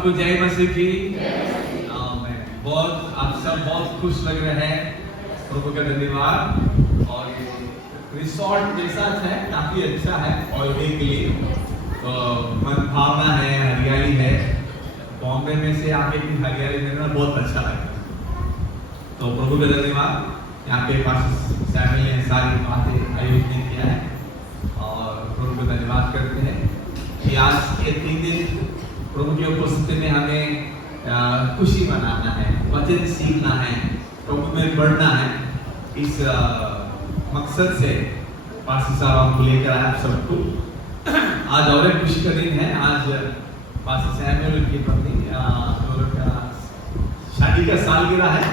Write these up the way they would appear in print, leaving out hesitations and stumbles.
सबको जय मसीह की। मैं बहुत आप सब बहुत खुश लग रहे हैं, प्रभु का धन्यवाद। और ये रिसोर्ट जैसा है, काफी अच्छा है और के लिए तो मन भावना है, हरियाली है। बॉम्बे में से आके की हरियाली मिलना बहुत अच्छा लगा, तो प्रभु का धन्यवाद। यहाँ पे पास सैमुअल ने सारी बातें आयोजन किया है और प्रभु को धन्यवाद करते हैं कि आज के 3 दिन प्रभु की उपस्थिति में हमें खुशी मनाना है, वचन सीखना है, प्रभु में बढ़ना है। इस मकसद से पास्टर साहब हमको लेकर आए आप सबको। आज और एक खुशी का दिन है। आज पास्टर सैमुअल की पत्नी का शादी का सालगिरह है।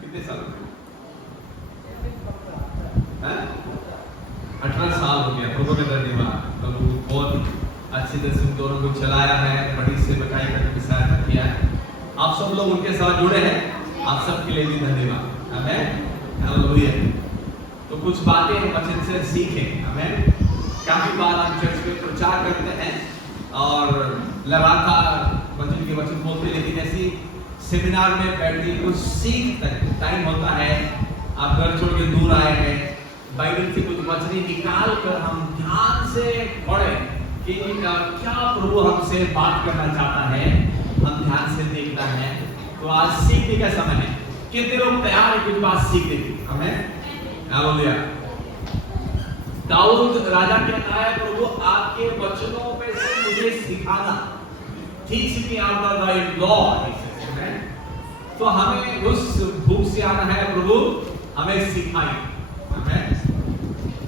कितने साल 18 साल हो गया। प्रभु का धन्यवाद। प्रभु बहुत अच्छी तरह से दोनों को चलाया है, बड़ी से बटाई करके सहायता किया है। आप सब लोग उनके साथ जुड़े हैं, आप सबके लिए भी धन्यवाद। आमेन, हालेलुया। तो कुछ बातें वचन से सीखें। आमेन। काफी बार हम चर्च में प्रचार करते हैं और लगातार वचन के वचन बोलते, लेकिन ऐसी सेमिनार में बैठने को सीख तक टाइम होता है। आप घर छोड़ के दूर आए हैं, बाइबल से कुछ वचन निकाल कर हम ध्यान से पढ़ें कि क्या प्रभु हमसे बात करना चाहता है, हम ध्यान से देखना है। तो आज सीखने का समय है। कितने लोग तैयार हैं कुछ बात सीखने की? आमेन, हालेलुया। दाऊद राजा कहता है, प्रभु आपके वचनों में से मुझे सिखाना, teach me after thy law। तो हमें उस भूख से आना है, प्रभु हमें सिखाइए। आमेन।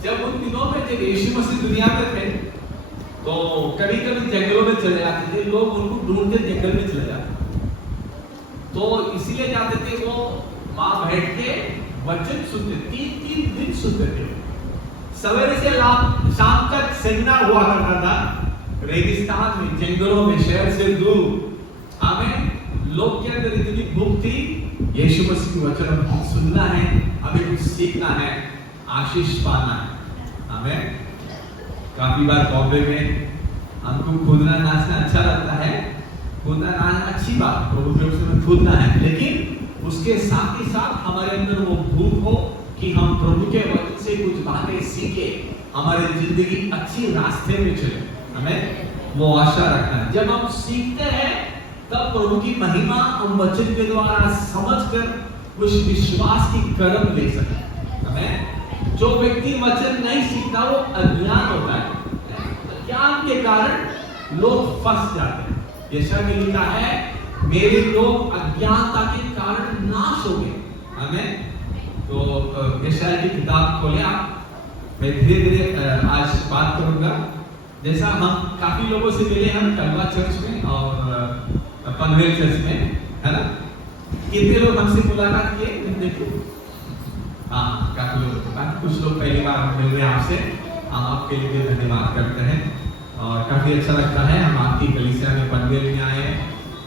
जब उन दिनों में जब यीशु मसीह दुनिया में थे तो कभी कभी जंगलों में चले जाते थे लोग, उनको ढूंढते जंगल में चले जाते। तो इसीलिए जाते थे, वो माँ बैठ के वचन सुनते, 3 दिन सुनते थे। सवेरे से शाम तक सेमिनार हुआ करता था रेगिस्तान में, जंगलों में, शहर से दूर। आमेन। लोग के अंदर इतनी भूख थी, यीशु मसीह के वचन हमें सुनना है, हमें कुछ सीखना है, आशीष पाना है। आमेन। काफी बार बॉम्बे में हमको कूदना नाचना अच्छा लगता है। कूदना नाचना अच्छी बात, प्रभु के उसमें कूदना है, लेकिन उसके साथ ही साथ हमारे अंदर वो भूख हो कि हम प्रभु के वचन से कुछ बातें सीखे, हमारी जिंदगी अच्छी रास्ते में चले। हमें वो आशा रखना है। जब हम सीखते हैं तब प्रभु की महिमा हम वचन के द्वारा समझकर उस विश्वास की कर्म ले सकते। हमें जो व्यक्ति वचन नहीं सीखता वो अज्ञान होता है। अज्ञान के कारण लोग फंस जाते हैं। यशायाह में लिखा है, मेरे लोग अज्ञानता के कारण नाश हो गए। हमें तो यशायाह की किताब खोले आप। मैं धीरे धीरे आज बात करूंगा। जैसा हम काफी लोगों से मिले, हम कलवा चर्च में और पनवेल चर्च में, है ना। कितने लोग हमसे मुलाकात किए? देखो, हाँ, काफी लोग, कुछ लोग पहली बार मिल रहे हैं आपसे। हम आपके लिए धन्यवाद करते हैं और काफी अच्छा लगता है। हम आपकी कलीसिया में पनवेल में आए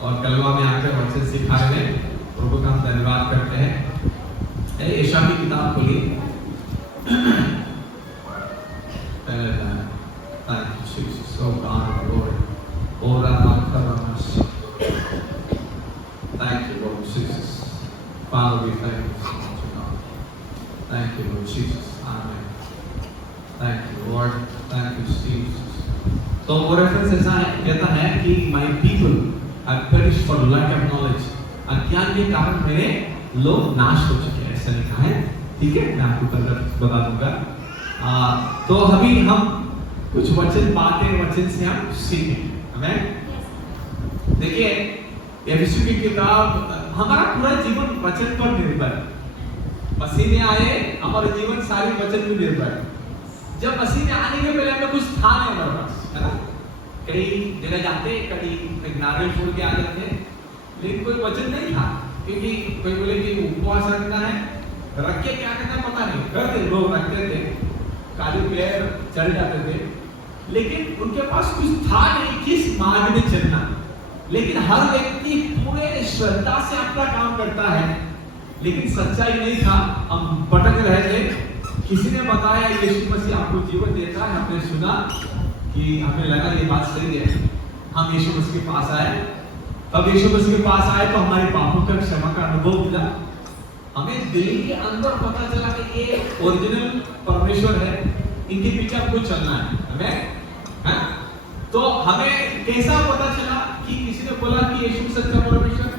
और कलवा में आकर वचन सिखा रहे हैं। प्रभु का हम धन्यवाद करते हैं। यशायाह की किताब खोलिए। Thank you, Lord Jesus. Father, we thank you. Thank you, Lord Jesus. Amen. Thank you, Lord. Thank you, Jesus. तो वो रेफरेंस ऐसा है, कहता है कि my people have perished for lack of knowledge. अज्ञान के कारण मेरे लोग नाश हो चुके हैं, ऐसा लिखा है। ठीक है, मैं आपको कल बता दूंगा। तो अभी हम कुछ वचन बातें वचन से हम सीखें। हमें देखिए, यीशु की किताब, हमारा पूरा जीवन वचन पर निर्भर है। मसीह ने आए, हमारा जीवन सारी वचन पर निर्भर है। जब मसीह ने आने के पहले हमें कुछ था नहीं हमारे पास, है ना। कई जगह जाते, कहीं नारियल फोड़ के आ जाते, लेकिन कोई वचन नहीं था। क्योंकि कोई बोले कि उपवास रखना है, रख के क्या करना पता नहीं, करते लोग रखते थे, काली पैर चल जाते थे, लेकिन उनके पास कुछ था नहीं किस मार्ग में चलना। लेकिन हर व्यक्ति पूरे श्रद्धा से अपना काम करता है, लेकिन सच्चाई नहीं था। हम भटक रहे थे, किसी ने बताया यीशु मसीह आपको जीवन देता है, हमने सुना कि हमें लगा ये बात सही है, हम यीशु मसीह के पास आए। तब यीशु मसीह के पास आए तो हमारे पापों का क्षमा का अनुभव मिला। हमें दिल के अंदर पता चला कि ये ओरिजिनल परमेश्वर है, इनके पीछे हमको चलना है। हमें तो हमें कैसा पता चला कि किसी ने बोला कि यीशु सच्चा परमेश्वर,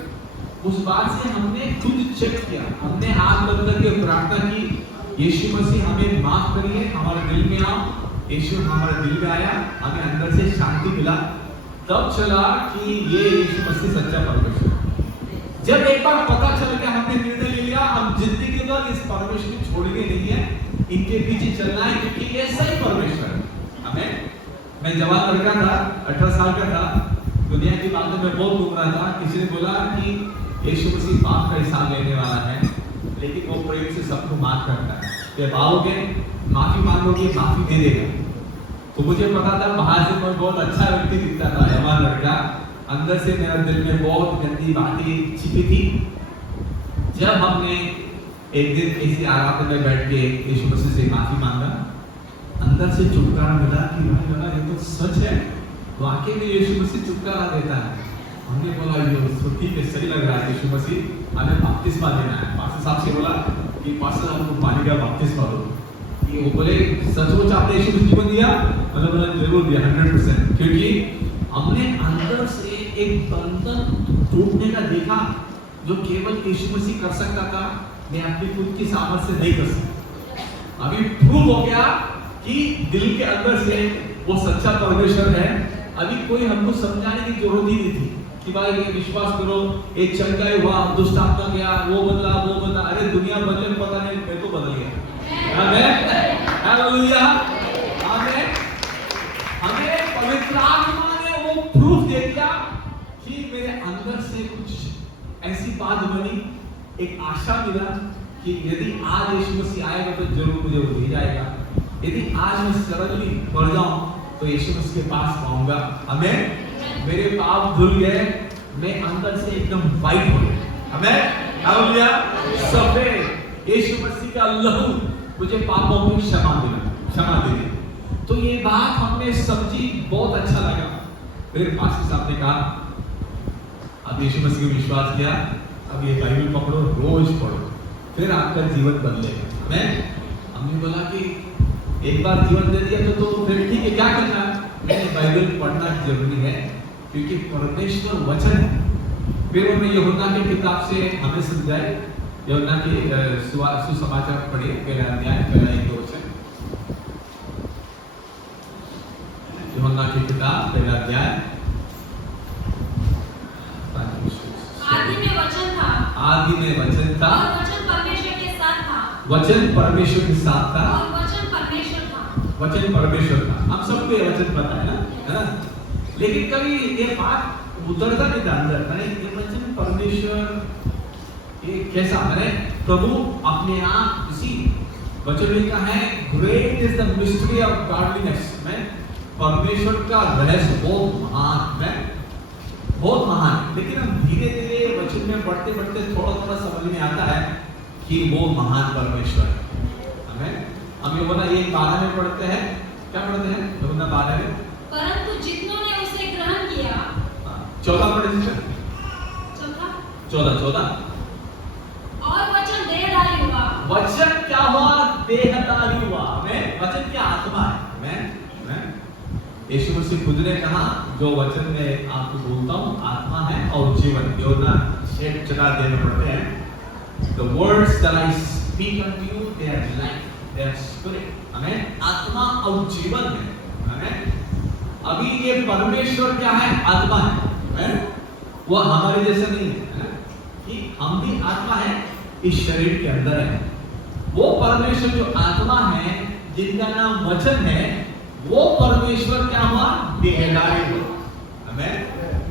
उस बात से हमने खुद चेक किया। हमने हाथ बंद करके प्रार्थना की, यीशु मसीह हमें माफ करिए, हमारे दिल में आओ। यीशु हमारे दिल में आया, हमें अंदर से शांति मिला। तब चला कि ये यीशु मसीह सच्चा परमेश्वर। जब एक बार पता चल गया, हमने निर्णय ले लिया हम जिंदगी भर इस परमेश्वर को छोड़ेंगे नहीं है, इनके पीछे चलना है, क्योंकि ये सही परमेश्वर है। हमें मैं जवान लड़का था, 18 साल का था, दुनिया की बातों में बहुत घूम रहा था। किसी ने बोला कि यीशु मसीह पाप का हिसाब लेने वाला है, लेकिन वो प्रेम से सबको माफ करता है। जब आओगे माफी मांगोगे, माफी दे देगा। तो मुझे पता था बाहर से मैं बहुत अच्छा व्यक्ति दिखता था, जवान लड़का, अंदर से मेरे दिल में बहुत गंदी बातें छिपी थी। जब हमने एक दिन किसी आराधना में बैठ के यीशु मसीह से माफी मांगा, अंदर से छुटकारा मिला कि भाई लगा ये तो सच है, वाकई में यीशु मसीह छुटकारा देता है। हमने बोला ये ठीक है, सही लग रहा है, यीशु मसीह हमें बपतिस्मा देना है। पास्टर साहब से बोला कि पास्टर हमको पानी का बपतिस्मा दो। वो बोले सचमुच आपने यीशु मसीह जीवन दिया? मतलब जरूर दिया, 100%, क्योंकि हमने अंदर से एक बंधन टूटने का देखा जो केवल यीशु मसीह कर सकता था, मैं अपनी खुद की सामर्थ से नहीं कर सकता। अभी प्रूव हो गया कि दिल के अंदर से वो सच्चा परमेश्वर है। अभी कोई हमको समझाने की जरूरत ही नहीं थी कि भाई ये विश्वास करो, एक चंगाई हुआ, दुष्ट आत्मा गया, वो बदला। अरे दुनिया बदले पता नहीं, मैं तो बदल गया। आमीन, हालेलुया, आमीन। हमें पवित्र आत्मा ने वो प्रूफ दे दिया कि मेरे अंदर से कुछ ऐसी बात बनी, एक आशा मिला कि यदि आज यीशु मसीह आएगा तो जरूर मुझे वो दे जाएगा। यदि आज मैं सरली मर जाऊं तो यीशु मसीह के पास पाऊंगा। हमें मेरे पाप धुल गए, मैं अंदर से एकदम वाइट हो गया। हमें हालेलुया, सफेद यीशु मसीह का लहू मुझे पापों की क्षमा दे दी। तो ये बात हमने समझी, बहुत अच्छा लगा। मेरे पास्टर साहब ने कहा अब यीशु मसीह को विश्वास किया, अब ये बाइबल पकड़ो, रोज पढ़ो, फिर आपका जीवन बदलेगा। हमने बोला कि एक बार जीवन दे दिया तो फिर ठीक है, क्या करना है? मैंने बाइबल पढ़ना जरूरी है, क्योंकि परमेश्वर वचन है। फिर उन्होंने यूहन्ना की किताब से हमें समझाए, यूहन्ना की सुसमाचार पढ़िए, पहला अध्याय, पहला 1-2 वचन। यूहन्ना की किताब पहला अध्याय। आदि में वचन था, आदि में वचन था, और वचन परमेश्वर के साथ था, वचन परमेश्वर के साथ था, और वचन परमेश्वर था, वचन परमेश्वर था। हम सबको ये वचन पता है ना? लेकिन कभी ये बात उतरता नहीं था अंदर, अरे ये वचन परमेश्वर ये कैसा? अरे प्रभु अपने आप इसी वचन में कहा है, great is the mystery of godliness. में परमेश्वर का रहस्य बहुत महान है, बहुत महान। लेकिन हम धीरे धीरे वचन में पढ़ते पढ़ते थोड़ा समझ में आता है कि वो महान परमेश्वर है। हम यूहन्ना 1:12 में पढ़ते हैं, क्या पढ़ते हैं यूहन्ना 12 में? परंतु जितनों ने उसे ग्रहण किया। 14 पढ़े थे, 14 और वचन देहधारी हुआ। वचन क्या हुआ? देहधारी हुआ। वचन क्या? आत्मा है। यीशु मसीह खुद ने कहा, जो वचन मैं आपको बोलता हूँ आत्मा है और जीवन। यूहन्ना 6:4 में पढ़ते हैं, the words that I speak unto you, they are life, they are spirit. हमें आत्मा और जीवन है। हमें अभी ये परमेश्वर क्या है? आत्मा है। वो हमारे जैसा नहीं है कि हम भी आत्मा है, इस शरीर के अंदर है। वो परमेश्वर जो आत्मा है, जिनका नाम वचन है, वो परमेश्वर क्या हुआ? देहधारी हुआ। हमें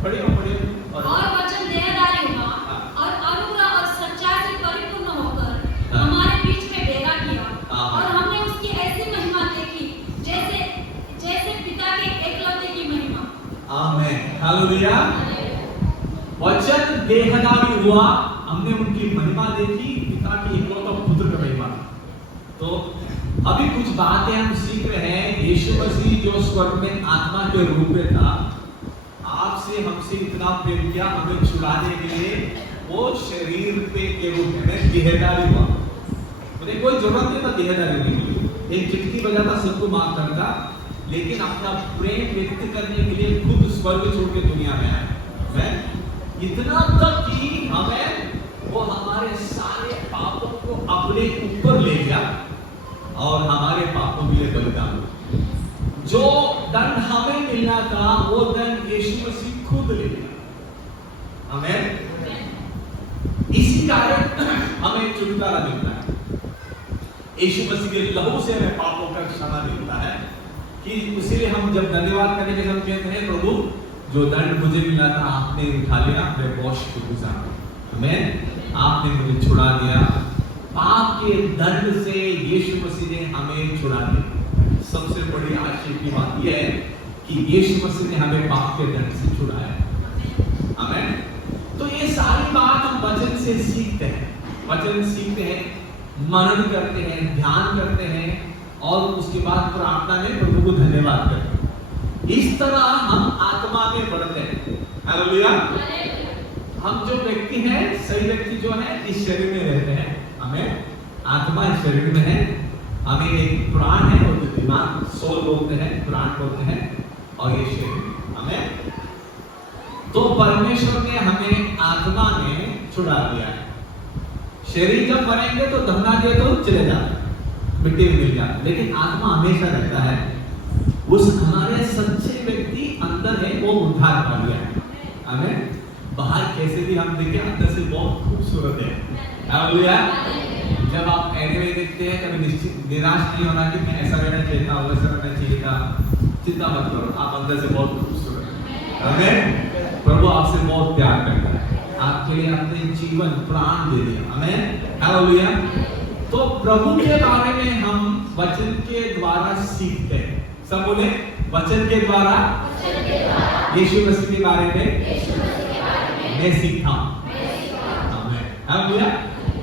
पढ़िए और वचन देहधारी हुआ और अनुग्रह और सच्चाई से परिपूर्ण होकर हमारे बीच में डेरा किया, और हमने उसकी ऐसी महिमा देखी जैसे पिता के एकलौते की महिमा। आमीन, हालेलुया। वचन देहधारी हुआ, हमने उनकी महिमा देखी, पिता की एकलौता पुत्र की महिमा। तो अभी कुछ बातें हम सीख रहे हैं। यीशु मसीह जो स्वर्ग में आत्मा के रूप में था, आपसे हमसे इतना प्रेम किया, हमें छुड़ाने के लिए वो शरीर पे के रूप में देहधारी हुआ। मुझे कोई जरूरत नहीं था देहधारी होने के लिए, एक चिट्ठी बजाता सबको माफ करता, लेकिन अपना प्रेम व्यक्त करने के लिए खुद स्वर्ग छोड़ के दुनिया में आया। इतना तक कि हमें वो हमारे सारे पापों को अपने ऊपर ले गया और हमारे पापों के लिए बलिदान हुआ। जो दंड हमें मिलना था वो दंड यीशु मसीह खुद ले लिया। हमें इसी कारण हमें छुटकारा मिलता है। यीशु मसीह के लहू से हमें पापों का क्षमा मिलता है कि इसीलिए हम जब धन्यवाद करने के हम कहते हैं, प्रभु जो दंड मुझे मिला था आपने उठा लिया, अपने बोझ को गुजारा, हमें आपने मुझे छुड़ा दिया। पाप के दंड से यीशु मसीह ने हमें छुड़ा दिया। सबसे बड़ी आश्चर्य की बात यह है कि यीशु मसीह ने हमें पाप के दंड से छुड़ाया। आमीन। तो ये सारी बात हम वचन से सीखते हैं, वचन सीखते हैं, मनन करते हैं, ध्यान करते हैं और उसके बाद प्रार्थना में प्रभु को धन्यवाद करते हैं। इस तरह हम आत्मा में बढ़ते हैं। हालेलुया। हम जो व्यक्ति हैं, सही व्यक्ति जो है इस शरीर में रहते हैं, हमें आत्मा इस शरीर में है, हमें एक प्राण है और दिमाग, सोल बोलते हैं, प्राण बोलते हैं, और ये शरीर हमें। तो परमेश्वर ने हमें आत्मा में छुड़ा दिया है। शरीर जब मरेंगे तो दफना दिए तो चले जाते, मिट्टी में मिल जाते, लेकिन आत्मा हमेशा रहता है। उस हमारे सच्चे व्यक्ति अंदर है, वो उद्धार पा लिया है। हमें बाहर कैसे भी हम देखें, अंदर से बहुत खूबसूरत है। हालेलुया। जब आप ऐसे में देखते हैं कभी निराश नहीं होना कि मैं ऐसा रहना चाहिए था, वैसा रहना चाहिए था, चिंता मत करो, आप अंदर से बहुत खूबसूरत हैं। हमें प्रभु आपसे बहुत प्यार करता है, आपके लिए अपने जीवन प्राण दे दिया। हमें हालेलुया। तो प्रभु के बारे में हम वचन के द्वारा सीखते हैं। सब बोले वचन के द्वारा यीशु मसीह के बारे में मैं सीखा हूं। हालेलुया।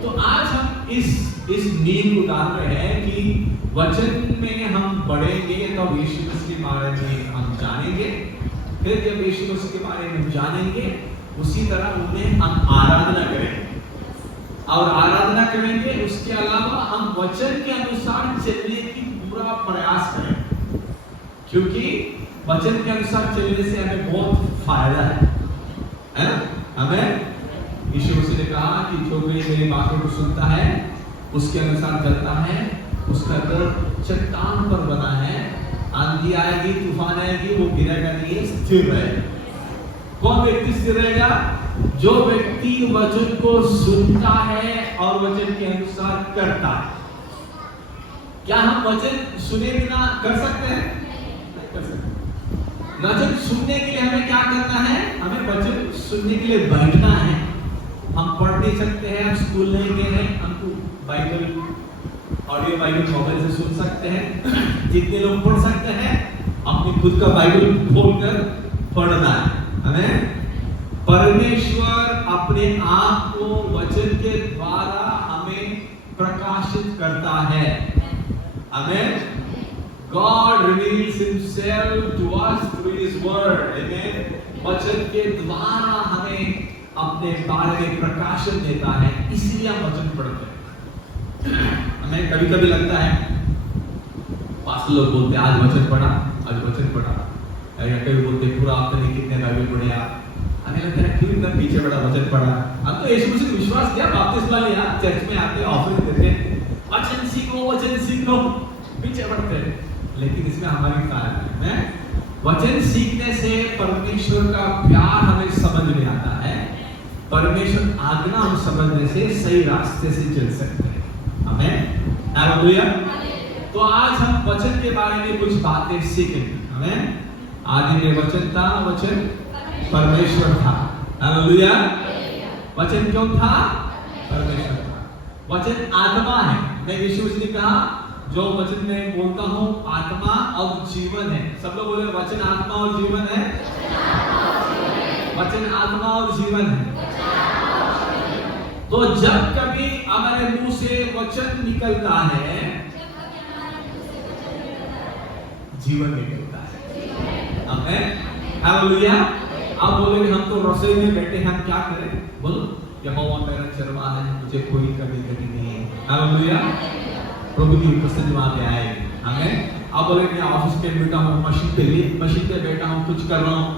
तो आज हम इस नींव को डाल रहे हैं कि वचन में हम बढ़ेंगे तो यीशु मसीह के बारे में हम जानेंगे। फिर जब यीशु मसीह के बारे में हम जानेंगे, उसी तरह उन्हें हम आराधना करेंगे और आराधना करेंगे। उसके अलावा हम वचन के अनुसार चलने की पूरा प्रयास करें, क्योंकि वचन के अनुसार चलने से हमें बहुत फायदा है। हमें यीशु मसीह ने कहा कि जो कोई मेरी बातों को सुनता है, उसके अनुसार चलता है, उसका घर चट्टान पर बना है, आंधी आएगी, तूफान आएगी, वो गिरेगा नहीं, स्थिर रहेगा। कौन व्यक्ति स्थिर रहेगा? जो व्यक्ति वचन को सुनता है और वचन के अनुसार करता है। क्या हम वचन सुने बिना कर सकते हैं? कर सकते। वचन सुनने के लिए हमें क्या करना है? हमें वचन सुनने के लिए बैठना है। हम पढ़ नहीं सकते हैं, हम स्कूल नहीं गए हैं, हमको बाइबल ऑडियो बाइबल मोबाइल से सुन सकते हैं। जितने लोग पढ़ सकते हैं, अपने खुद का बाइबल खोलकर पढ़ना है। हमें परमेश्वर अपने आप को वचन के द्वारा हमें प्रकाशित करता है। हमें God reveals Himself to us through His Word. Amen. वचन के द्वारा हमें अपने बारे में प्रकाशन देता है, इसलिए हम वचन पढ़ते हैं। हमें कभी कभी लगता है, पास लोग बोलते हैं आज वचन पढ़ा, आज वचन पढ़ा, या कभी बोलते पूरा आपने कितने बाइबल पढ़े आप, हमें लगता है क्यों इतना पीछे पड़ा वचन पढ़ा। अब तो यीशु मसीह विश्वास किया, बपतिस्मा लिया, चर्च में आते ऑफरिंग देते, वचन सीखो, पीछे बढ़ते हैं। लेकिन इसमें हमारी ताकत है। वचन सीखने से परमेश्वर का प्यार हमें समझ में आता है, परमेश्वर आज्ञा हम समझने से सही रास्ते से चल सकते हैं। आमीन। हालेलुया। तो आज हम वचन के बारे में कुछ बातें सीखेंगे। आमीन। आदि में वचन था, वचन परमेश्वर था। हालेलुया। वचन क्यों था? परमेश्वर था। वचन आत्मा है। मैं यीशु मसीह ने कहा जो वचन में बोलता हूँ आत्मा और जीवन है। सब लोग बोले वचन आत्मा और जीवन है। वचन आत्मा और जीवन है। तो जब कभी हमारे मुंह से वचन निकलता है, जीवन निकलता है। आमीन, हालेलुया। आप बोलेंगे हम तो रसोई में बैठे हैं, हम क्या करें? बोलो, यहोवा मेरा चरवाहा है, मुझे कोई कमी नहीं है। हालेलुया। प्रभु की उपस्थिति वहां पे आएगी। आमीन। आप बोलेंगे ऑफिस पे बैठा हूँ, मशीन पे बैठा हूँ, कुछ कर रहा हूँ,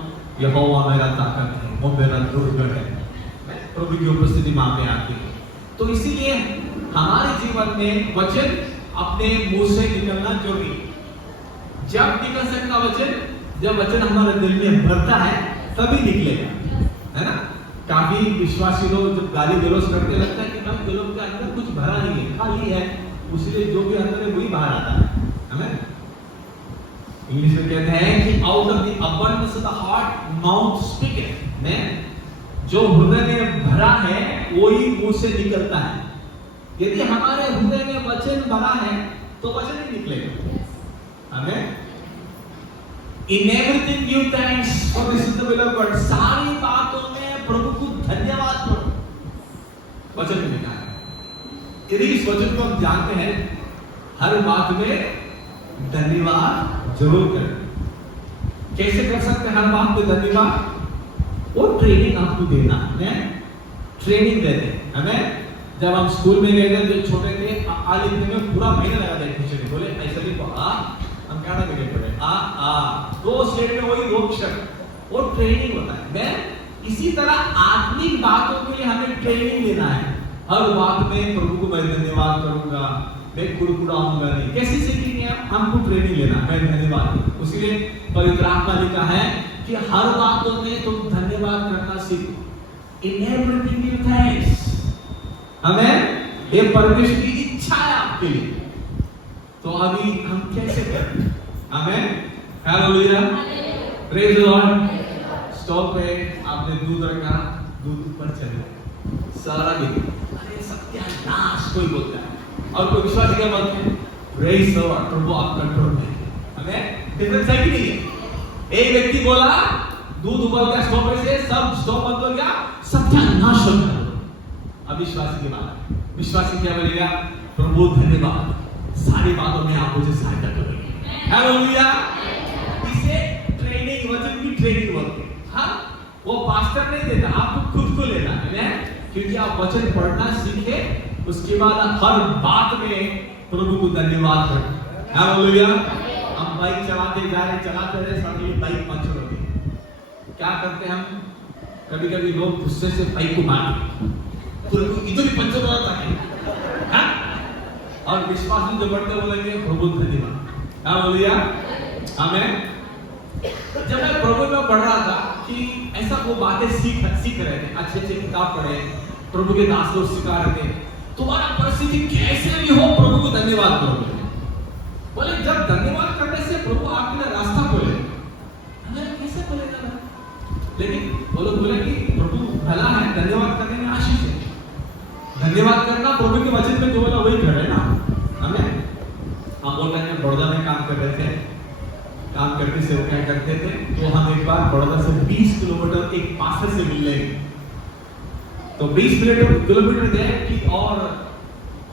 यहोवा मेरा ताकत है, वो मेरा दुर्ग है। प्रभु की उपस्थिति वहां पे आती है। तो इसीलिए हमारे जीवन में वचन अपने मुंह से निकलना जरूरी है। जब निकल सकता वचन, जब वचन हमारे दिल में भरता है तभी निकलेगा, है ना। काफी विश्वासी लोग जब गाली गलौज करते लगता है कि भाई दिलों के अंदर कुछ भरा नहीं है, खाली है, उसलिए जो भी अंदर है वही बाहर आता है। हमें इंग्लिश में कहते हैं कि out of the abundance of the heart mouth speaketh. ने जो हृदय में भरा है वही मुंह से निकलता है। यदि हमारे हृदय में वचन भरा है तो वचन ही निकलेगा। हमें In everything give thanks for this is the will of God। सारी बातों में प्रभु को धन्यवाद करो। वचन में लिखा है। यदि इस वचन को हम जानते हैं, हर बात में धन्यवाद जरूर करें। कैसे कर सकते हैं हर बात में धन्यवाद? वो ट्रेनिंग आपको देना है, ट्रेनिंग देते हैं। हमें जब हम स्कूल में गए थे, जब छोटे थे, आ लिखने में पूरा महीना लगा था। टीचर बोले ऐसा लिखो, हम क्या लगे पड़े दो स्टेट में वही दो अक्षर, वो ट्रेनिंग होता है। मैं इसी तरह आत्मिक बातों के लिए हमें ट्रेनिंग लेना है। हर बात में प्रभु को मैं धन्यवाद करूंगा, मैं कुड़कुड़ाऊंगा नहीं। कैसे सीखेंगे आप? हमको ट्रेनिंग लेना, मैं धन्यवाद। उसीलिए पवित्र आत्मा लिखा है कि हर बातों में तुम धन्यवाद करना सीखो। In everything give thanks. हमें ये परमेश्वर की इच्छा है आपके लिए। तो अभी हम कैसे करें? हमें hallelujah, praise the Lord. Stop पे आपने दूध रखा, दूध ऊपर चले सारा दिन, अरे सत्यानाश कोई बोलता है और कोई विश्वास क्या बोलते हैं? प्रेज द लॉर्ड, प्रभु आप कंट्रोल में। हमें डिफरेंस है कि नहीं है? एक व्यक्ति बोला दूध उबल गया स्टॉप पे से, सब स्टॉप बंद हो गया, सत्यानाश हो गया। अब विश्वासी की बात है। विश्वासी क्या बोलेगा? प्रभु धन्यवाद, सारी बातों में आप मुझे सहायता करोगे। हालेलुया। इसे ट्रेनिंग, वचन की ट्रेनिंग बोलते हैं। हाँ, वो पास्टर नहीं देता, आपको खुद को लेना है, क्योंकि आप वचन पढ़ना सीखे, उसके बाद हर बात में प्रभु को धन्यवाद करें। हालेलुया। हम बाइक चलाते जा रहे, चलाते रहे, सडनली बाइक पंचर हो गई। क्या करते हैं हम? कभी-कभी लोग गुस्से से बाइक को मारते, इधर ही पंचर हो जाता है। और विश्वास में जो बढ़ते बोलेंगे प्रभु धन्यवाद। हालेलुया। आमीन। जब मैं प्रभु में पढ़ रहा था कि ऐसा वो बातें सीख रहे थे, अच्छे किताब पढ़े, प्रभु के दास लोग सिखा रहे थे, तुम्हारा परिस्थिति कैसे भी हो प्रभु को धन्यवाद करो। बोले जब धन्यवाद करने से प्रभु आपके लिए रास्ता खोले। हमें कैसे खोलेगा? लेकिन वो लोग बोले कि प्रभु भला है, धन्यवाद करने में आशीष है। धन्यवाद करना प्रभु के वचन में जो बोला वही करे ना। हमें हम बोल रहे हैं बड़ौदा में काम कर रहे थे, काम करते से क्या करते थे, तो हम एक बार बड़ौदा से 20 किलोमीटर एक पास्टर से मिलने गए। तो 20 किलोमीटर गए कि और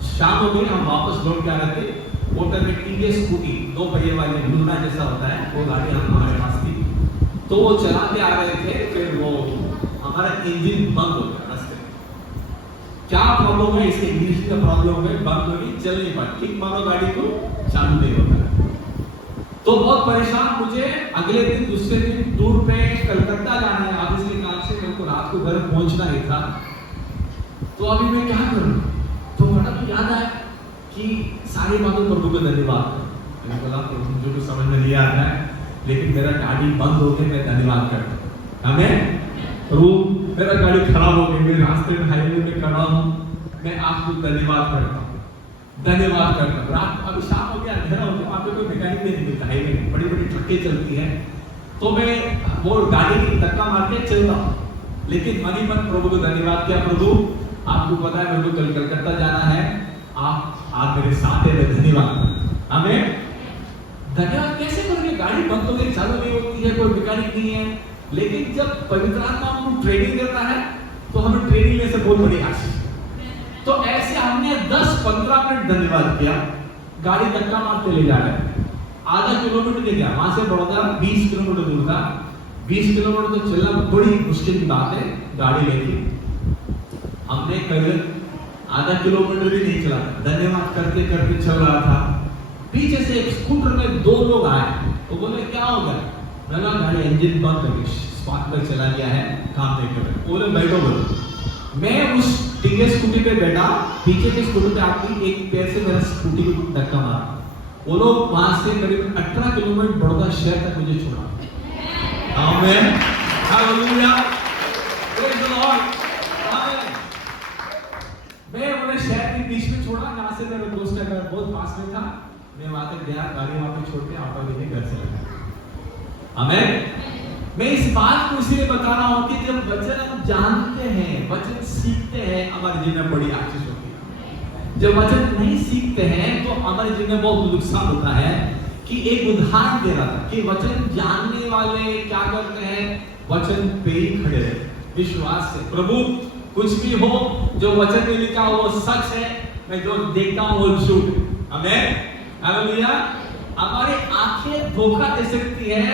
शाम हो गई, हम वापस लौट के आ रहे थे। मोटर में टीवीएस स्कूटी 2 पहिए वाली लूना जैसा होता है, वो गाड़ी हमारे पास थी। तो वो चलाते आ रहे थे, फिर वो हमारा इंजन बंद हो गया रास्ते में। क्या प्रॉब्लम है? इसके इंग्लिश में प्रॉब्लम है, बंद होगी, चल नहीं पाती, किक मारो गाड़ी को, चालू नहीं होता। तो बहुत परेशान, मुझे अगले दिन दूसरे दिन टूर पे कलकत्ता जाना है ऑफिस के काम से, मेरे को रात को घर पहुंचना ही था। तो अभी मैं क्या करूं? तो फटाफट याद आया कि सारी बातों प्रभु को धन्यवाद। मैंने बोला मुझे तो समझ में नहीं आता है, लेकिन मेरा गाड़ी बंद हो गई, मैं धन्यवाद करता हूं। हमें प्रभु मेरा गाड़ी खराब हो गई, मैं रास्ते में हाईवे में खड़ा हूं, मैं आपको धन्यवाद करता हूं, धन्यवाद करता हूं। रात अभी शाम हो गया, अंधेरा हो गया, आपको कोई मैकेनिक नहीं मिलता, हाईवे में बड़ी बड़ी ट्रकें चलती है, तो मैं वो गाड़ी की धक्का मार के चलता हूं, लेकिन मनी मन प्रभु को धन्यवाद किया। प्रभु आपको पता है मेरे को कल कलकत्ता जाना है, आप मेरे साथ हैं, धन्यवाद। हमें धन्यवाद कैसे करोगे? गाड़ी बंद हो गई, चालू नहीं होती है, कोई मैकेनिक नहीं है। लेकिन जब पवित्र आत्मा हमको ट्रेनिंग देता है तो हमें ट्रेनिंग लेने से बहुत बड़ी आशीष है। तो ऐसे हमने 10-15 मिनट धन्यवाद किया, गाड़ी धक्का मारते ले जा रहे हैं। आधा किलोमीटर के गया, वहां से बड़ौदा 20 किलोमीटर दूर था। 20 किलोमीटर तो चलना बड़ी मुश्किल की बात है गाड़ी लेके। हमने करीब आधा किलोमीटर भी नहीं चला, धन्यवाद करते करते चल रहा था। पीछे से एक स्कूटर में 2 लोग आए, वो बोले क्या हो गया? मैंने कहा गाड़ी इंजन बंद करके स्पार्क पर चला गया है, काम नहीं कर रहा। बोले बैठो बोलो। मैं उस टीवीएस स्कूटी पे बैठा, पीछे के स्कूटी पे आके एक पैर से मेरा स्कूटी को धक्का मारा। वो लोग वहां से करीब 18 किलोमीटर बड़ौदा शहर तक मुझे छोड़ा। आमीन, हालेलुया, प्रेज द लॉर्ड, आमीन। मैं उन्हें शहर के बीच में छोड़ा, जहां से मेरे दोस्त का घर बहुत पास में था। मैं वहां तक गया, गाड़ी वहां पे छोड़ के ऑटो लेके घर से लगा। आमीन। मैं इस बात को इसलिए बता रहा हूं कि जब वचन हम जानते हैं, वचन सीखते हैं, हमारे जीवन में बड़ी आशीष होती है। जब वचन नहीं सीखते हैं तो हमारे जीवन में बहुत नुकसान होता है। कि एक उदाहरण दे रहा था कि वचन जानने वाले क्या करते हैं, वचन पे ही खड़े रहते विश्वास से। प्रभु कुछ भी हो, जो वचन में लिखा हो वो सच है, मैं जो देखता हूं वो झूठ है। आमीन, हालेलुया। हमारी आंखें धोखा दे सकती है,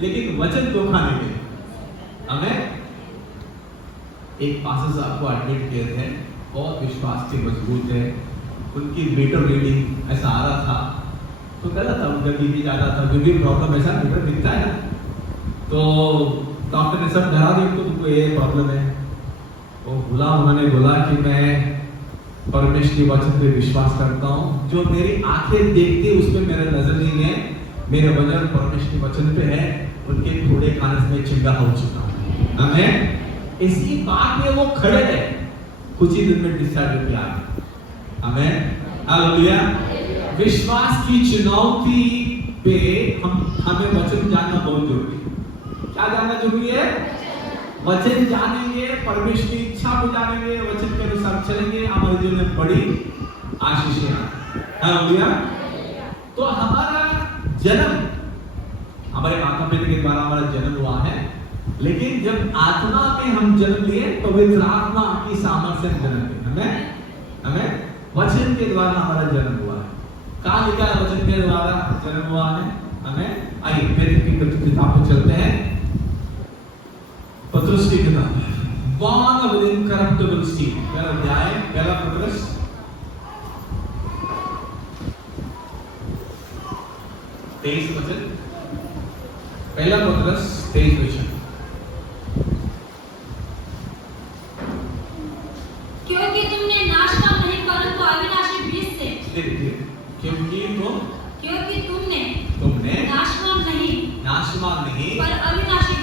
लेकिन वचन धोखा नहीं देगा। आमीन। एक पास्टर साहब को एडमिट किए थे, बहुत विश्वास से मजबूत है, उनकी मीटर रीडिंग ऐसा आ रहा था, तो गलत था, उनका बीपी ज्यादा था, क्योंकि प्रॉब्लम ऐसा मीटर दिखता है ना। तो डॉक्टर ने सब डरा दिया, तुमको ये प्रॉब्लम है। वो उन्होंने बोला कि मैं परमेश्वर के वचन पे विश्वास करता हूँ, जो मेरी आंखें देखती है उसमें मेरा नजर नहीं है, मेरे वचन परमेश्वर के वचन पे है। उनके थोड़े कानस में चिंगा हो चुका है। आमीन। इसी बात में वो खड़े रहे, कुछ ही दिन में डिस्चार्ज हो गया। आमीन, हालेलुया। विश्वास की चुनौती पे हमें वचन जानना बहुत जरूरी है। क्या जानना जरूरी है? वचन जानेंगे, परमेश्वर की इच्छा को जानेंगे, वचन के अनुसार चलेंगे, हमारे जीवन में बड़ी आशीष है। हालेलुया। तो हमारा जन्म हमारे माता पिता के द्वारा हमारा जन्म हुआ है, लेकिन जब आत्मा में हम जन्म लिए, पवित्र आत्मा की सामर्थ्य से जन्म लिए। हमें वचन के द्वारा हमारा जन्म हुआ है। कहाँ लिखा है वचन के द्वारा जन्म हुआ है? हमें आइए पत्रस की किताब पर चलते हैं। पत्रस की किताब, born of incorruptible seed, पहला अध्याय, पहला पत्रस 23 वचन, पहला पत्रस 23 वचन। क्योंकि तुमने नाशवान नहीं परंतु अविनाशी बीज से, क्योंकि तुमने नाशवान नहीं पर अविनाशी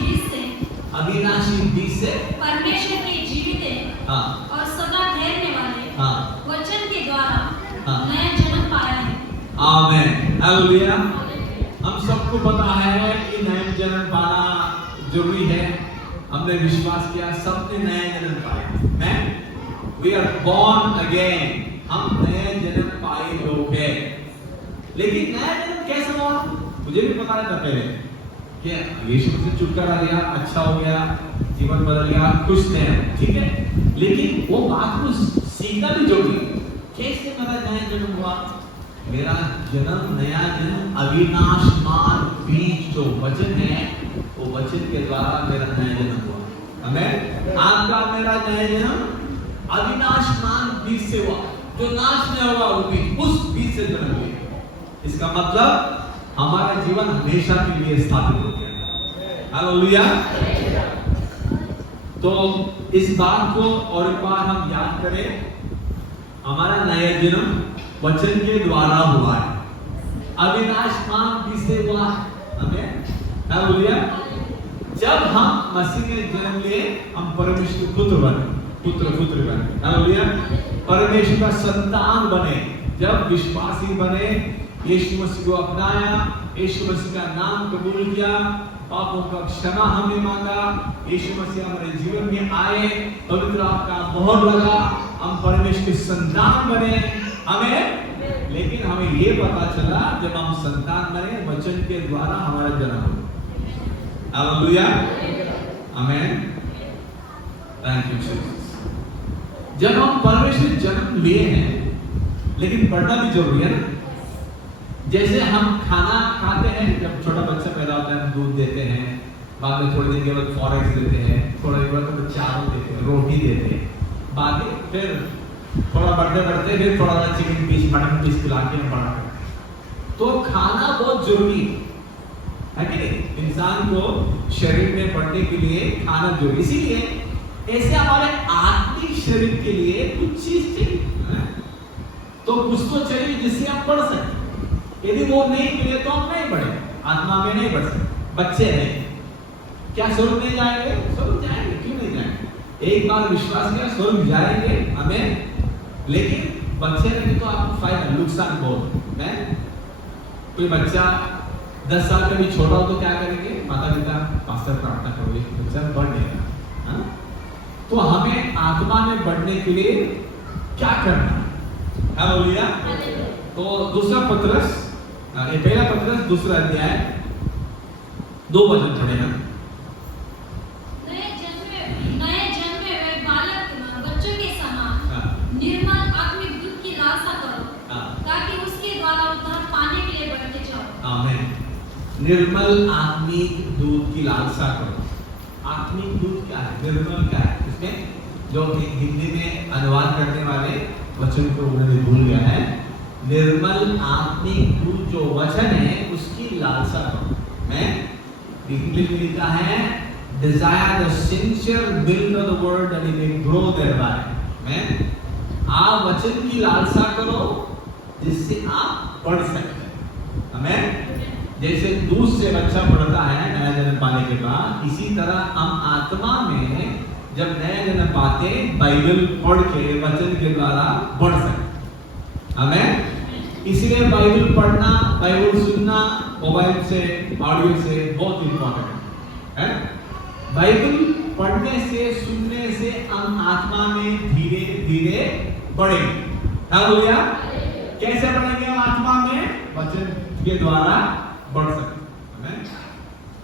बीज से परमेश्वर के जीवित और सदा ठहरने वाले वचन के द्वारा नया जन्म पाया है। आमीन, हालेलुया। हम सबको पता है कि नया जन्म पाना जरूरी है। हमने विश्वास किया, सबने नया जन्म पाया है। We are born again, हम नए जन्म पाए लोग हैं। लेकिन नया जन्म कैसे हुआ? मुझे भी पता नहीं था पहले कि यीशु मसीह छुटकारा दिया, अच्छा हो गया, जीवन बदल गया, खुश थे, ठीक है। लेकिन वो बात को सीखना भी जरूरी है। कैसे मेरा नया जन्म हुआ? मेरा जन्म, नया जन्म अविनाशमान बीज जो वचन है, वो वचन के द्वारा मेरा नया जन्म हुआ। हमें आपका मेरा नया जन्म अविनाशमान बीज से हुआ, जो नाश नहीं होगा वो बीज, उस बीज से जन्म लिया। इसका मतलब हमारा जीवन हमेशा के लिए स्थापित हो गया। हालेलुया। तो इस बात को और एक बार हम याद करें, हमारा नया जन्म वचन के द्वारा हुआ है, अविनाशमान बीज से हुआ है। हमें हालेलुया। जब हम मसीह में जन्म लिए, हम परमेश्वर के पुत्र बने, पुत्र बने। हालेलुया। परमेश्वर का संतान बने। जब विश्वासी बने, यीशु मसीह को अपनाया, यीशु मसीह का नाम कबूल किया, पापों का क्षमा हमने मांगा, यीशु मसीह हमारे जीवन में आए, पवित्र आत्मा का मोहर लगा, हम परमेश्वर के संतान बने। हमें, लेकिन हमें ये पता चला जब हम संतान बने, वचन के द्वारा हमारा जन्म हुआ। हालेलुया। आमीन। Thank you Jesus. जब हम परमेश्वर जन्म लिए हैं, लेकिन पढ़ना भी जरूरी है ना। जैसे हम खाना खाते हैं, जब छोटा बच्चा पैदा होता है हम दूध देते हैं, बाद में थोड़ी देर के बाद फॉरेक्स देते हैं, थोड़ी देर बाद चावल देते हैं, रोटी देते हैं, बाद में फिर थोड़ा बढ़ते बढ़ते फिर थोड़ा सा चिकन पीस मटन पीस खिला के हम बड़ा करते हैं। तो खाना बहुत जरूरी है कि नहीं? इंसान को शरीर में बढ़ने के लिए खाना जरूरी, इसीलिए ऐसे हमारे आत्मिक शरीर के लिए कुछ चीज चाहिए, तो कुछ तो चाहिए जिससे हम बढ़ सकें। यदि वो नहीं मिले तो हम नहीं बढ़े, आत्मा में नहीं बढ़ सकते, बच्चे नहीं। क्या स्वर्ग नहीं जाएंगे? स्वर्ग जाएंगे, क्यों नहीं जाएंगे? एक बार विश्वास किया स्वर्ग जाएंगे हमें, लेकिन बच्चे रहेंगे तो आपको फायदा नुकसान बहुत है। कोई बच्चा 10 साल का भी छोटा हो तो क्या करेंगे? माता पिता पास्टर प्रार्थना करोगे, बच्चा बढ़ जाएगा। तो हमें आत्मा में बढ़ने के लिए क्या करना है? हालेलुया। तो दूसरा पत्रस, ये पहला पत्रस दूसरा अध्याय 2 वचन पढ़ेगा। नए जन्मे हुए बालक बच्चों के समान निर्मल आत्मिक दूध की लालसा करो, ताकि उसके द्वारा उद्धार पाने के लिए बढ़ते जाओ। आमीन। निर्मल आत्मिक दूध की लालसा करो। आत्मिक दूध क्या है? निर्मल क्या है? इसमें जो हिंदी में अनुवाद करने वाले वचन को उन्होंने भूल गया है। निर्मल आत्मिक दूध जो वचन है उसकी लालसा करो। मैं इंग्लिश में लिखा है desire the sincere milk of the word that it may grow thereby। मैं आप वचन की लालसा करो जिससे आप पढ़ सकते हैं। हमें जैसे दूध से बच्चा पढ़ता है नया जन्म पाने के बाद, इसी तरह हम आत्मा में जब नया जन्म पाते बाइबल पढ़ के वचन के द्वारा बढ़ सकते। हमें इसलिए बाइबल पढ़ना, बाइबल सुनना मोबाइल से, ऑडियो से बहुत इंपॉर्टेंट है। बाइबल पढ़ने से, सुनने से हम आत्मा में धीरे धीरे बढ़ेंगे। हालेलुया। कैसे बढ़ेंगे हम आत्मा में? वचन के द्वारा बढ़ सकते। हमें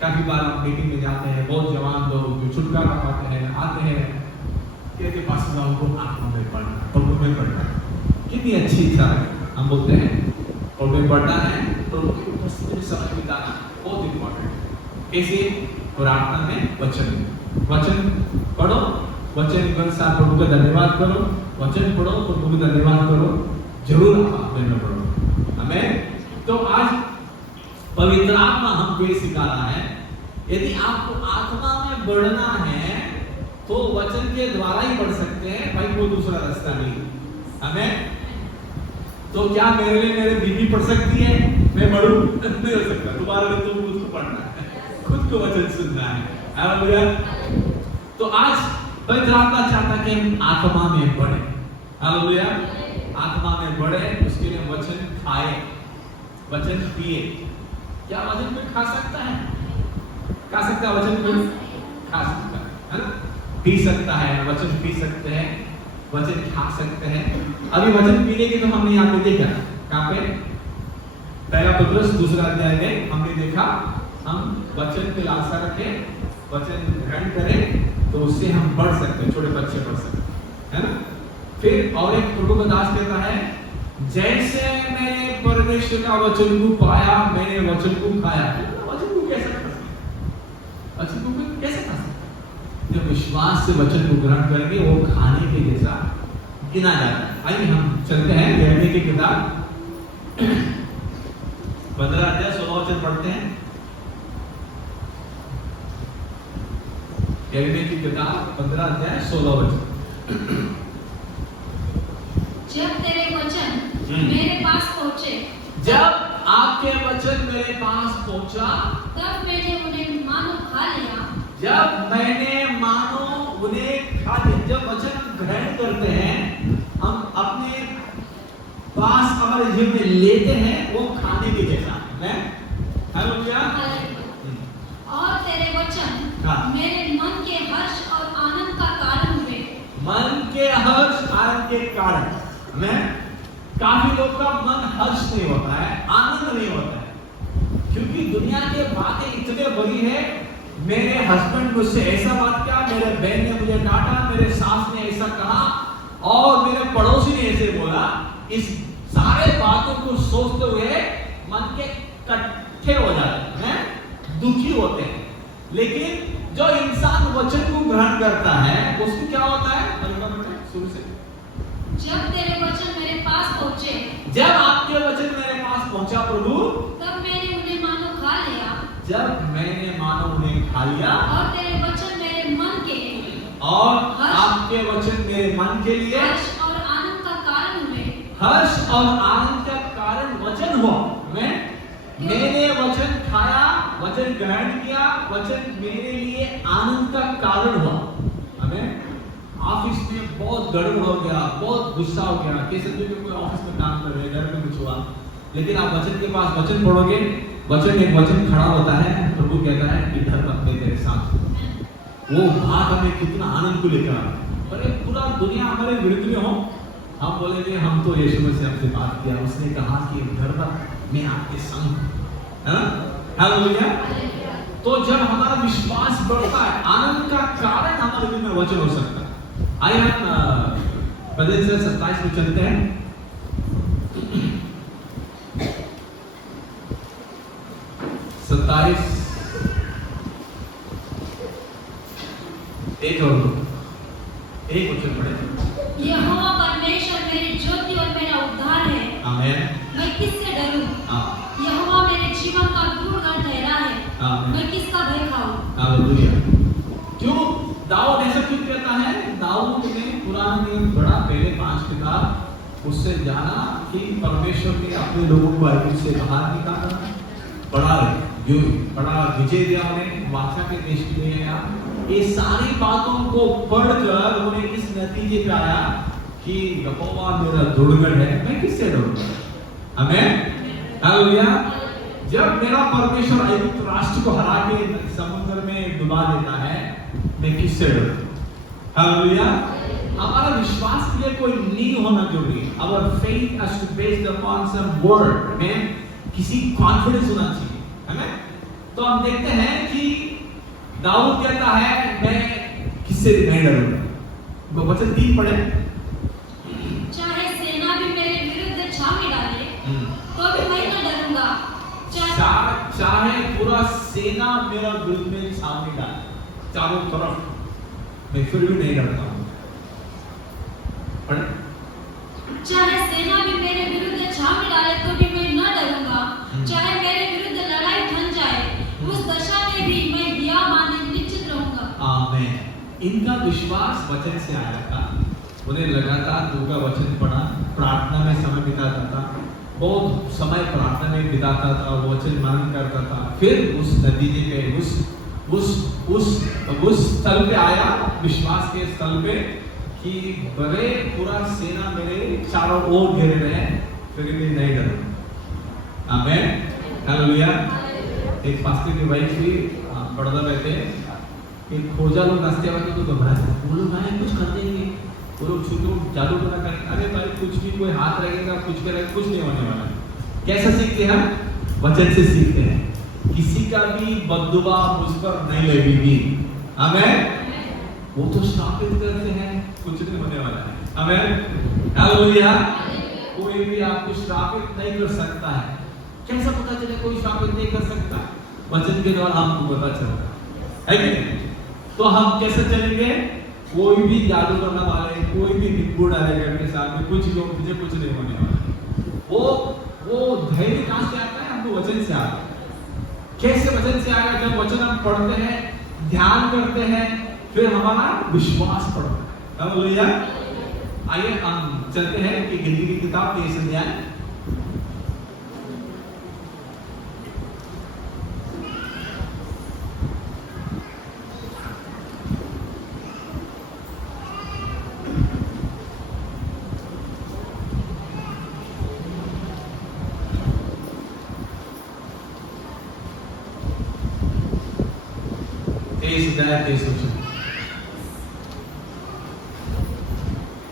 काफी बार हम मीटिंग में जाते हैं, बहुत जवान लोग जो छुटकारा पाते हैं आते हैं, कहते पास को आत्मा में पढ़ना, प्रभु में पढ़ना। कितनी अच्छी इच्छा है, हम बोलते हैं प्रभु में पढ़ना है, प्रभु की उपस्थिति में समझ में लाना बहुत इंपॉर्टेंट। कैसे? प्रार्थना में वचन पढ़ो, वचन के साथ प्रभु का धन्यवाद करो, वचन पढ़ो प्रभु का धन्यवाद करो, जरूर आप में पढ़ो। हमें तो आज पवित्र आत्मा हमको ये सिखा रहा है, यदि आपको आत्मा में बढ़ना है तो वचन के द्वारा ही बढ़ सकते हैं, भाई कोई दूसरा रास्ता नहीं। हमें तो क्या मेरे लिए मेरे बीवी पढ़ सकती है, मैं बढ़ूं? नहीं हो सकता। दोबारा तो खुद को पढ़ना है, खुद को वचन सुनना है। हालेलुया। तो आज पवित्र आत्मा चाहता कि हम आत्मा में बढ़े। हालेलुया। आत्मा में बढ़े उसके लिए वचन खाए, वचन पिए। क्या वचन कोई खा सकता है? खा सकता है वचन कोई? खा सकता है ना? पी सकता है, वचन पी सकते हैं, वचन खा सकते हैं। अभी वचन पीने की तो हमने यहाँ पे देखा, कहाँ पे? पहला पत्रस दूसरा अध्याय में हमने देखा, हम वचन पे लालसा रखें, वचन ग्रहण करें तो उससे हम बढ़ सकते हैं, छोटे बच्चे बढ़ सकते हैं, है ना? फिर और एक प्रभु का दास कहता है, जैसे मैंने परमेश्वर का वचन को पाया, मैंने वचन को खाया। वचन को कैसे खा सकते? वचन को कैसे खा सकते? जब विश्वास से वचन को ग्रहण करेंगे वो खाने के जैसा गिना जाता है। आइए हम चलते हैं यिर्मयाह की किताब 15 अध्याय 16 वचन पढ़ते हैं। यिर्मयाह की किताब 15 अध्याय 16 वचन। जब तेरे वचन मेरे पास पहुंचे, जब आपके वचन मेरे पास पहुंचा, तब मैंने उन्हें मानो खा लिया। जब मैंने मानो उन्हें खा लिया। जब वचन ग्रहण करते हैं, हम अपने पास हमारे जीवन में लेते हैं, वो खाने के जैसा है। हालेलुया। और तेरे वचन मेरे मन के हर्ष और आनंद का कारण हुए। मन के हर्ष आनंद के कारण। मैं काफी लोग का मन हर्ष नहीं होता है, आनंद नहीं होता है, क्योंकि दुनिया की बातें इतने बड़ी है। मेरे हस्बैंड मुझसे ऐसा बात किया, मेरे बहन ने मुझे डांटा, मेरे सास ने ऐसा कहा और मेरे पड़ोसी ने ऐसे बोला। इस सारे बातों को सोचते हुए मन लेकिन जो इंसान वचन को ग्रहण करता है उसको क्या होता है? शुरू से जब तेरे वचन मेरे पास पहुंचे, जब आपके वचन मेरे पास पहुंचा प्रभु, तब मैंने उन्हें मानो खा लिया, जब मैंने मानो उन्हें खा लिया, और तेरे वचन मेरे मन के और आपके वचन मेरे मन के लिए हर्ष और आनंद का कारण हुए। हर्ष और आनंद का कारण वचन हुआ। मैंने वचन खाया, वचन ग्रहण किया, वचन मेरे लिए आनंद का कारण हुआ। हमें ऑफिस में बहुत गड़बड़ हो गया, बहुत गुस्सा हो गया, कैसे कोई ऑफिस में काम कर रहे हैं, घर में कुछ हुआ, लेकिन आप वचन के पास वचन पढ़ोगे, वचन एक वचन खड़ा होता है, प्रभु कहता है कि इधर अपने तेरे साथ। वो बात हमें कितना आनंद को लेकर आता है। अरे पूरा दुनिया हमारे विरुद्ध में हो, हम बोलेंगे हम तो यीशु मसीह हमसे बात किया, उसने कहा कि घर पर मैं आपके संग हूं। हालेलुया। तो जब हमारा विश्वास बढ़ता है, आनंद का कारण हमारे दिल में वचन हो सकता है। आइए हम भजन से 27 में चलते हैं। एक वचन पढ़े। यहोवा परमेश्वर मेरी ज्योति और मेरा उद्धार है, आमीन। मैं किससे डरूं? यहोवा मेरे जीवन का दूरगढ़ ठहरा है, मैं किसका भय खाऊं? हालेलुया। क्यों दाऊद ऐसा क्यों कहता है? दाऊद ने पुराने नियम पढ़ा, पहले 5 किताब, उससे जाना कि परमेश्वर ने अपने लोगों को ऐగుप्त से बाहर निकाला, बड़ा विजय दिया उन्हें, वाचा के देश के लिए आया। ये सारी बातों को पढ़कर उन्हें इस नतीजे पे आया कि यहोवा मेरा दुर्गढ़ है, मैं किससे डरूंगा? आमीन। हालेलुया। जब मेरा परमेश्वर ऐగుप्त राष्ट्र को हरा के समुद्र में डुबा देता है, मैं किससे डरूं? हालेलुया। हमारा विश्वास के लिए कोई नींव होना जरूरी है। Our faith has to based upon some word, में किसी कॉन्फिडेंस होना चाहिए, है ना? तो हम देखते हैं कि दाऊद कहता है मैं किससे नहीं डरूंगा। वो वचन 3 पढ़े। चाहे सेना भी मेरे विरुद्ध छावनी डाले, तो भी मैं न डरूंगा। चाहे पूरा सेना मेरा विरुद्ध में छावनी डाले, चारों तरफ, मैं फिर भी नहीं डरता हूं। पढ़े। चाहे सेना भी मेरे विरुद्ध छावनी डाले, तो भी मैं न डरूंगा। चाहे मेरे विरुद्ध लड़ाई ठन जाए, उस दशा में भी मैं दिया बांधे निश्चित रहूंगा। आमीन। इनका विश्वास वचन से आया था। उन्हें लगातार दुर्गा वचन पढ़ा, प्रार्थना में समय बिताता था, बहुत समय प्रार्थना में बिताता था, वचन मनन करता था। फिर उस नतीजे पे उस स्थल पे आया, विश्वास के स्थल पे, कि बड़े पूरा सेना मेरे चारों ओर घेरे रहे हैं, फिर भी नहीं डरूंगा। आमीन। हालेलुया। एक पास्टर की वाइफ भी पढ़ता रहते कि खोजा लोग रास्ते आते तो घबराते, वो लोग आए कुछ करते नहीं, वो लोग छुट्टी जादू तो ना करें, अरे भाई कुछ भी कोई हाथ लगेगा, कुछ करेगा, कुछ नहीं होने वाला। कैसे सीखते हैं? वचन से सीखते हैं। किसी का भी बद्दुआ मुझ पर नहीं लगेगी। आमीन। वो तो श्रापित करते हैं, कुछ नहीं होने वाला है। आमीन। हालेलुया। कोई भी आपको श्रापित नहीं कर सकता है। कैसा पता चले कोई श्रापित नहीं कर सकता? वचन के द्वारा आपको पता चलता है कि नहीं? तो हम कैसे चलेंगे? कोई भी जादू करने वाले, कोई भी निपुण डालेगा के साथ में, कुछ लोग मुझे कुछ नहीं होने वाला। वो धैर्य कहां से आता है? हमको वचन से आता है। कैसे वचन से आएगा? जब वचन हम पढ़ते हैं, ध्यान करते हैं, फिर हमारा विश्वास बढ़ता है। हालेलुया। आइए हम चलते हैं कि गिनती की किताब 23 अध्याय।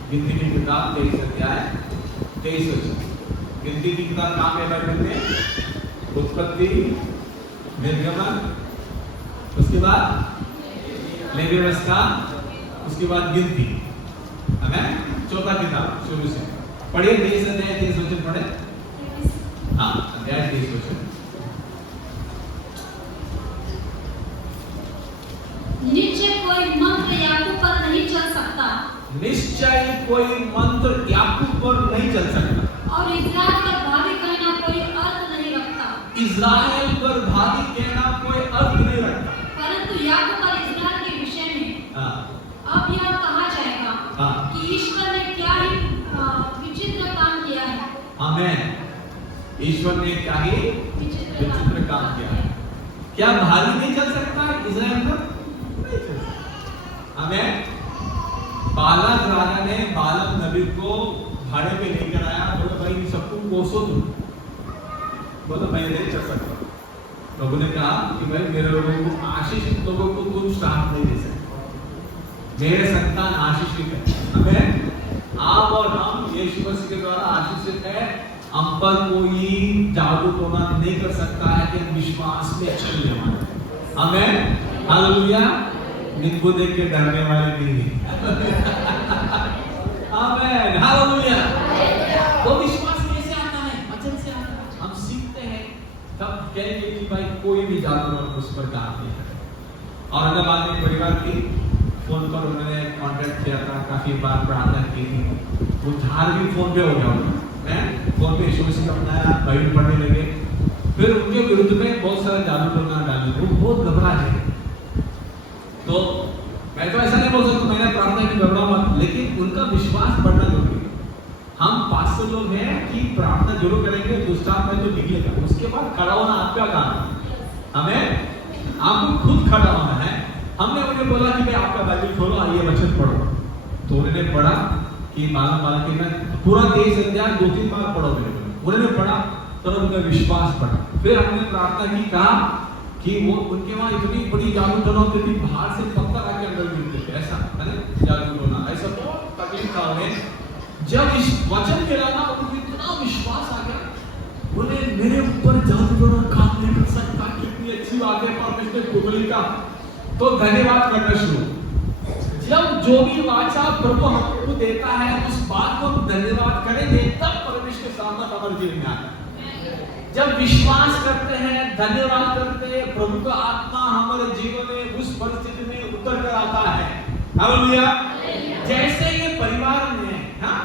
गिनती की किताब 23 अध्याय 23 वचन। गिनती की किताब कहाँ पे बैठते हैं? उत्पत्ति, निर्गमन, उसके बाद लेवी व्यवस्था, उसके बाद गिनती। हमें चौथा किताब शुरू से पढ़िए। 23 अध्याय 23 वचन पढ़े। हाँ, अध्याय 23 वचन। कोई मंत्र याकूब पर नहीं चल सकता। और इस्राएल पर भारी कहना कोई अर्थ नहीं रखता। इस्राएल पर भारी कहना कोई अर्थ नहीं रखता। परंतु याकूब और इस्राएल के विषय में अब यह कहा जाएगा कि ईश्वर ने क्या ही विचित्र काम किया है। आमेन। ईश्वर ने क्या ही विचित्र काम किया है। क्या भारी नहीं चल सकता इस्राएल पर? नहीं चल सकता। आमेन। बालाक राजा ने बालक नबी को भाड़े पे लेकर आया, बोला भाई इन सबको कोसो तुम। बोला मैं नहीं चल सकता। प्रभु ने कहा कि भाई मेरे लोगों को आशीषित लोगों को तुम श्राप नहीं दे सकते। मेरे संतान आशीषित है। आमेन। आप और हम यीशु मसीह के द्वारा आशीषित है। हम पर कोई जादू टोना नहीं कर सकता है कि विश्वास में चलने वाले। आमेन। हालेलुया। नींबू देख के डरने वाले नहीं हैं। आमेन। हालेलुया। वो विश्वास कैसे आता है? वचन से आता है। हम सीखते हैं तब कहेंगे कि भाई कोई भी जादू उस पर काम नहीं करे। और अगर बाद में परिवार की फोन पर उन्होंने कांटेक्ट किया था, काफी बार प्रार्थना की थी। वो धार भी फोन पे हो गया उनका। फोन पे यीशु मसीह अपनाया, बाइबल पढ़ने लगे। फिर उनके विरुद्ध में बहुत सारा जादू टोना डाले। वो बहुत घबरा गए। तो मैं तो ऐसा नहीं बोल सकता मैंने प्रार्थना की घबरा मत, लेकिन उनका विश्वास बढ़ना जरूरी है। हम पास्टर लोग हैं कि प्रार्थना जरूर करेंगे, दुष्टात्मा तो निकलेगा, उसके बाद खड़ा होना आपका काम है। हमें आपको खुद खड़ा होना है। हमने उन्हें बोला कि भाई आपका बाइबल खोलो, आइए वचन पढ़ो। तो उन्होंने पढ़ा कि मालूम कि मैं पूरा 23 अध्याय 2-3 बार पढ़ोगे। उन्होंने पढ़ा तो उनका विश्वास बढ़ा। फिर हमने प्रार्थना की, कहा कि वो उनके वहां इतनी बड़ी जादू टोना होती थी, बाहर से पत्थर आके अंदर गिरते थे, ऐसा है ना जादू टोना, ऐसा बहुत तकलीफ था उन्हें। जब इस वचन के लाना उनको इतना विश्वास आ गया, उन्हें मेरे ऊपर जादू टोना काम नहीं कर सकता। कितनी अच्छी बात है परमेश्वर पुगली का। तो धन्यवाद करना शुरू। जब जो भी वाचा प्रभु हमको देता है उस बात को हम धन्यवाद करेंगे, तब परमेश्वर सामर्थ हमारे जीवन में आता है। जब विश्वास करते हैं, धन्यवाद करते हैं, प्रभु का आत्मा हमारे जीवन में उस परिस्थिति में उतर कर आता है। हालेलुया। जैसे ये परिवार में हाँ,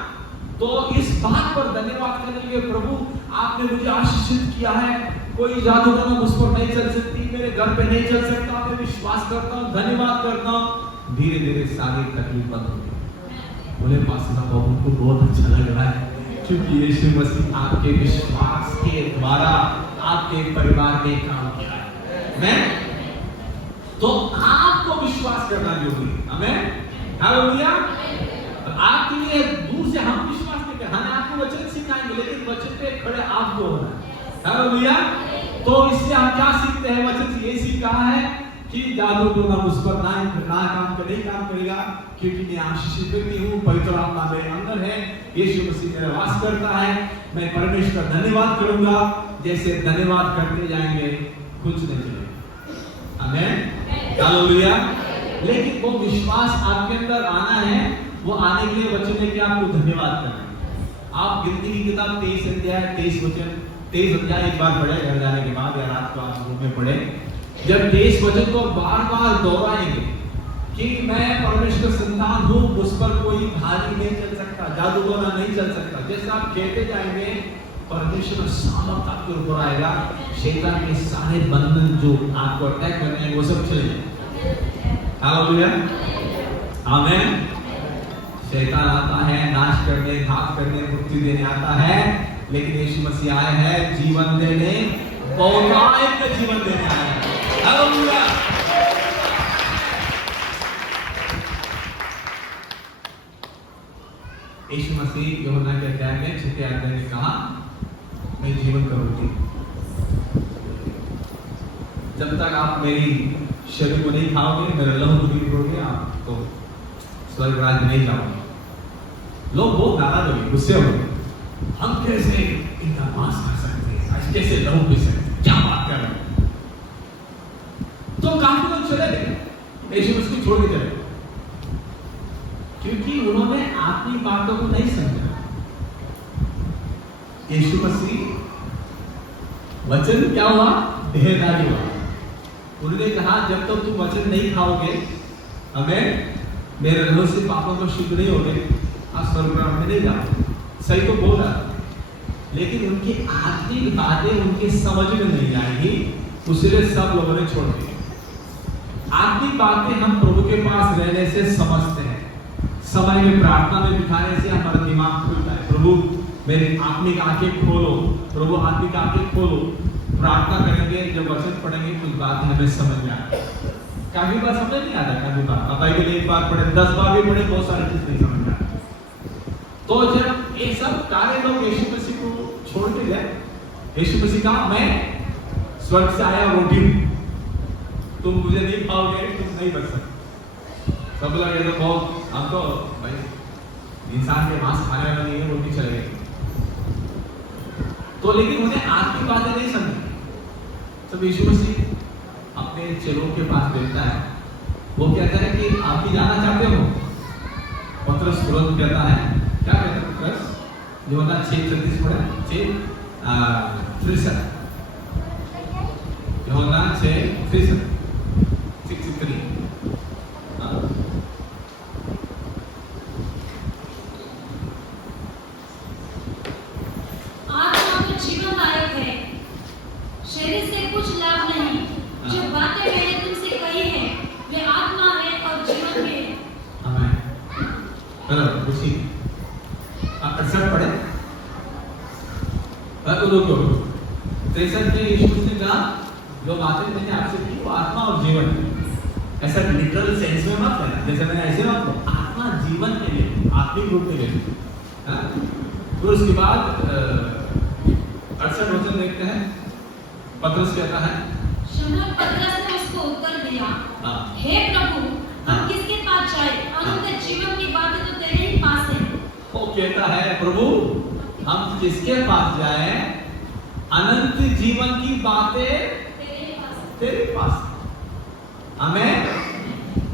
तो इस बात पर धन्यवाद करने के लिए, प्रभु आपने मुझे आशीषित किया है, कोई जादू टोना मुझ पर नहीं चल सकती, मेरे घर पे नहीं चल सकता। मैं विश्वास करता हूँ, धन्यवाद करता हूँ। धीरे धीरे सारी तकलीफ बंद हो गई। बोले पास्टर साहब उनको बहुत अच्छा लग रहा है, क्योंकि यीशु मसीह आपके विश्वास के द्वारा आपके परिवार में काम किया है। मैं तो आपको विश्वास करना जरूरी है। आमेन। हालेलुया। आपके लिए दूर से हम विश्वास नहीं करते, हम आपको वचन सिखाएंगे, लेकिन वचन पे खड़े आपको होना है। हालेलुया। तो इसलिए हम क्या सीखते हैं? वचन से ये सीखा है कि जादू टोना मुझ पर ना काम करेगा, क्योंकि मैं आशीषित व्यक्ति हूँ, पवित्र आत्मा मेरे अंदर है, यीशु मसीह मेरा वास करता है। मैं परमेश्वर का धन्यवाद करूंगा। जैसे धन्यवाद करते जाएंगे कुछ नहीं चलेगा। आमेन। हालेलुया। लेकिन वो विश्वास आपके अंदर आना है, वो आने के लिए वचन है कि आपको धन्यवाद करना है। आप गिनती की किताब 23 अध्याय 23 वचन 23 अध्याय एक बार पढ़े घर जाने के बाद, या रात को आप रूम में पढ़े। जब 23 वचन को बार-बार दोहराएंगे कि मैं परमेश्वर संतान हूँ, उस पर कोई भारी नहीं चल सकता, जादू टोना नहीं चल सकता। जैसे आप कहते जाएंगे, परमेश्वर सामर्थ आपके ऊपर आएगा। शैतान के सारे बंधन जो आपको अटैक करने हैं वो सब चले जाएंगे। हालेलुया। आमेन। शैतान आता है नाश करने, घात करने, मुक्ति देने आता है, लेकिन यीशु मसीह आए हैं जीवन देने, बहुतायत का जीवन देने आए हैं। हालेलुया। यीशु मसीह यूहन्ना के अध्याय में 6 अध्याय में कहा, मैं जीवन का रोटी। जब तक आप मेरी शरीर को नहीं खाओगे, मेरा लहू को नहीं पीओगे, आप तो स्वर्ग राज्य में नहीं जाओगे। लोग बहुत नाराज होंगे, गुस्से होंगे, हम कैसे इनका मांस खा सकते हैं, आज कैसे लहू पी सकते हैं, क्या बात कर रहे हैं। तो काफी लोग चले गए, यीशु उसको छोड़ के चले, क्योंकि उन्होंने अपनी बातों को नहीं समझा। यीशु मसीह वचन क्या हुआ? देहधारी हुआ। उन्होंने कहा जब तक तुम वचन नहीं खाओगे, हमें मेरे लहू से पापों को शुद्ध नहीं होगे, स्वर्ग में नहीं जाओगे, सही तो बोल रहा, लेकिन उनकी आत्मिक बातें उनके समझ में नहीं आएगी, उसलिए सब लोगों ने छोड़ दी। आत्मिक बातें हम प्रभु के पास रहने से समझते हैं, समय में प्रार्थना में बिताने से हमारा दिमाग खुलता है। प्रभु मेरी आत्मिक आंखें खोलो, प्रभु आत्मिक आंखें खोलो। प्रार्थना करेंगे, जब वचन पढ़ेंगे कुछ बातें हमें समझ में आती है। काफी बार समझ नहीं आता, काफी बार बाइबल एक बार पढ़े 10 बार भी पढ़े, बहुत सारी चीज नहीं समझ में आती। तो जब ये सब कार्य लोग यीशु मसीह को छोड़ के गए, यीशु मसीह कहा मैं स्वर्ग से आया रोटी हूं, तुम मुझे नहीं पाओगे, तुम नहीं बच सकते। सब लोग ये तो बहुत, हम तो भाई इंसान के मांस खाने वाला नहीं है, रोटी चलेगी। तो लेकिन उन्हें आत्मिक बातें नहीं समझी। तब यीशु मसीह अपने चेलों के पास बैठता है, वो कहता है कि आप भी जाना चाहते हो? पतरस तुरंत कहता है, क्या कहता है पतरस? यूहन्ना 6:33 पढ़े, 6:63, यूहन्ना 6:63, 63। आत्मा तो जीवनदायक है, शरीर से कुछ लाभ नहीं। जो बातें मैंने तुमसे कही है वे आत्मा है और जीवन भी है। आमीन। चलो खुशी 68 पढ़े। लोगों 63 में यीशु ने कहा जो बातें मैंने आपसे की वो आत्मा और जीवन है। ऐसा लिटरल सेंस में मत लेना, जैसे मैंने ऐसे मत लो, आत्मा जीवन के लिए, आत्मिक रूप के लिए। फिर उसके बाद 68 वचन देखते हैं, पतरस कहता है, शमूएल पतरस ने उसको उत्तर दिया, हे प्रभु हम किसके पास जाए? अनंत जीवन की बातें तो तेरे ही पास है। वो कहता है प्रभु हम किसके पास जाए? अनंत जीवन की बातें तेरे पास। हमें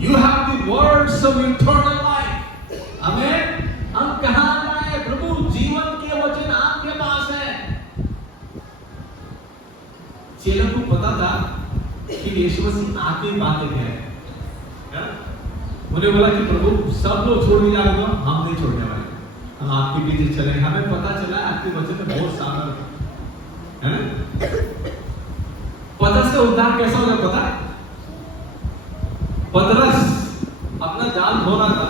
you have the words of eternal life. हमें हम कहां जाए प्रभु? जीवन के वचन आपके पास है। चेलों को पता था कि यीशु मसीह आत्मिक बातें कह रहे हैं। उन्हें बोला कि प्रभु सब लोग छोड़ दिया, हम नहीं छोड़ने वाले, हम आपके पीछे चलेंगे। हमें पता चला आपके वचन में बहुत सामर्थ्य है। पतरस से उद्धार कैसा होगा पता है? पतरस अपना जाल धो रहा था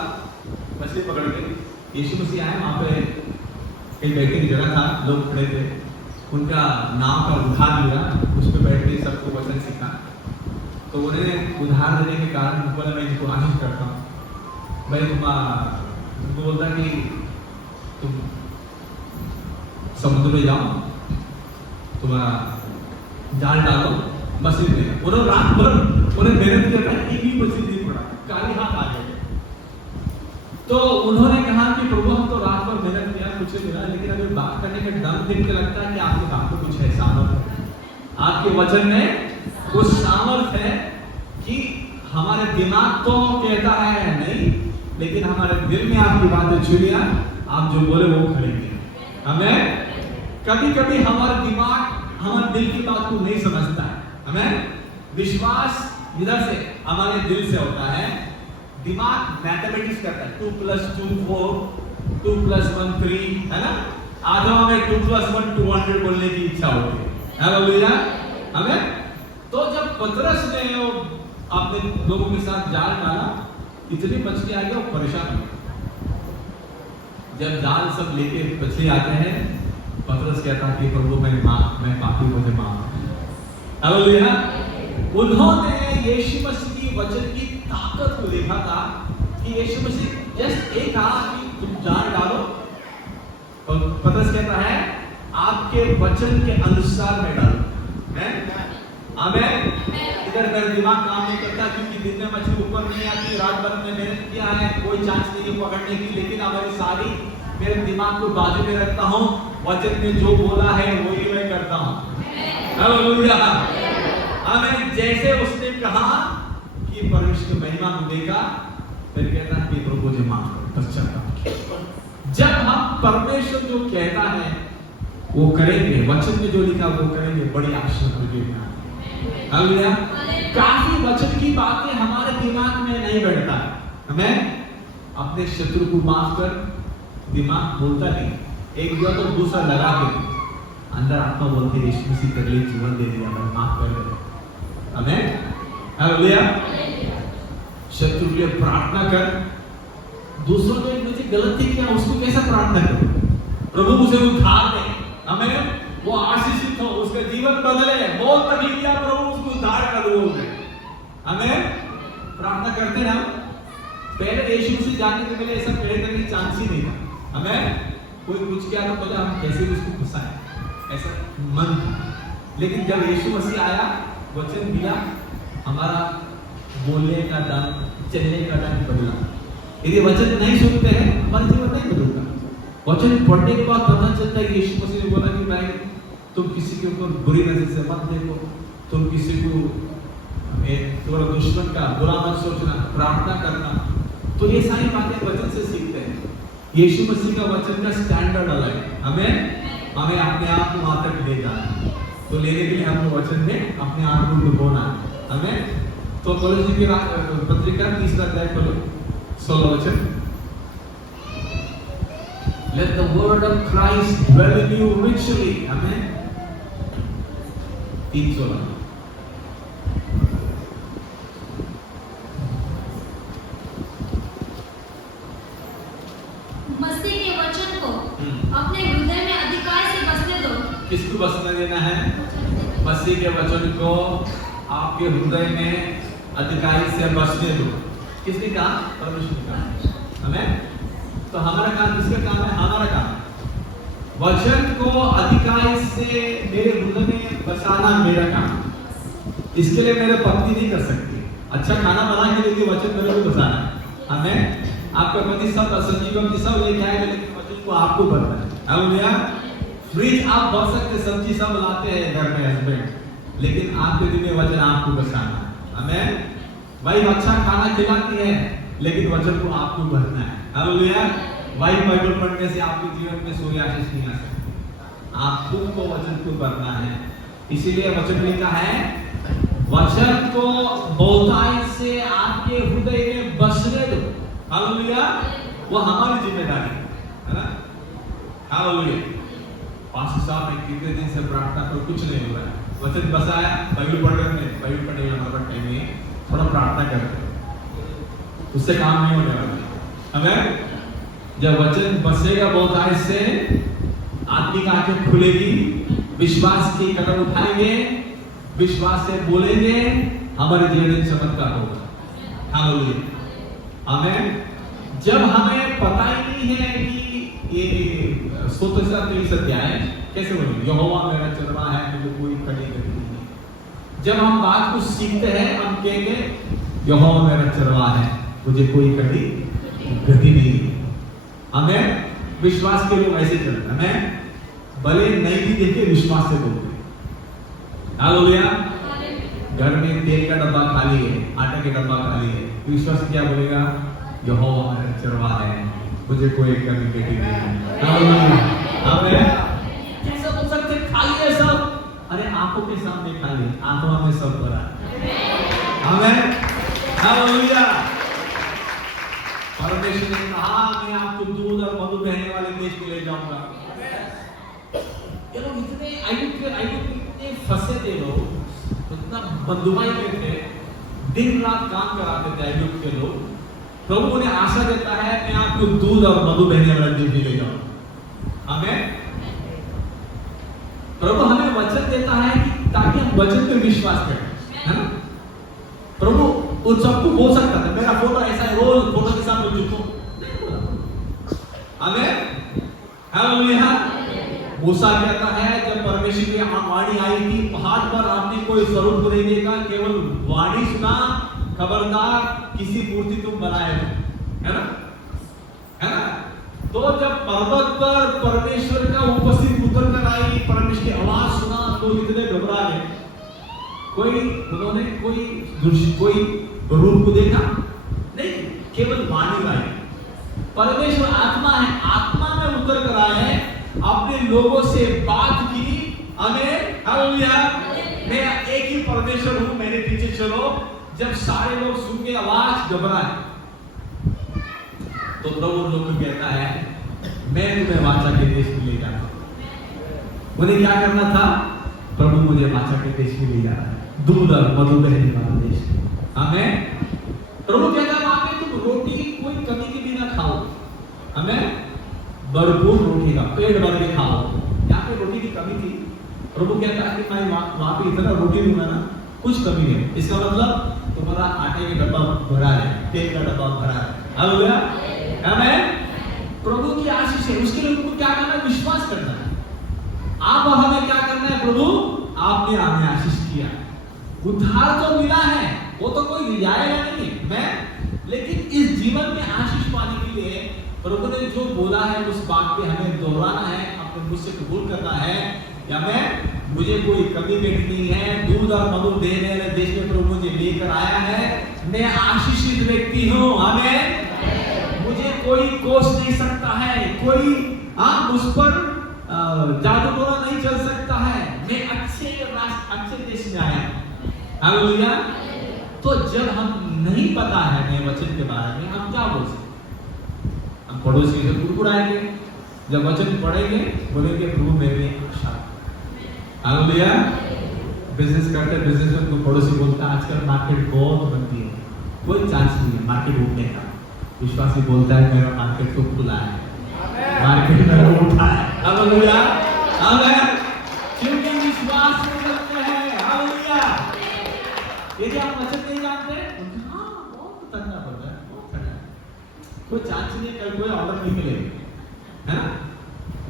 मछली पकड़ के, यीशु मसीह आए, वहां पे एक बैठने की जगह था, लोग खड़े थे, उनका नाव का उधार लिया, उस पर बैठ के सबको वचन सीखा। तो उन्हें उधार देने के कारण बोला मैं इनको आशीष करता हूँ भाई, तुम बोलता कि तुम समुद्र में जाओ, तुम्हारा जाल डालो, मछली में। उन्होंने रात भर उन्हें मेहनत किया, एक भी मछली नहीं पड़ा, काली हाथ आ गए। तो उन्होंने कहा कि प्रभु हम तो रात भर मेहनत किया, कुछ नहीं मिला, लेकिन अभी बात करने का ढंग देख के लगता है कि आपके बात में कुछ है, सामर्थ्य है, आपके वचन में कुछ सामर्थ्य है कि हमारे दिमाग तो कहता है नहीं, लेकिन हमारे दिल में आपकी बातें छुलिया, आप जो बोले वो खरीदेंगे। हमें कभी कभी हमारा दिमाग हमारे दिल की बात को नहीं समझता है। हमें विश्वास इधर से हमारे दिल से होता है, दिमाग मैथमेटिक्स करता है, 2 + 2 4, 2 + 1 3, है ना? आज हमें 2 + 1 200 बोलने की इच्छा होती है। हालेलुया। हमें तो जब पतरस ने अपने लोगों के साथ जाल डाला, इतनी मछली आ गई, वो परेशान हो गए। जब जाल सब लेके मछली आते हैं, पतरस कहता है कि प्रभु मैं पापी मुझे माफ। हालेलुया। उन्होंने यीशु मसीह की वचन की ताकत को देखा था कि यीशु मसीह जस्ट एक कहा कि तुम जाल डालो, और पतरस कहता है आपके वचन के अनुसार मैं डालूं। आमीन। इधर मेरा दिमाग काम नहीं करता क्योंकि दिन में मछली ऊपर नहीं आती, रात भर में मेहनत किया है, कोई चांस नहीं है पकड़ने की, लेकिन हमारी सारी मेरे दिमाग को बाजू में रखता हूँ, वचन में जो बोला है वही मैं करता हूँ। हालेलुया। आमीन। जैसे उसने कहा कि परमेश्वर महिमा को देगा, फिर कहता है कि प्रभु मुझे माफ करो, पश्चाताप। जब हम परमेश्वर जो कहता है वो करेंगे, वचन में जो लिखा वो करेंगे, बड़ी आशीष होगी। हालेलुया। काफी वचन की बातें हमारे दिमाग में नहीं बैठता है। हमें अपने शत्रु को माफ कर, दिमाग बोलता नहीं, एक दिया तो दूसरा लगा के, अंदर आत्मा बोलती है यीशु मसीह तेरे लिए जीवन दे दिया, मैं माफ कर दे। आमीन, हालेलुया। शत्रु के लिए प्रार्थना कर, दूसरों ने मुझे गलती किया उसको कैसा प्रार्थना करो, प्रभु उसे उद्धार दे, आमीन, वो आशीषित हो, उसका जीवन बदले, बहुत तकलीफ किया प्रभु उसको उद्धार कर दो, आमीन। प्रार्थना करते हैं हम। पहले यीशु से जानने के पहले ऐसा पहले करने की चांस ही नहीं था, आमीन। कोई कुछ किया तो पहले हम कैसे उसको फंसाएं, ऐसा मन था। लेकिन जब यीशु मसीह आया, वचन दिया, हमारा बोलने का ढंग, चलने का ढंग बदला। यदि वचन नहीं सुनते हैं, हमारा जीवन नहीं बदलता। वचन पढ़ने के बाद पता चलता है कि यीशु मसीह ने बोला कि भाई तुम किसी के ऊपर बुरी नजर से मत देखो, तुम किसी को थोड़ा दुश्मन का बुरा मत सोचना, प्रार्थना करना। तो ये सारी बातें वचन से सीखते हैं। यीशु मसीह का वचन का स्टैंडर्ड अलग है, हमें अपने आप को वहां तक ले जाना है। तो लेने के लिए हमको वचन में अपने आप को डुबोना है, हमें। तो कोलोसी की पत्रिका 3 अध्याय खोलो, 16 वचन। Let the word of Christ dwell in you richly, amen. 3:16। मसीह के वचन को अपने हृदय में अधिकार से बसने दो। किसको बसने देना है? मसीह के वचन को आपके हृदय में अधिकारी से बसने दो। किसने कहा? परमेश्वर ने कहा, हमें। तो हमारा काम, किसका काम है? हमारा काम। वचन को अधिकारी से मेरे हृदय में बसाना मेरा काम। इसके लिए मेरे पत्नी नहीं कर सकती। अच्छा खाना बना के देगी, वचन मेरे को बसाना है, हमें। आपका पति सब सब्जी सब लेके आएगा, लेकिन वचन को आपको भरना है, हालेलुया। फ्रिज आप भर सकते, सब्जी सब लाते हैं घर में हस्बैंड, लेकिन आपके दिल में वचन आपको बसाना है, हमें। भाई अच्छा खाना खिलाती है, लेकिन वचन को आपको भरना है, हालेलुया। भाई बाइबल पढ़ने से आपके जीवन में सूर्य आशीष नहीं आ सकता, आपको को वचन को भरना है। इसीलिए वचन लिखा है, वचन को बहुतायत से आपके हृदय में बसने दो, हालेलुया। वो हमारी जिम्मेदारी है ना, हालेलुया। पास्टर साहब ने कितने दिन से प्रार्थना कर, कुछ नहीं हुआ है, वचन बसाया, बाइबल पढ़ रहे हैं, बाइबल पढ़ने का हमारा टाइम में थोड़ा प्रार्थना करते हैं, उससे काम नहीं होने वाला, हमें। जब वचन बसेगा बहुतायत से, आत्मिक आंखें खुलेगी, विश्वास की कदम उठाएंगे, विश्वास से बोलेंगे, हमारे जीवन में चमत्कार होगा, हालेलुया, हमें। जब हमें पता ही नहीं है कि ये स्तोत्र 23 अध्याय कैसे बोलेंगे, यहोवा मेरा चरवाहा है, मुझे कोई कमी नहीं। जब हम बात को सीखते हैं, हम कहेंगे यहोवा मेरा चरवाहा है, मुझे कोई कमी गति नहीं। हमें विश्वास के लोग ऐसे करते हैं, हमें भले नहीं भी देखे, विश्वास से बोलते, हालेलुया। घर में तेल का डब्बा खाली है, आटा का डब्बा खाली है, विश्वास से क्या बोलेगा? यहोवा मेरा चरवाहा है, मुझे कोई कमी पेटी नहीं है, हालेलुया। हमें कैसे बोल सकते खाली है सब? अरे आंखों के सामने खाली, आत्मा में सब भरा है, हमें, हालेलुया। परमेश्वर ने कहा, मैं आपको दूध और मधु बहने वाले देश में ले जाऊंगा। ये लोग इतने फंसे थे, लोग इतना बंधुआई में थे, दिन रात काम कराते थे ऐगुप्त के लोग। प्रभु उन्हें आशा देता है, मैं आपको दूध और मधु बहने वाले देश में ले जाऊंगा, हमें। प्रभु हमें वचन देता है कि ताकि हम वचन पे विश्वास करें, है ना। प्रभु उन सबको बोल सकता था, मेरा फोटो ऐसा है, रोज फोटो के साथ झूठो नहीं बोला, हमें, हालेलुया। मूसा कहता है, जब परमेश्वर की वाणी आई थी, पहाड़ पर आपने कोई स्वरूप को नहीं देखा, केवल वाणी सुना, खबरदार किसी मूर्ति तुम बनाए हो, है ना, है ना। तो जब पर्वत पर परमेश्वर का उपस्थित उतर कर आई, परमेश्वर की आवाज सुना, तो इतने घबरा गए। उन्होंने कोई रूप को देखा नहीं, केवल वाणी आई। परमेश्वर आत्मा है, आत्मा में उतर कर आए हैं, अपने लोगों से बात की, हमें, हालेलुया। मैं एक ही परमेश्वर हूं, मेरे पीछे चलो। जब सारे लोग सुन के आवाज घबराए, तो प्रभु लोग कहता है, मैं तुम्हें वाचा के देश में ले जाता हूँ। उन्हें क्या करना था? प्रभु मुझे वाचा के देश में ले जा रहा है, दूध और मधु बहने वाला देश। हमें प्रभु कहता है वहां पे तुम रोटी कोई कमी के बिना खाओ, हमें भरपूर रोटी का पेट भर के खाओ। यहाँ पे रोटी की कमी थी। प्रभु कहता है कि मैं वहां पे इतना रोटी दूंगा ना, कुछ कमी नहीं। इसका मतलब तुम्हारा आटे का डब्बा भरा है, तेल का डब्बा भरा है। हालेलुया, आमेन। प्रभु की आशीष है, उसके लिए उनको क्या करना है? विश्वास करना है। आप और हमें क्या करना है? प्रभु आपने हमें आशीष किया, उद्धार तो मिला है, वो तो कोई जाएगा नहीं मैं, लेकिन इस जीवन में आशीष पाने के लिए प्रभु ने जो बोला है उस बात पे हमें दोहराना है, अपने मुझसे कबूल करना है। या मैं मुझे कोई कमी पेट नहीं है, दूध और मधु देने वाले देश में प्रभु मुझे लेकर आया है, मैं आशीषित व्यक्ति हूँ। हमें मुझे कोई कोस नहीं सकता है, कोई मुझ पर जादू टोना नहीं चल सकता है। मैं अच्छे देश में आया। हालेलुया। तो जब हम नहीं पता है नए वचन के बारे में, हम क्या बोल सकते? हम पड़ोसी से कुड़कुड़ाएंगे, जब वचन पढ़ेंगे बोलेंगे प्रभु मेरे लिए आशा। हालेलुया। बिजनेस करते बिजनेस में पड़ोसी बोलता है आजकल मार्केट बहुत बनती है, कोई चांस नहीं है मार्केट उठने का। विश्वासी बोलता है मेरा मार्केट तो खुला है, मार्केट में उठा है। हालेलुया, आमेन। क्योंकि विश्वास में करते हैं। हालेलुया। यदि आप वचन नहीं जानते, हाँ बहुत तंगा पड़ रहा है, बहुत तंगा है, कोई चांस नहीं, कल कोई ऑर्डर नहीं मिलेगा, है ना?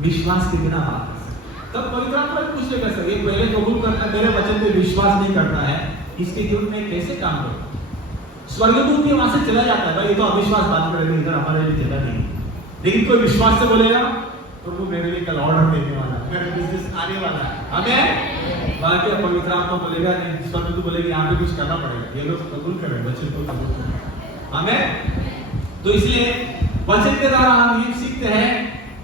विश्वास के बिना बात कर सकते। तब पवित्र आत्मा पूछेगा सर ये पहले कबूल करता है, मेरे वचन पे विश्वास नहीं करता है, इसके जीवन में कैसे काम करूं? स्वर्गदूत भी वहां से चला जाता है, भाई ये तो अविश्वास बात करेंगे, इधर हमारे लिए जगह नहीं। लेकिन कोई विश्वास से बोलेगा प्रभु मेरे लिए कल ऑर्डर देने वाला है, मेरा बिजनेस आने वाला है। हमें बाकी पवित्र आत्मा बोलेगा नहीं, स्वर्गदूत बोलेगा यहाँ पे कुछ करना पड़ेगा, ये लोग कबूल कर रहे हैं, वचन को कबूल कर रहे हैं। हमें तो इसलिए वचन के द्वारा हम ये सीखते हैं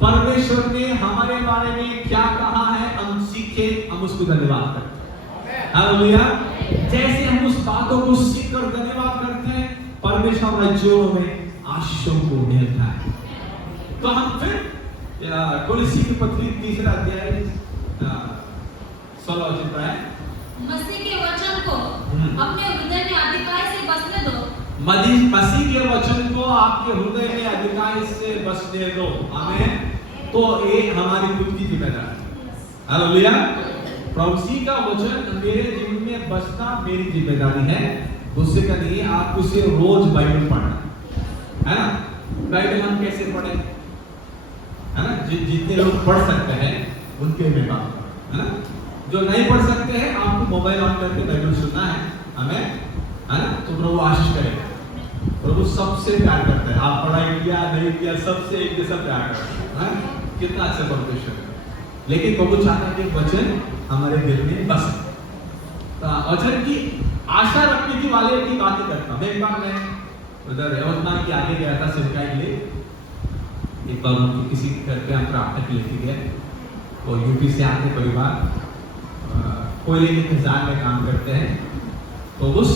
परमेश्वर ने हमारे बारे में क्या कहा है, हम सीखे, हम उसको धन्यवाद करते हैं। हालेलुया। जैसे हम उस बातों को सीखकर धन्यवाद करते हैं, परमेश्वर हमारे जीवन में आशीषों को मिलता है। तो हम फिर कोलोसी की पत्री 3 अध्याय 16 वचन पर है, मसीह के वचन को अपने हृदय में अधिकार से बसने दो। मसीह के वचन को आपके हृदय में अधिकार से बसने दो। आमीन। तो ये हमारी खुद की जिम्मेदारी है। हालेलुया। प्रभु का वचन मेरे जीवन में बसना मेरी जिम्मेदारी है, दूसरे का नहीं। आप उसे रोज बाइबल पढ़ना है ना। बाइबल हम कैसे पढ़े, है ना? जितने लोग पढ़ सकते हैं उनके में बात है ना। जो नहीं पढ़ सकते हैं आपको मोबाइल ऑन करके बाइबल सुनना है, हमें, है ना? तो प्रभु आशीष करेगा। प्रभु सबसे प्यार करते हैं, आप पढ़ाई किया नहीं किया सबसे एक जैसा प्यार करते हैं। कितना अच्छा परमेश्वर है। लेकिन प्रभु चाहता है कि वचन हमारे दिल में बसे। वचन की आशा रखने की वाले की बातें करता हूँ। एक बार मैं उधर यवतमाल के आगे गया था सेवकाई के लिए। एक बार उनके किसी घर पे हम प्रार्थना के लेके गए, वो यूपी से आते परिवार कोयले के खदान में काम करते हैं। तो उस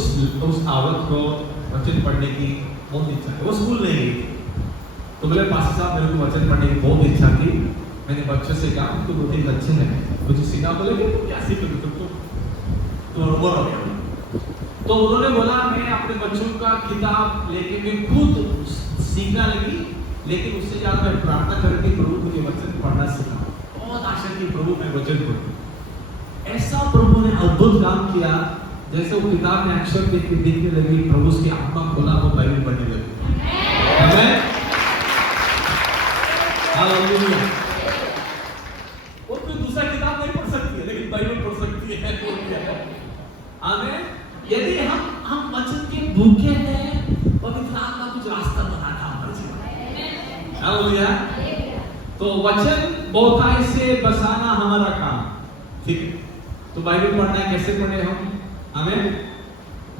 औरत को वचन पढ़ने की बहुत इच्छा थी, वो स्कूल नहीं गई थी। तो बोले पास्टर साहब मेरे को वचन पढ़ने की बहुत इच्छा थी। मैंने बच्चों से कहा तो 2-3 बच्चे हैं मुझे सिखा। बोले कि तुम क्या सीखोगे तुमको, तो तो उन्होंने बोला मैं अपने बच्चों का किताब लेके मैं खुद सीखना लगी, लेकिन उससे ज्यादा मैं प्रार्थना करके प्रभु मुझे वचन पढ़ना सीखा। बहुत आशा की प्रभु मैं वचन पढ़ूं। ऐसा प्रभु ने अद्भुत काम किया, जैसे वो किताब में अक्षर देखने लगी, प्रभु उसकी आत्मा खोला, वो बाइबल पढ़ने लगी। आमीन। हालेलुया। वो कोई दूसरा किताब नहीं पढ़ सकती है, लेकिन बाइबल पढ़ सकती है। आमीन। यदि हम वचन के भूखे हैं, पवित्र आत्मा कुछ रास्ता बनाता हमारे जीवन में। हालेलुया। तो वचन बहुतायत से बसाना हमारा काम, ठीक है? तो बाइबल पढ़ना है, कैसे पढ़े हम? हमें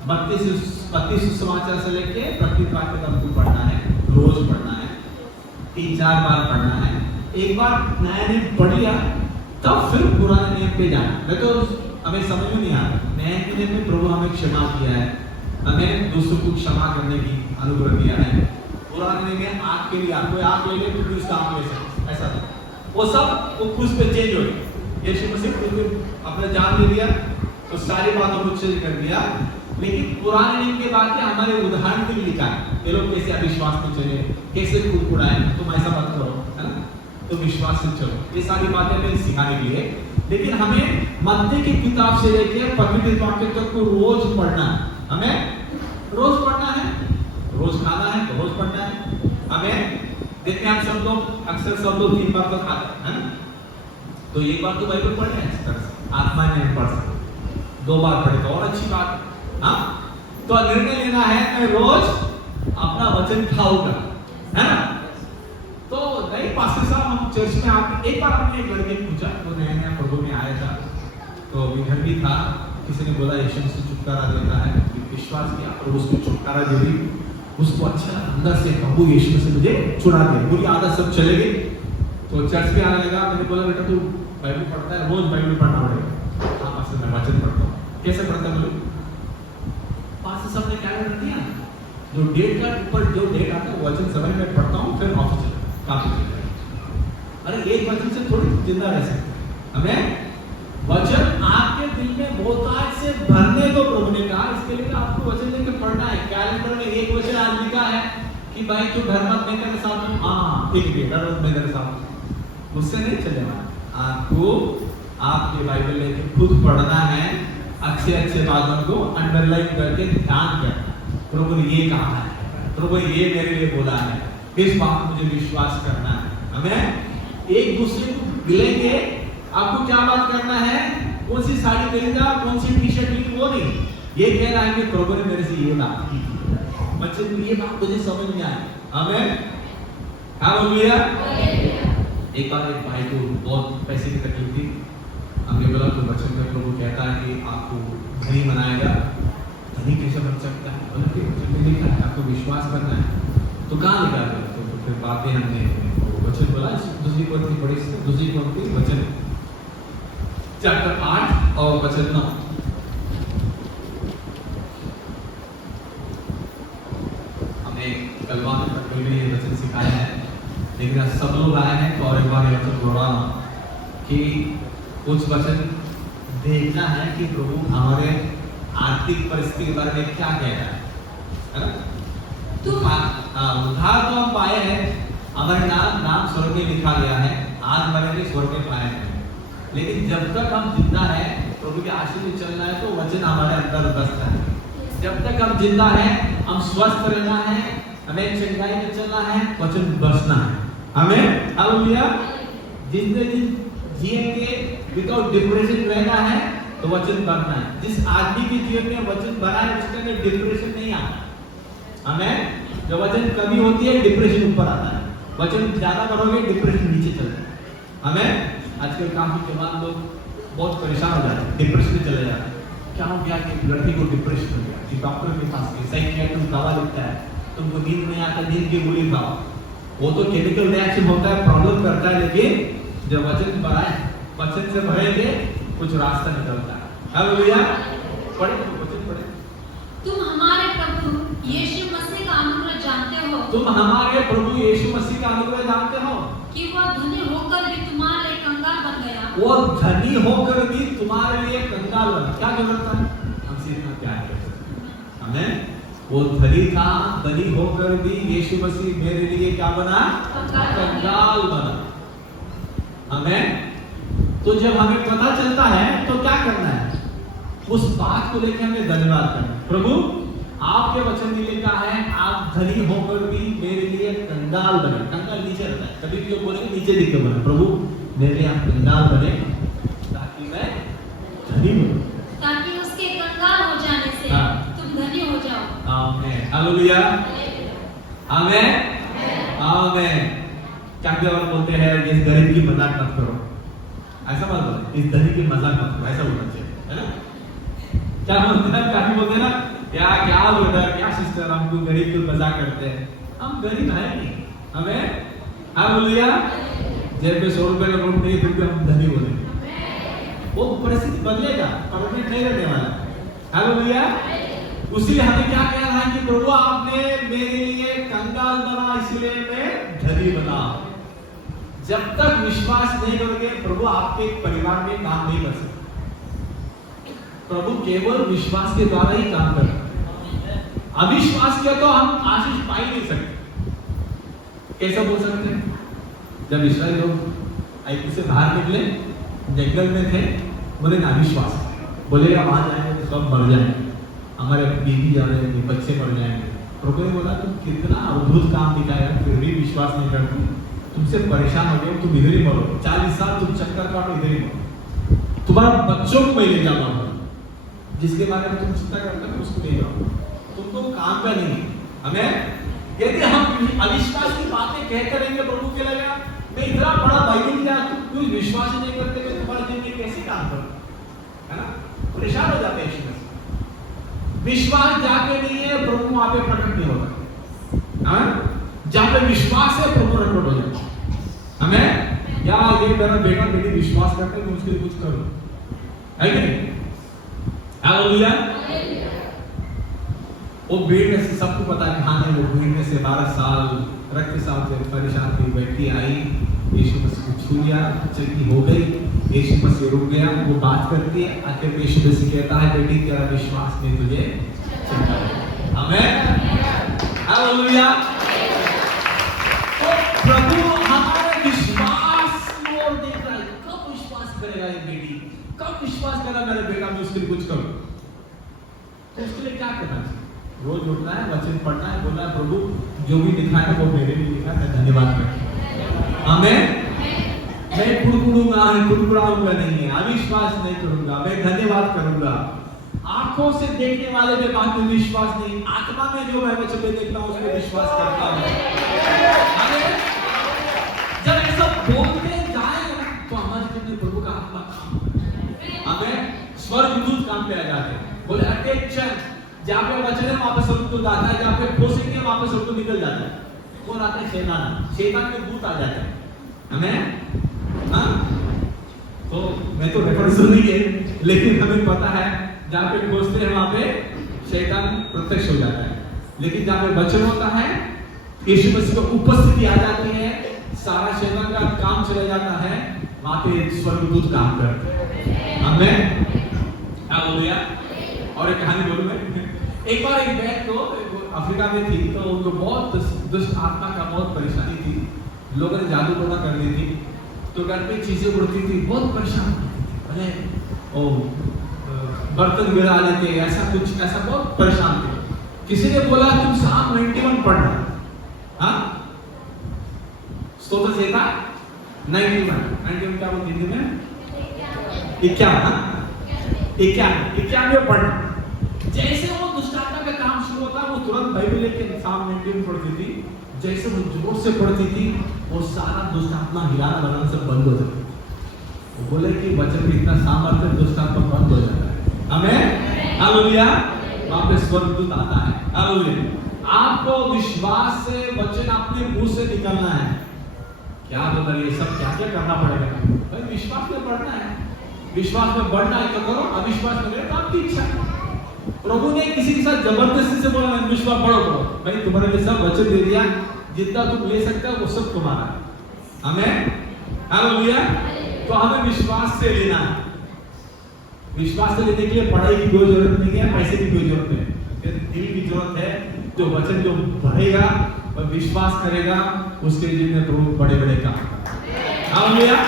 32 समाचार से लेके प्रकृति वाक्य तक को पढ़ना है, रोज पढ़ना है, 3-4 बार पढ़ना है। एक बार नया नियम पढ़ लिया तब फिर पुराने नियम पे जाना। मैं तो हमें समझ में नहीं आता, नए नियम में प्रभु हमें क्षमा किया है, हमें दूसरों को क्षमा करने की अनुग्रह दिया है। पुराने नियम में आग के लिए कोई आग ले ले तो उसका आग ले सकते, ऐसा था। वो सब वो क्रूस पे चेंज हो गए। यीशु मसीह क्रूस पे अपना जान दे दिया तो सारी बातों को चेंज कर दिया। लेकिन पुराने नियम के बातें हमारे उदाहरण के लिए लिखा है। ये लोग कैसे अविश्वास में चले, कैसे कुड़कुड़ाए, तुम ऐसा मत करो, है ना, तो विश्वास से चलो। ये सारी बातें हमें सिखाने के लिए। लेकिन हमें मत्ती की किताब से लेकर पवित्र वाक्य तक को रोज पढ़ना है। हमें रोज पढ़ना है, रोज खाना है तो रोज पढ़ना है। हमें देखते हैं हम सब लोग अक्सर सब लोग 3 बार तो खाते हैं, तो एक बार तो बाइबल पढ़े हैं, आत्मा में पढ़ सकते, 2 बार पढ़े तो और अच्छी बात है। हाँ, तो निर्णय लेना है मैं रोज अपना वचन खाऊंगा, है ना। तो नहीं पास्टर साहब हम चर्च में आते, एक बार हमने एक लड़के पूछा, तो नया नया प्रभु में आया था, तो अभी घर भी था, किसी ने बोला यीशु से छुटकारा देता है, विश्वास किया और उसको छुटकारा दे दी। उसको अच्छा अंदर से प्रभु यीशु से मुझे छुड़ा दिया, पूरी आदत सब चले गई। तो चर्च में आने लगा। मैंने बोला बेटा तू बाइबल पढ़ता है, रोज बाइबल पढ़ना पड़ेगा। हाँ पास्टर मैं वचन पढ़ता हूँ। कैसे पढ़ता है बोले, पास्टर साहब ने क्या कर दिया, जो डेट का ऊपर जो डेट आता है वचन समय में पढ़ता हूँ, फिर ऑफिस चलता काफी। अरे एक वचन से थोड़ी जिंदा रह सकते, हमें वचन आपके दिल में बहुतायत से भरने दो। प्रभु ने कहा इसके लिए आपको वचन लेकर पढ़ना है। कैलेंडर में एक वचन आज लिखा है कि भाई तू घर मत मैं तेरे साथ हूँ, हाँ ठीक है घर मत मैं तेरे साथ हूँ, उससे नहीं चलेगा। आपको आपके बाइबल लेके खुद पढ़ना है, अच्छे अच्छे बातों को अंडरलाइन करके ध्यान करना। प्रभु ने ये कहा है, प्रभु ये मेरे लिए बोला है, इस बात को मुझे विश्वास करना है। हमें एक दूसरे को मिलेंगे, आपको क्या बात करना है, कौन सी साड़ी खरीदा, कौन सी टी शर्ट ली, वो नहीं, ये कह रहा है कि प्रभु ने मेरे से ये बात की, बच्चे को ये बात मुझे समझ में आई। हमें हालेलुया। एक बार एक भाई को बहुत पैसे की तकलीफ थी, हमने बोला तो बच्चन में प्रभु कहता है कि आपको धनी बनाएगा। धनी कैसे बन सकता है, बोला कि वचन में लिखा है, आपको विश्वास करना है। तो कहाँ लिखा है, तो फिर बातें हमने वचन बोला, दूसरी पंक्ति पढ़ी, दूसरी पंक्ति वचन चैप्टर 8 और वचन 9। हमने कलवा में ये वचन सिखाया है, लेकिन आज सब लोग आए हैं तो और एक बार ये वचन दोहराना कि कुछ वचन देखना है कि प्रभु हमारे आर्थिक परिस्थिति के बारे में क्या कह रहा है ना। उद्धार तो हम पाए हैं, हमारे नाम स्वर्ग में लिखा गया है, आज मरेंगे स्वर्ग में पाए हैं। लेकिन जब तक हम जिंदा है, प्रभु के आशीष में चलना है, तो वचन हमारे अंदर बसता है। जब तक हम जिंदा है, हम स्वस्थ रहना है, हमें चंगाई में चलना है, वचन बसना है। हमें हालेलुया। जितने दिन जिएंगे विदाउट डिप्रेशन रहना है तो वचन बढ़ना है। जिस आदमी के जीवन में वचन बढ़ा है उसके अंदर डिप्रेशन नहीं आता। हमें जब वचन कमी होती है डिप्रेशन ऊपर आता है, वचन ज्यादा बढ़ोगे डिप्रेशन नीचे चलता है। हमें आजकल काफी जवान लोग बहुत परेशान हो जाते हैं, डिप्रेशन में चले जाते हैं। क्या हो गया कि लड़की को डिप्रेशन हो गया, कि डॉक्टर के पास गए, साइकियाट्रिस्ट दवा लिखता है, तुमको नींद नहीं आता, नींद की गोली खाओ। वो तो केमिकल रिएक्शन होता है, प्रॉब्लम करता है, लेकिन जब वचन बढ़ाए, वचन से भरेंगे कुछ रास्ता निकलता है। हालेलुया। पढ़े वचन पढ़े। तुम हमारे प्रभु यीशु मसीह का अनुग्रह जानते हो, तुम हमारे प्रभु यीशु मसीह का अनुग्रह जानते हो कि वह धनी होकर भी तुम्हारे लिए कंगाल बन गया। वो धनी होकर भी तुम्हारे लिए कंगाल बना। क्या जरूरत है, हमसे इतना प्यार करता है। हमें वो धनी था, धनी होकर भी यीशु मसीह मेरे लिए क्या बना, कंगाल बना। हमें तो जब हमें पता चलता है तो क्या करना है, उस बात को लेकर हमें धन्यवाद करना है। प्रभु आपके वचन में लिखा है आप धनी होकर भी मेरे लिए कंगाल बने। कंगाल नीचे रहता है, कभी भी बोलेंगे नीचे दिख के बने, प्रभु मेरे लिए आप कंगाल बने ताकि मैं धनी बनूं, ताकि उसके कंगाल हो जाने से तुम धनी हो जाओ। आमीन। हालेलुया। आमीन। आमीन। क्या और बोलते हैं इस गरीब की मजाक मत करो, ऐसा मत बोलो, इस धनी की मजाक मत करो, ऐसा बोलना चाहिए, है ना। क्या बोलते हैं, क्या बोलते हैं ना, क्या ब्रदर, क्या सिस्टर, हमको गरीब की मजाक करते हैं। हम गरीब है नहीं, हमें हालेलुया जेब में 100 रुपए का नोट नहीं फिर भी हम धनी बोलेंगे। वो परिस्थिति बदलेगा, परमानेंट नहीं रहने वाला। हालेलुया। उसी हमें क्या कहना है कि प्रभु आपने मेरे लिए कंगाल बना, इसलिए मैं धनी बना। जब तक विश्वास नहीं करोगे प्रभु आपके परिवार में काम नहीं कर सकते। प्रभु केवल विश्वास के द्वारा ही काम करता है। अविश्वास किया तो हम आशीष पा ही नहीं सकते। कैसे बोल सकते हैं? जब इस्राएल लोग ऐगुप्त से बाहर निकले, जंगल में थे, बोले ना अविश्वास, बोलेगा वहां जाएंगे तो सब मर जाएंगे, हमारे बीवी जा रहे हैं, बच्चे मर जाएंगे। प्रभु ने बोला तुम कितना अद्भुत काम दिखाया, फिर भी विश्वास नहीं करते, तुमसे परेशान हो गए, तुम इधर ही मरो, 40 साल तुम चक्कर काटो, इधर ही मरो, तुम्हारे बच्चों को मैं ले जाऊंगा, जिसके बारे में तुम चिंता करते हो उसको ले जाओ, तुम तो काम का नहीं। हमें यदि हम अविश्वास की बातें कहते रहेंगे प्रभु के लगा मैं इतना बड़ा बाइबल दिया, तुम विश्वास ही नहीं करते, मैं तुम्हारी जिंदगी कैसे काम करूं, है ना? परेशान हो जाते हैं। विश्वास जाके नहीं है प्रभु वहां पे प्रकट नहीं होता। जहां पे विश्वास है प्रभु प्रकट हो जाता है। हमें या ये मेरा बेटा बेटी विश्वास करते हैं, उसके लिए कुछ करो, है कि नहीं? हालेलुया। वो भीड़ में से सबको पता है कहां है, वो भीड़ में से 12 साल रक्तस्राव से परेशान थी व्यक्ति आई, यीशु मसीह को छू लिया, चलती हो गई, यीशु मसीह रुक गया, वो बात करती है, आखिर यीशु मसीह कहता है बेटी तेरा विश्वास ने तुझे चंगा किया। आमीन, हालेलुया। तो प्रभु हमारे विश्वास की ओर देख रहा है, कब विश्वास करेगा ये बेटी, कब विश्वास करेगा मेरा बेटा, मैं उसके लिए कुछ करूं। तो उसके लिए क्या करना चाहिए? रोज उठना है, वचन पढ़ना है, बोलना है प्रभु जो भी लिखा है वो मेरे लिए लिखा है, मैं धन्यवाद करता हूं। आमीन। मैं कुड़कुड़ाऊंगा नहीं है, अविश्वास नहीं करूंगा, मैं धन्यवाद करूंगा। आंखों से देखने वाले के बात में विश्वास नहीं, आत्मा में जो मैं वचन देखता हूं उसमें विश्वास करता हूं। जब ऐसा बोलते जाए तो हमारे जीवन में प्रभु का आत्मा काम, हमें स्वर्गदूत काम पे आ जाते हैं। बोले अटेंशन, जहां पे वचन है वहां पे स्वर्गदूत आता है, जहां पे खोसेंगे वहां पे स्वर्गदूत निकल जाता है। कौन आता है? शैतान के दूत आ जाते हैं। हमें तो मैं तो रेफरेंस नहीं है, लेकिन हमें पता है जहां पे खोजते हैं वहां पे शैतान प्रत्यक्ष हो जाता है, लेकिन जहां पे वचन होता है यीशु मसीह की उपस्थिति आ जाती है, सारा शैतान का काम चला जाता है, वहां पे स्वर्गदूत काम करते हैं। आमीन, हालेलुया। और एक कहानी बोलूं मैं। एक बार एक बहन को अफ्रीका में थी, तो उनको बहुत दुष्ट आत्मा का बहुत परेशानी थी, लोगों ने जादू टोना कर दी थी, तो घर पे चीजें उड़ती थी, बहुत परेशान भले ओ बर्तन गिरा लेते, ऐसा कुछ, ऐसा बहुत परेशान थे। किसी ने बोला तुम साम 91 पढ़ना, हाँ स्तोत्र से था 91 क्या बोलते हिंदी में? 91 पढ़ना। जैसे वो दुष्ट आत्मा का काम शुरू होता, वो तुरंत बाइबल लेके साम 91 पढ़ती थी। जैसे वो जोर से पढ़ती थी, वो सारा दुष्ट आत्मा हिलाना बनाना सब बंद हो जाता है। वो बोले कि वचन में इतना सामर्थ्य, दुष्ट आत्मा बंद हो जाता है। आमीन, हालेलुया। वहां पे स्वर्गदूत आता है। हालेलुया। आपको विश्वास से वचन अपने मुंह से निकलना है। क्या बता, ये सब क्या क्या करना पड़ेगा? भाई विश्वास में बढ़ना है, विश्वास में बढ़ना है तो करो, अविश्वास में नहीं तो आपकी इच्छा। प्रभु ने किसी के साथ जबरदस्ती से बोला विश्वास बढ़ो, भाई तुम्हारे लिए सब वचन दे दिया, जितना तुम ले सकते हो वो सब तुम्हारा। आमीन, हालेलुया। तो हमें विश्वास से लेना है। विश्वास से लेने के लिए पढ़ाई की कोई जरूरत नहीं है, पैसे की कोई जरूरत नहीं, दिल की जरूरत है। जो वचन जो बढ़ेगा और विश्वास करेगा, उसके लिए प्रभु बड़े बड़े काम। हालेलुया।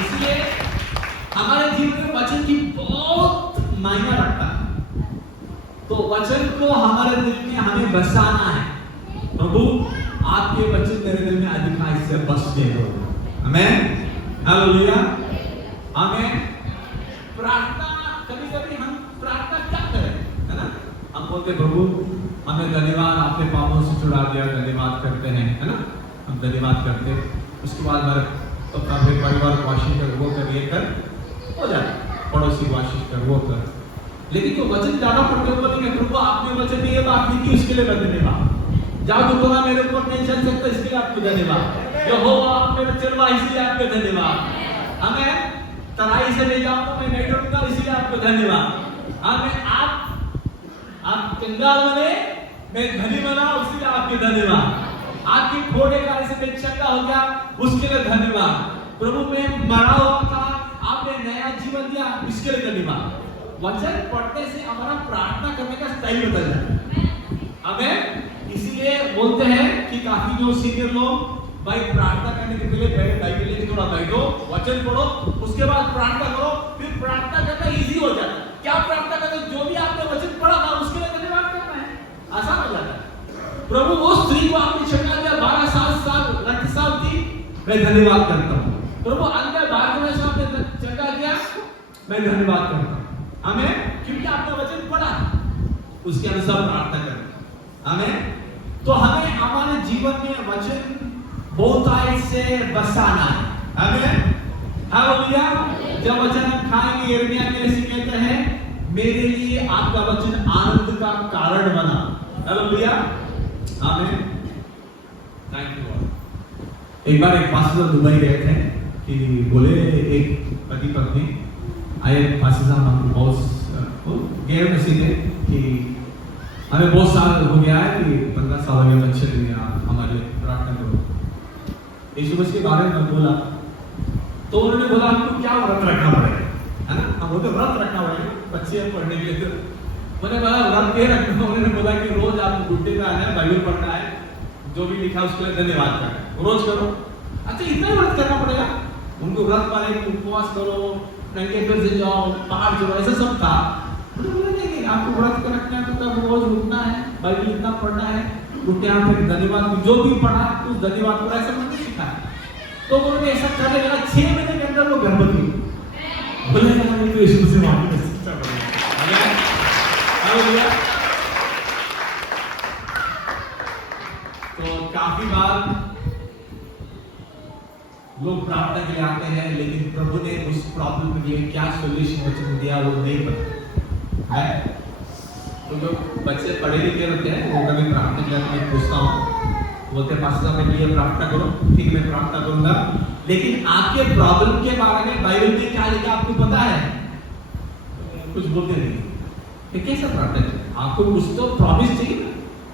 इसलिए हमारे जीवन में वचन की बहुत मायना रखता है। तो वचन को हमारे दिल में हमें बसाना है। प्रभु आपके वचन मेरे दिल में अधिकार से बसने दो। आमीन, हालेलुया। हमें प्रार्थना, कभी कभी हम प्रार्थना क्या करें, है ना? हम बोलते प्रभु हमें धन्यवाद, आपने पापों से छुड़ा दिया, धन्यवाद करते हैं, है ना? हम धन्यवाद करते हैं। उसके बाद हमारे परिवार को आशीष कर, वो कर, ये कर, हो जाए, पड़ोसी को आशीष कर, वो कर। लेकिन तो वचन ज्यादा पढ़ते हो बोलेंगे प्रभु आपने वचन दिए, बात नहीं की, उसके लिए मैं धन्यवाद। जाओ तो कोना मेरे ऊपर नहीं चल सकता, इसके लिए आपको धन्यवाद। यहोवा आप मेरे चलवा, इसलिए आपको धन्यवाद। हमें तराई से ले जाओ तो मैं नहीं डरूंगा, इसलिए आपको धन्यवाद। हमें आप कंगाल बने, मैं धनी बना, उसके लिए आपके धन्यवाद। आपके घोड़े का ऐसे में चंगा हो गया, उसके लिए धन्यवाद। प्रभु में मरा हुआ था, आपने नया जीवन दिया, इसके लिए धन्यवाद। वचन पढ़ने से हमारा प्रार्थना करने का स्टाइल बदल जाता है। हमें इसीलिए बोलते हैं कि काफी जो सीनियर लोग भाई प्रार्थना करने के लिए पहले बाइबल लेके थोड़ा बैठो, वचन पढ़ो, उसके बाद प्रार्थना करो, फिर प्रार्थना करना इजी हो जाता है। क्या प्रार्थना करो? जो भी आपने वचन पढ़ा था उसके लिए धन्यवाद करना है, आसान हो जाता है। प्रभु वो स्त्री को आपने छका दिया, 12 साल रक्तस्राव थी, मैं धन्यवाद करता हूँ। प्रभु अंदर 12 साल आपने छका दिया, मैं धन्यवाद करता हूँ। हमें क्योंकि आपने वचन पढ़ा, उसके अनुसार प्रार्थना करना। हमें तो हमें हमारे जीवन में वचन बहुतायत से बसाना है। हमें हालेलुया। जब वचन हम खाएंगे, यिर्मयाह के लिए कहते हैं, मेरे लिए आपका वचन आनंद का कारण बना। हालेलुया, आमीन, थैंक यू लॉर्ड। एक बार एक पास्टर दुबई गए थे कि बोले एक पति पत्नी आए, पास्टर साहब हमको बहुत गैर नसीब है कि हमें बहुत साल हो गया है कि 15 साल हो गए बच्चे नहीं, हमारे प्रार्थना करो। यीशु मसीह के बारे में बोला तो उन्होंने बोला हमको क्या व्रत रखना पड़ेगा, है ना? हम बोलते व्रत रखना पड़ेगा बच्चे पढ़ने के लिए। तो मैंने बोला व्रत ये रखना। उन्होंने बोला कि रोज आपको घुट्टे पे आना है, बाइबल पढ़ना है, जो भी लिखा उसके लिए धन्यवाद करना है, रोज करो। अच्छा, इतना ही व्रत करना पड़ेगा? उनको व्रत पाने की उपवास करो, नंगे पैर से जाओ, पहाड़ चढ़ो, ऐसा सब था। नहीं, आपको व्रत का रखना है तो रोज उठना है, बाइबल इतना पढ़ना है, घुट्टे यहाँ पे धन्यवाद, जो भी पढ़ा उस धन्यवाद को ऐसा मैंने सीखा है। तो उन्होंने ऐसा करने लगा, 6 महीने के अंदर वो गर्भवती बोले हमें तो यीशु से मांगने का शिक्षा बढ़ेगा। हालेलुया। तो काफी बार लोग प्रार्थना के लिए आते हैं, लेकिन प्रभु ने उस प्रॉब्लम के लिए क्या सॉल्यूशन वचन दिया वो नहीं पता है। तो जो बच्चे पढ़े लिखे होते हैं वो कभी प्रार्थना करने में पूछता हूँ, बोलते पास्टर साहब मेरे लिए प्रार्थना करो, ठीक मैं प्रार्थना करूंगा, लेकिन आपके प्रॉब्लम के बारे में बाइबल में क्या लिखा आपको पता है? कुछ बोलते नहीं। ये कैसा प्रार्थना है? आपको कुछ तो प्रॉमिस चाहिए ना।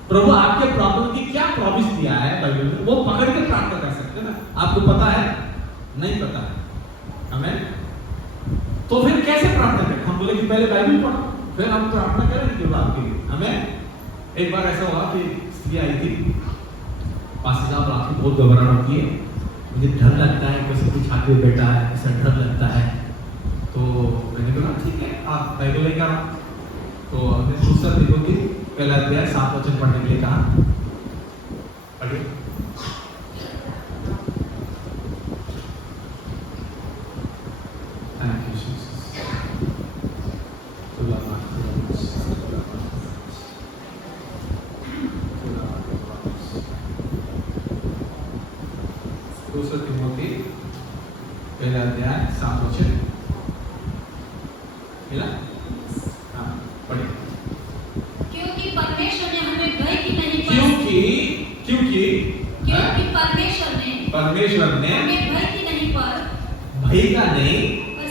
प्रभु आपके प्रॉब्लम की क्या प्रॉमिस दिया है बाइबल में, वो पकड़ के प्रार्थना कर सकते हैं ना। आपको पता है? नहीं पता है। हमें तो फिर कैसे प्रार्थना करें? हम बोले कि पहले बाइबल पढ़ो, फिर हम प्रार्थना करेंगे केवल आपके लिए। हमें एक बार ऐसा हुआ कि स्त्री आई थी, पास्टर साहब रात को बहुत घबराहट होती है, मुझे डर लगता है, कैसे कुछ आके बैठा है, ऐसा डर लगता है। तो मैंने बोला ठीक है आप बाइबल लेकर आओ। तो हमने दूसरा देखो कि पहला अध्याय 7 वचन पढ़ने के लिए कहा, पढ़िए। दूसरा तिमोथी पहला अध्याय 7 वचन मिला? हाँ, पढ़िए। क्योंकि परमेश्वर ने हमें भय की नहीं क्योंकि परमेश्वर ने हमें भय की नहीं पर भय का नहीं पर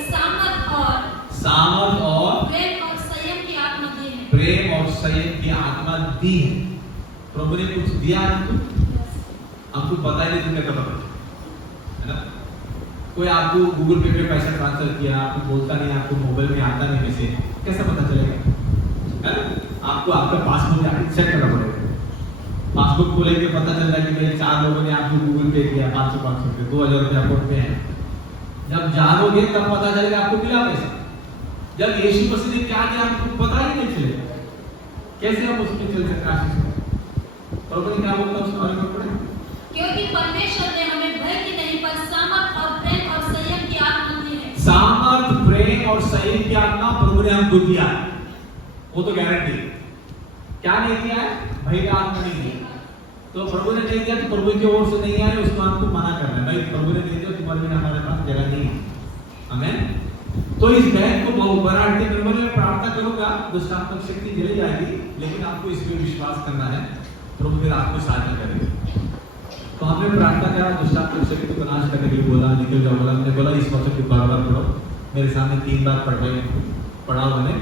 सामर्थ और प्रेम और संयम की आत्मा दी है। प्रेम और संयम की आत्मा दी है। प्रभु ने कुछ दिया आपको, आपको पता ही नहीं, तुम्हें पता है ना? कोई आपको गूगल पे पैसा ट्रांसफर किया, आपको बोलता नहीं, आपको मोबाइल में आता नहीं, कैसे कैसा पता चलेगा? है ना? आपको आपका पासबुक चेक करना पड़ेगा। पासबुक खोलेंगे पता चल रहा है कि मेरे 4 लोगों ने आपको गूगल पे किया, 500 रुपये, 2000 रुपये अकाउंट में है। जब जानोगे तब पता चलेगा आपको मिला पैसा। जब यीशु मसीह ने क्या दिया आपको पता ही नहीं चलेगा, कैसे हम उसमें चल सकते हैं? प्रभु ने क्या बोलता है उसमें और पढ़ें। क्योंकि परमेश्वर ने हमें भय की नहीं पर सामर्थ और प्रेम और संयम की आत्मा दी है। सामर्थ, प्रेम और संयम की आत्मा प्रभु ने हमको दिया, वो तो गारंटी। क्या नहीं दिया है? भय का आत्मा नहीं दिया। तो प्रभु ने नहीं दिया तो प्रभु की ओर से नहीं आया, उसको हमको मना करना है। भाई प्रभु ने नहीं दिया, तुम्हारे बिना हमारे पास जगह नहीं है। आमीन। तो इस बैग को बहुत बड़ा हटके में प्रार्थना करूंगा, दुष्टात्मक शक्ति चली जाएगी, लेकिन आपको इस पर विश्वास करना है, प्रभु फिर आपको सहायता करेंगे। तो हमने प्रार्थना करा, दुष्टात्मक शक्ति को नाश करने के लिए बोला, निकल जाओ बोला। हमने बोला इस वचन को बार-बार पढ़ो। मेरे सामने 3 बार पढ़ा उन्होंने।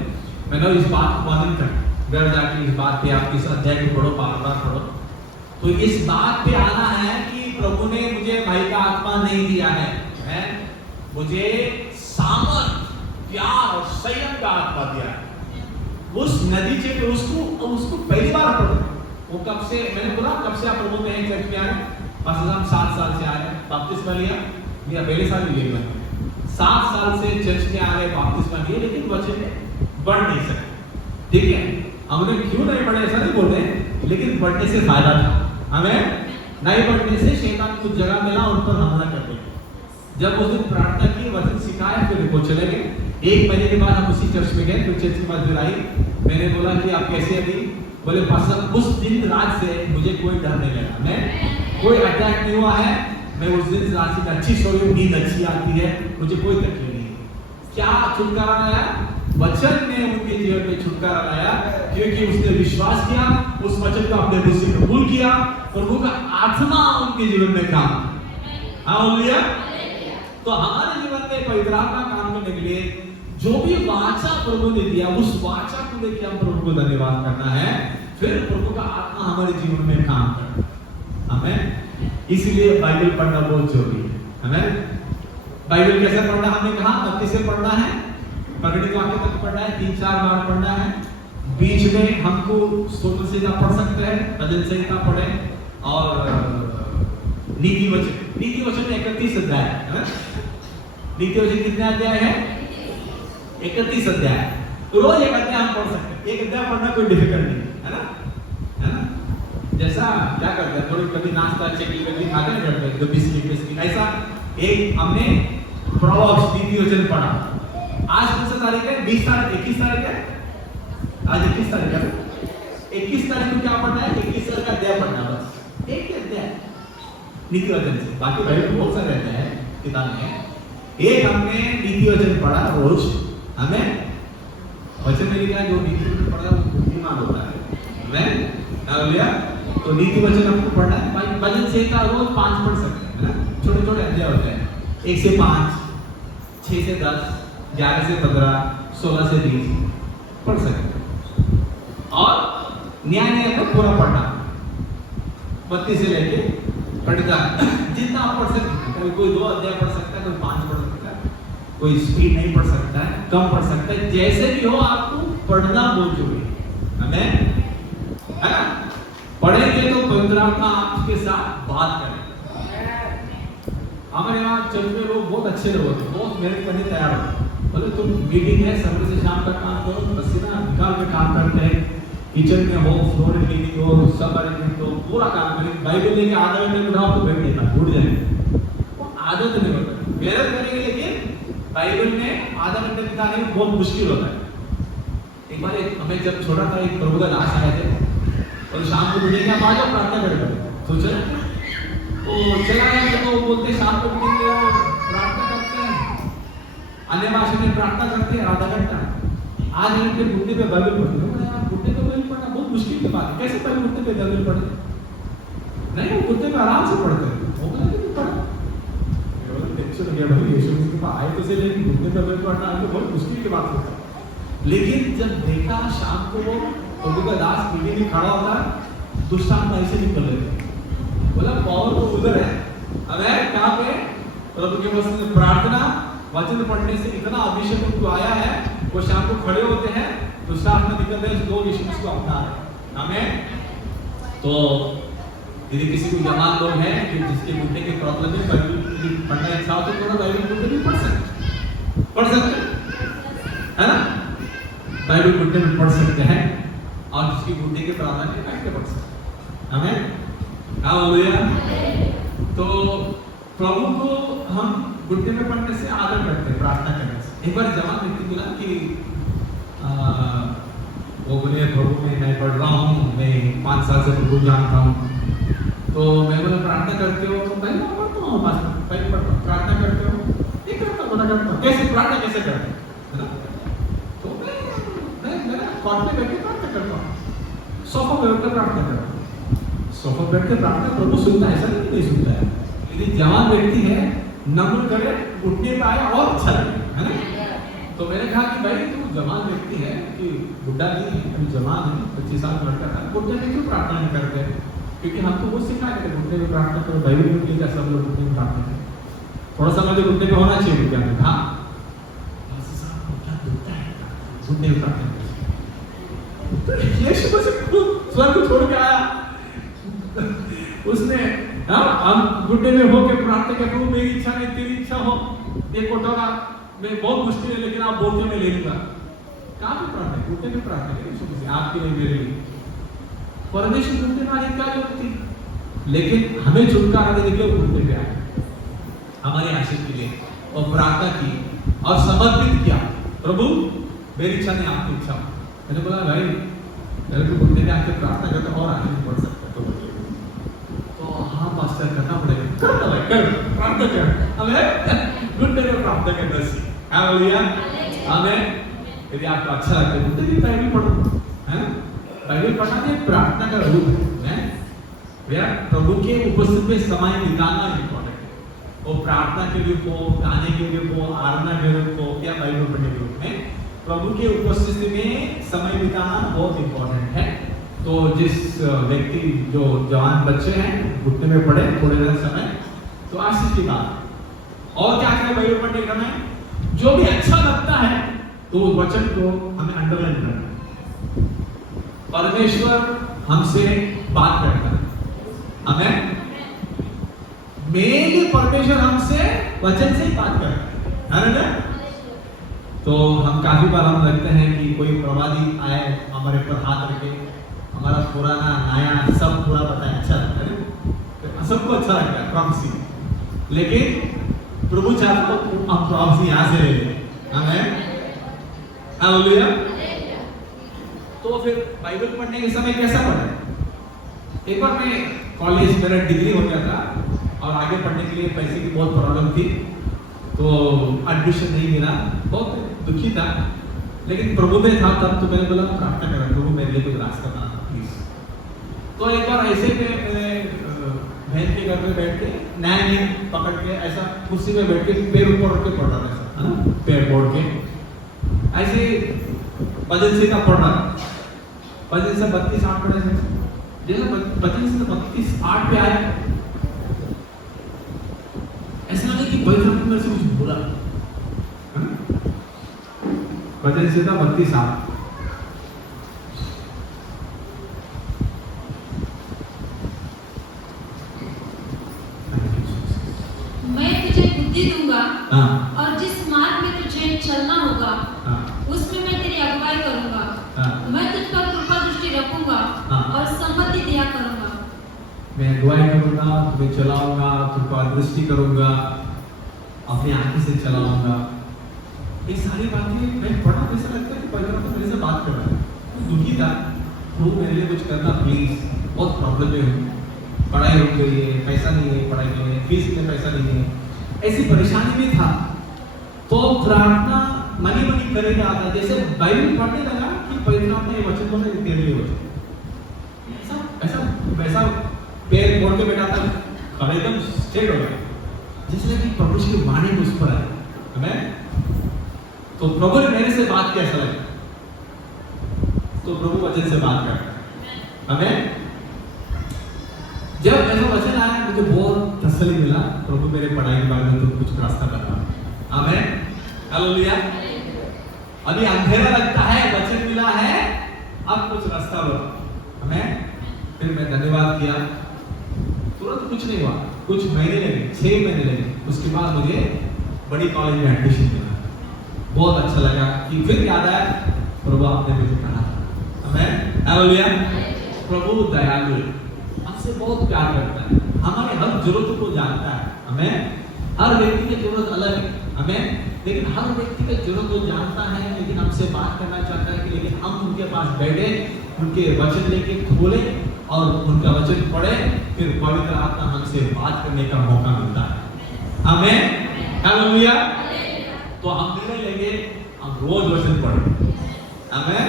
मैंने इस बात को मालूम कर घर जाके इस बात पे आप इस अध्याय को पढ़ो, बार-बार पढ़ो। तो इस बात पे आना है कि प्रभु ने मुझे भाई का आत्मा नहीं दिया है, मुझे सामर्थ, प्यार और संयम का आत्मा दिया है। उस नतीजे पे उसको पहली बार पढ़ो। वो कब से, मैंने बोला कब से आप प्रभु में चर्च में आए? पास 7 साल से आए, बपतिस्मा लिया, मेरा पहले साल ही लिया, 7 साल से चर्च में आ रहे, बपतिस्मा लिए, लेकिन वचन में बढ़ नहीं सके। ठीक है, हमने क्यों नहीं बढ़े ऐसा नहीं बोल रहे, लेकिन बढ़ने से फायदा था। हमें नहीं बढ़ने से शैतान कुछ जगह मिला, उन पर हमला कर दिया। जब उस दिन प्रार्थना की, वचन सिखाया, फिर वो चले गए। 1 महीने के बाद हम उसी चर्च में गए, फिर चर्च की बात आई। मैंने बोला कि आप कैसे अभी? बोले पास्टर उस दिन रात से मुझे कोई डर नहीं लगा, मैं कोई अटैक नहीं हुआ है, मैं उस दिन रात से अच्छी सोई हूँ, नींद अच्छी आती है, मुझे कोई तकलीफ नहीं। क्या छुटकारा लाया? वचन ने उनके जीवन में छुटकारा लाया, क्योंकि उसने विश्वास किया, उस वचन को अपने दिल से कबूल किया, प्रभु का आत्मा उनके जीवन में काम। हालेलुया। तो हमारे जीवन में पवित्र आत्मा काम करने के लिए जो भी वाचा प्रभु ने दिया, उस वाचा को लेकर हम प्रभु को धन्यवाद करना है, फिर प्रभु का आत्मा हमारे जीवन में काम करना। हमें इसलिए बाइबल पढ़ना बहुत जरूरी है। हमें बाइबल कैसे पढ़ना, हमने कहा कब से पढ़ना है? प्रकटित वाक्य तक पढ़ना है, 3-4 बार पढ़ना है। बीच में हमको स्तोत्र संहिता पढ़ सकते हैं, भजन संहिता पढ़े, और नीति वचन 31 अध्याय है। नीति वचन कितने अध्याय है? 31 अध्याय। रोज एक अध्याय हम पढ़ सकते हैं। एक अध्याय पढ़ना कोई डिफिकल्ट नहीं है ना, है ना? जैसा क्या करते हैं, थोड़ी कभी नाश्ता चेकी कभी खाते करते हैं, तो बिस्किट ऐसा। एक हमने प्रोवर्ब्स नीति वचन पढ़ा। आज कौन सा तारीख है? 20 तारीख, 21 तारीख है। आज 21 तारीख है। 21 तारीख को क्या पढ़ना है? 21 का अध्याय पढ़ना, बस एक अध्याय नीति वचन से। बाकी बाइबल बहुत सारे रहते हैं किताब में, एक हमने नीति वचन पढ़ा रोज। हमें वचन में लिखा है जो नीति वचन पढ़ा वो बुद्धिमान होता है। मैं हालेलुया। तो नीति वचन हमको पढ़ना है। भाई भजन संहिता रोज 5 पढ़ सकते हैं, है ना? छोटे छोटे अध्याय होते हैं, 1 से 5, 6 से 10, 11 से 15, 16 से 20 पढ़ सकते हैं। और न्याय नियम को पूरा पढ़ना, 32 से लेके पढ़ता जितना आप पढ़ सकते। कोई 2 अध्याय पढ़ सकता है, कोई 5 पढ़ सकता है, कोई स्पीड नहीं पढ़ सकता है, कम पढ़ सकता है, जैसे भी हो आपको पढ़ना बहुत जरूरी है। हमें है ना, पढ़ेंगे तो पवित्र आत्मा आपके साथ बात करें। हमारे यहाँ चल में लोग बहुत अच्छे लोग होते हैं, बहुत मेहनत करने तैयार होते हैं। बोले तुम मीटिंग है, सुबह से शाम तक काम करो, पसीना निकाल के काम करते हैं, किचन में हो, फ्लोर क्लीनिंग हो, सब अरेंजमेंट हो, पूरा काम करें। बाइबल लेके आधा घंटे उठाओ तो बैठ नहीं, छूट जाएंगे। वो आदत नहीं होता, मेहनत करेंगे, लेकिन बाइबल में आधा घंटे बिताने में बहुत मुश्किल होता है। एक बार हमें जब छोटा था, एक प्रभु का दास आए थे, और शाम को मीटिंग आप आ जाओ प्रार्थना करें, तो चला गया। तो बोलते शाम को मीटिंग में प्रार्थना करते हैं, अन्य भाषा में प्रार्थना करते हैं आधा घंटा, आधे घंटे घुटने पे बाइबल पढ़ते हैं। घुटने पे बाइबल पढ़ना बहुत मुश्किल की बात है, कैसे पहले घुटने पे बाइबल पढ़ते? नहीं, वो घुटने पे आराम से पढ़ते हैं, वो नहीं पढ़ा। टेंशन हो गया भाई, यीशु मसीह के पास आए तो से, लेकिन घुटने पे बाइबल पढ़ना तो बहुत मुश्किल की बात होता है। लेकिन जब देखा शाम को वो प्रभु का दास मीटिंग में खड़ा होता है, दुष्टांत ऐसे निकल रहे थे, बोला पावर तो उधर है, हमें कहाँ पे? प्रभु के वचन में प्रार्थना, वचन पढ़ने से इतना अभिषेक उनको आया है, वो शाम को खड़े होते हैं, दुष्टांत में निकल रहे, लोग यीशु मसीह को अपना रहे। हमें तो यदि किसी को जवान लोग हैं कि जिसके घुटने के प्रॉब्लम है, बाइबल पढ़ना इच्छा हो तो थोड़ा बाइबल घुटने में पढ़ सकते है ना? बाइबल घुटने में पढ़ सकते हैं, और जिसकी घुटने के प्रॉब्लम है बैठ के पढ़ सकते हैं। हमें हालेलुया। तो प्रभु को हम घुटने में पढ़ने से आदर करते हैं, प्रार्थना करने से। एक बार जवान व्यक्ति बोला कि वो बोले प्रभु में मैं पढ़ रहा हूँ, मैं 5 साल से प्रभु जानता हूँ। तो मैं बोला प्रार्थना करते हो? तो मैं पढ़ता हूँ, प्रार्थना करते हो? नहीं करता, बोला करता हूँ। कैसे प्रार्थना कैसे करते है ना? तो मैं कॉट पे बैठ के प्रार्थना करता हूँ, सोफा पे बैठ कर प्रार्थना करता हूँ। सोफा बैठ के प्रार्थना प्रभु सुनता है, ऐसा नहीं सुनता है। यदि जवान व्यक्ति है, नम्र करे, उठने पे आए और अच्छा लगे, है ना? तो मैंने कहा कि भाई तू जवान व्यक्ति है, कि बुढ़ा नहीं है, जवान है, 25 साल लड़का था, बुढ़े में क्यों प्रार्थना नहीं करते? क्योंकि हमको वो सिखाया गया घुटने में प्रार्थना करो, बाइबल में लिखा सब लोग घुटने में प्रार्थना करें। थोड़ा सा मुझे घुटने पे होना चाहिए क्या में, हाँ क्या दुखता है घुटने में प्रार्थना करें। तो यीशु मसीह स्वर्ग को छोड़ के आया, उसने हम घुटने में होकर प्रार्थना किया, प्रभु मेरी इच्छा नहीं तेरी इच्छा हो, ये कोटोरा मैं बहुत मुश्किल है लेकिन आप बोलते मैं ले लूंगा। कहाँ पे प्रार्थना, घुटने में प्रार्थना करें यीशु मसीह आपके लिए मेरे लिए। परमेश्वर घुटने में आने क्या जरूरत थी, लेकिन हमें छुटकारा देने के लिए घुटने पे आए हमारे आशीष के लिए, और प्रार्थना की और समर्पित किया, प्रभु मेरी इच्छा नहीं आपकी इच्छा। मैंने बोला भाई मेरे को घुटने में आके प्रार्थना करते और आगे नहीं बढ़ सकता, तो हाँ पास्टर करना पड़ेगा, करना भाई कर प्रार्थना कर, हमें घुटने में प्रार्थना करना सीख। Hallelujah amen. यदि आपको अच्छा लगता है घुटने में बाइबल पढ़ो, हैं बाइबल पढ़ना एक प्रार्थना का रूप है, भैया प्रभु के उपस्थिति में समय निकालना इम्पोर्टेंट है। वो प्रार्थना के लिए हो, गाने के लिए हो, आराधना के लिए हो या बाइबल पढ़ने के रूप में प्रभु के उपस्थिति में समय बिताना बहुत इम्पोर्टेंट है। तो जिस व्यक्ति जो जवान बच्चे हैं घुटने में पड़े थोड़े देर समय, तो आशीष की बात। और क्या करें बाइबल पढ़ने का में जो भी अच्छा लगता है तो उस वचन को हमें अंडरलाइन करना है। परमेश्वर हमसे बात करता है, हमें मेन परमेश्वर हमसे वचन से ही बात करता है ना। तो हम काफी बार हम लगते हैं कि कोई प्रवादी आए हमारे पर हाथ रखे, हमारा पुराना नया सब पूरा बताए, अच्छा लगता है, सबको अच्छा लगता है प्रॉफेसी, लेकिन प्रभु चाहता तो हम प्रॉफेसी यहाँ से ले लें, हमें हालेलुया। तो फिर बाइबल पढ़ने के समय कैसा पढ़े। एक बार मैं कॉलेज मेरा डिग्री हो गया था और आगे पढ़ने के लिए पैसे की बहुत प्रॉब्लम थी, तो एडमिशन नहीं मिला, बहुत दुखी था, लेकिन प्रभु में था तब, तो मैंने बोला प्रार्थना करा प्रभु मेरे लिए कुछ रास्ता बना प्लीज। तो एक बार ऐसे में मैंने बहन के घर में बैठ के नया नींद पकड़ के ऐसा कुर्सी में बैठ के पैर ऊपर रख के पढ़ रहा था, है ना, पैर मोड़ के ऐसे भजन से का पढ़ रहा, भजन से 32-8 पढ़े थे, जैसे भजन से 32-8 पे आया ऐसा लगा कि पवित्र आत्मा मेरे से कुछ बोला, है ना। भजन से था 32-8, मैं तुझे बुद्धि दूंगा हाँ, और जिस मार्ग में तुझे चलना होगा हाँ, उसमें मैं तेरी अगुवाई करूंगा, हाँ, मैं तुझ पर कृपा दृष्टि रखूंगा हाँ। और सम्मति दिया करूंगा। मैं अगुवाई करूंगा, तुम्हें चलाऊंगा, तुम पर दृष्टि करूंगा, अपनी आंखें से चलाऊंगा। ये सारी बातें मैं पढ़ा तो ऐसा लगता है कि पवित्र आत्मा मेरे से बात कर रहा है। दुखी था, प्रभु मेरे लिए कुछ करना प्लीज, बहुत प्रॉब्लम में हूँ, पढ़ाई रुक गई है, पैसा नहीं है पढ़ाई के लिए, फीस में पैसा नहीं है, ऐसी परेशानी में था। तो प्रार्थना मनी मनी करेगा आता, जैसे बाइबल पढ़ने लगा कि पवित्र आत्मा ये वचन बोले तेरे लिए वचन, ऐसा ऐसा वैसा पैर मोड़ के बैठा था, खड़े एकदम स्ट्रेट हो गया, जिसने कि प्रभु की वाणी मुझ पर आई, हमें तो प्रभु ने मेरे से बात कैसा लगा, तो प्रभु वचन से बात करता है, हमें जब ऐसा वचन आया मुझे बहुत तसल्ली मिला, प्रभु मेरे पढ़ाई के बारे में तो कुछ रास्ता बता, हमें हालेलुया। अभी अंधेरा लगता है, वचन मिला है, अब कुछ रास्ता बना, हमें फिर मैं धन्यवाद किया, तुरंत कुछ नहीं हुआ, कुछ महीने लगे, 6 महीने लगे, उसके बाद मुझे बड़ी कॉलेज में एडमिशन मिला, बहुत अच्छा लगा कि फिर याद आया प्रभु आपने मुझे कहा, हमें हालेलुया। प्रभु दयालु है, हमसे बहुत प्यार करता है, हमारे हर जरूरत को जानता है, हमें हर व्यक्ति की जरूरत अलग है, हमें लेकिन हर व्यक्ति की जरूरत को जानता है, लेकिन हमसे बात करना चाहता है कि लेकिन हम उनके पास बैठे, उनके वचन लेके खोले और उनका वचन पढ़े, फिर पवित्र आत्मा हमसे बात करने का मौका मिलता है, हमें हालेलुया। तो हम निर्णय लेंगे हम रोज वचन पढ़ें, हमें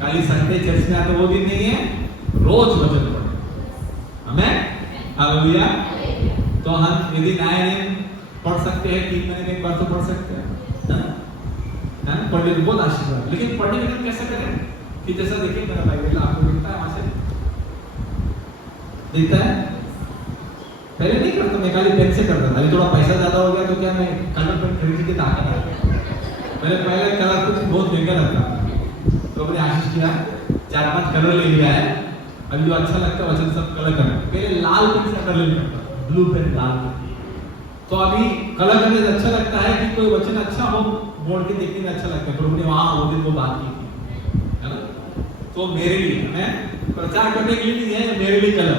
खाली संडे चर्च में आते वो दिन नहीं है, रोज वचन पढ़ें, हमें हालेलुया। तो हम यदि नया नियम पढ़ सकते हैं, 3 महीने में एक बार तो पढ़ सकते हैं, है ना, पढ़ने में बहुत आशीर्वाद, लेकिन पढ़ने में कैसे करें कि जैसा देखिए मेरा बाइबल आपको दिखता है वहां से, दिखता है? पहले नहीं करता, मैं खाली पेन से करता था। अभी थोड़ा पैसा ज्यादा हो गया तो क्या मैं कलर पेन खरीद के ताकत आ गया। पहले कलर कुछ बहुत महंगा लगता था, तो मैंने आशीष किया 4-5 कलर ले लिया है। अभी जो अच्छा लगता है वचन सब कलर करना। पहले लाल पेन से कलर ले करता, ब्लू पेन लाल पेन। तो अभी कलर करने से अच्छा लगता है कि कोई वचन अच्छा हो, बोर्ड के देखने में अच्छा लगता है। प्रभु ने वहां वो दिन वो बात की थी, है ना? तो मेरे लिए, मैं प्रचार करने के लिए नहीं है, मेरे लिए कलर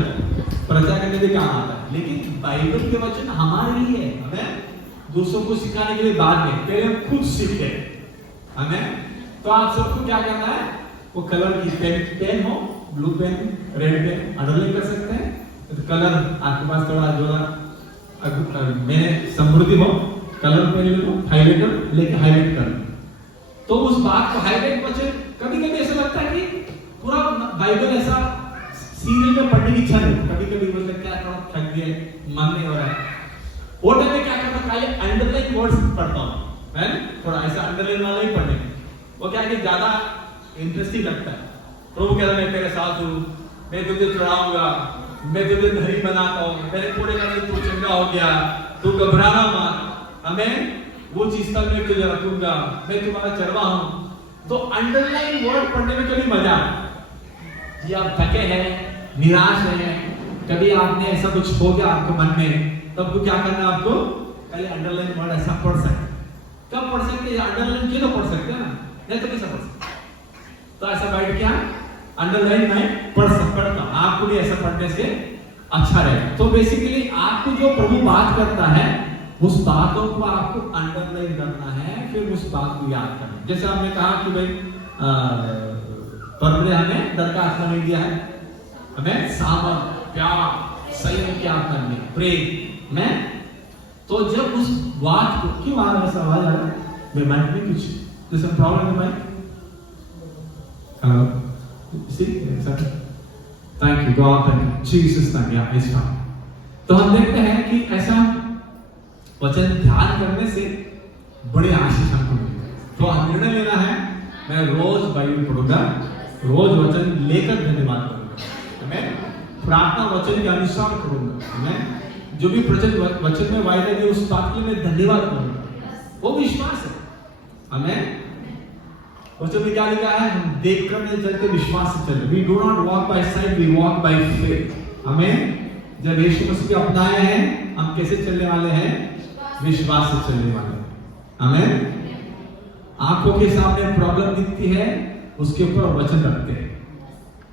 प्रचार करने के काम आता है। लेकिन बाइबल के वचन हमारे लिए है, हमें दूसरों को सिखाने के लिए बाद में, पहले हम खुद सीखे हमें। तो आप सबको क्या करना है, वो कलर की पेन हो, blue pen, red pen, underline कर सकते हैं। तो कलर आपके पास थोड़ा जो मैंने समृद्धि हो, कलर पेन ले लो, हाईलाइटर लेके हाईलाइट कर। तो उस बात को हाईलाइट वचन, कभी कभी ऐसा लगता है कि पूरा बाइबल ऐसा सीरियल में पढ़ने की इच्छा नहीं। कभी कभी बोलते क्या करो, थक गए, मन नहीं हो रहा है। वो टाइम में क्या करता हूं, खाली अंडरलाइन वर्ड्स पढ़ता हूं, है थोड़ा ऐसा अंडरलाइन वाला ही पढ़ने। वो क्या है कि ज्यादा इंटरेस्टिंग लगता है। प्रभु कहता है मैं तेरे साथ हूं, मैं तुझे छुड़ाऊंगा, मैं तुझे धनी बनाता हूं, मेरे पूरे का तू चंगा हो गया, तू घबराना मत, हमें वो चीज तक मैं तुझे रखूंगा, मैं तुम्हारा चरवा हूं। तो अंडरलाइन वर्ड पढ़ने में कभी मजा जी। आप थके हैं, निराश हैं, कभी आपने ऐसा कुछ हो गया आपके मन में, तब को क्या करना है आपको, पहले अंडरलाइन वर्ड ऐसा पढ़ सकते। कब पढ़ सकते? अंडरलाइन क्यों तो पढ़ सकते हैं ना, नहीं तो कैसे पढ़ सकते? तो ऐसा बैठ के अंडरलाइन में पढ़ता आपको भी ऐसा पढ़ने से अच्छा रहेगा। तो बेसिकली आपको जो प्रभु बात करता है उस बातों को आपको अंडरलाइन करना है, फिर उस बात को याद करना है। जैसे आपने कहा कि भाई परम ने हमें डर का आत्मा नहीं दिया है, हमें सामर्थ, प्यार, संयम की आत्मा दी, प्रेम में। तो जब उस बात को, क्यों आ रहा है सवाल आ रहा है मेरे माइंड में, कुछ जैसे प्रॉब्लम है mind. Thank you God, thank you Jesus, thank you इस बात। तो हम देखते हैं कि ऐसा वचन ध्यान करने से बड़े आशीष हमको मिलते हैं। तो हम निर्णय लेना है, मैं रोज बाइबल पढ़ूंगा, रोज वचन लेकर धन्यवाद करूंगा, मैं प्रार्थना वचन के अनुसार करूंगा, मैं जो भी वचन में वायदा है उस बात के लिए मैं धन्यवाद करूंगा। वो विश्वास है हमें। वचन में क्या लिखा है, हम देखकर नहीं चलते, विश्वास से चलते। We do not walk by sight, we walk by faith. हमें जब यीशु मसीह को अपनाए हैं, हम कैसे चलने वाले हैं, विश्वास से चलने वाले हैं। हमें आंखों के सामने प्रॉब्लम दिखती है, उसके ऊपर वचन रखते हैं।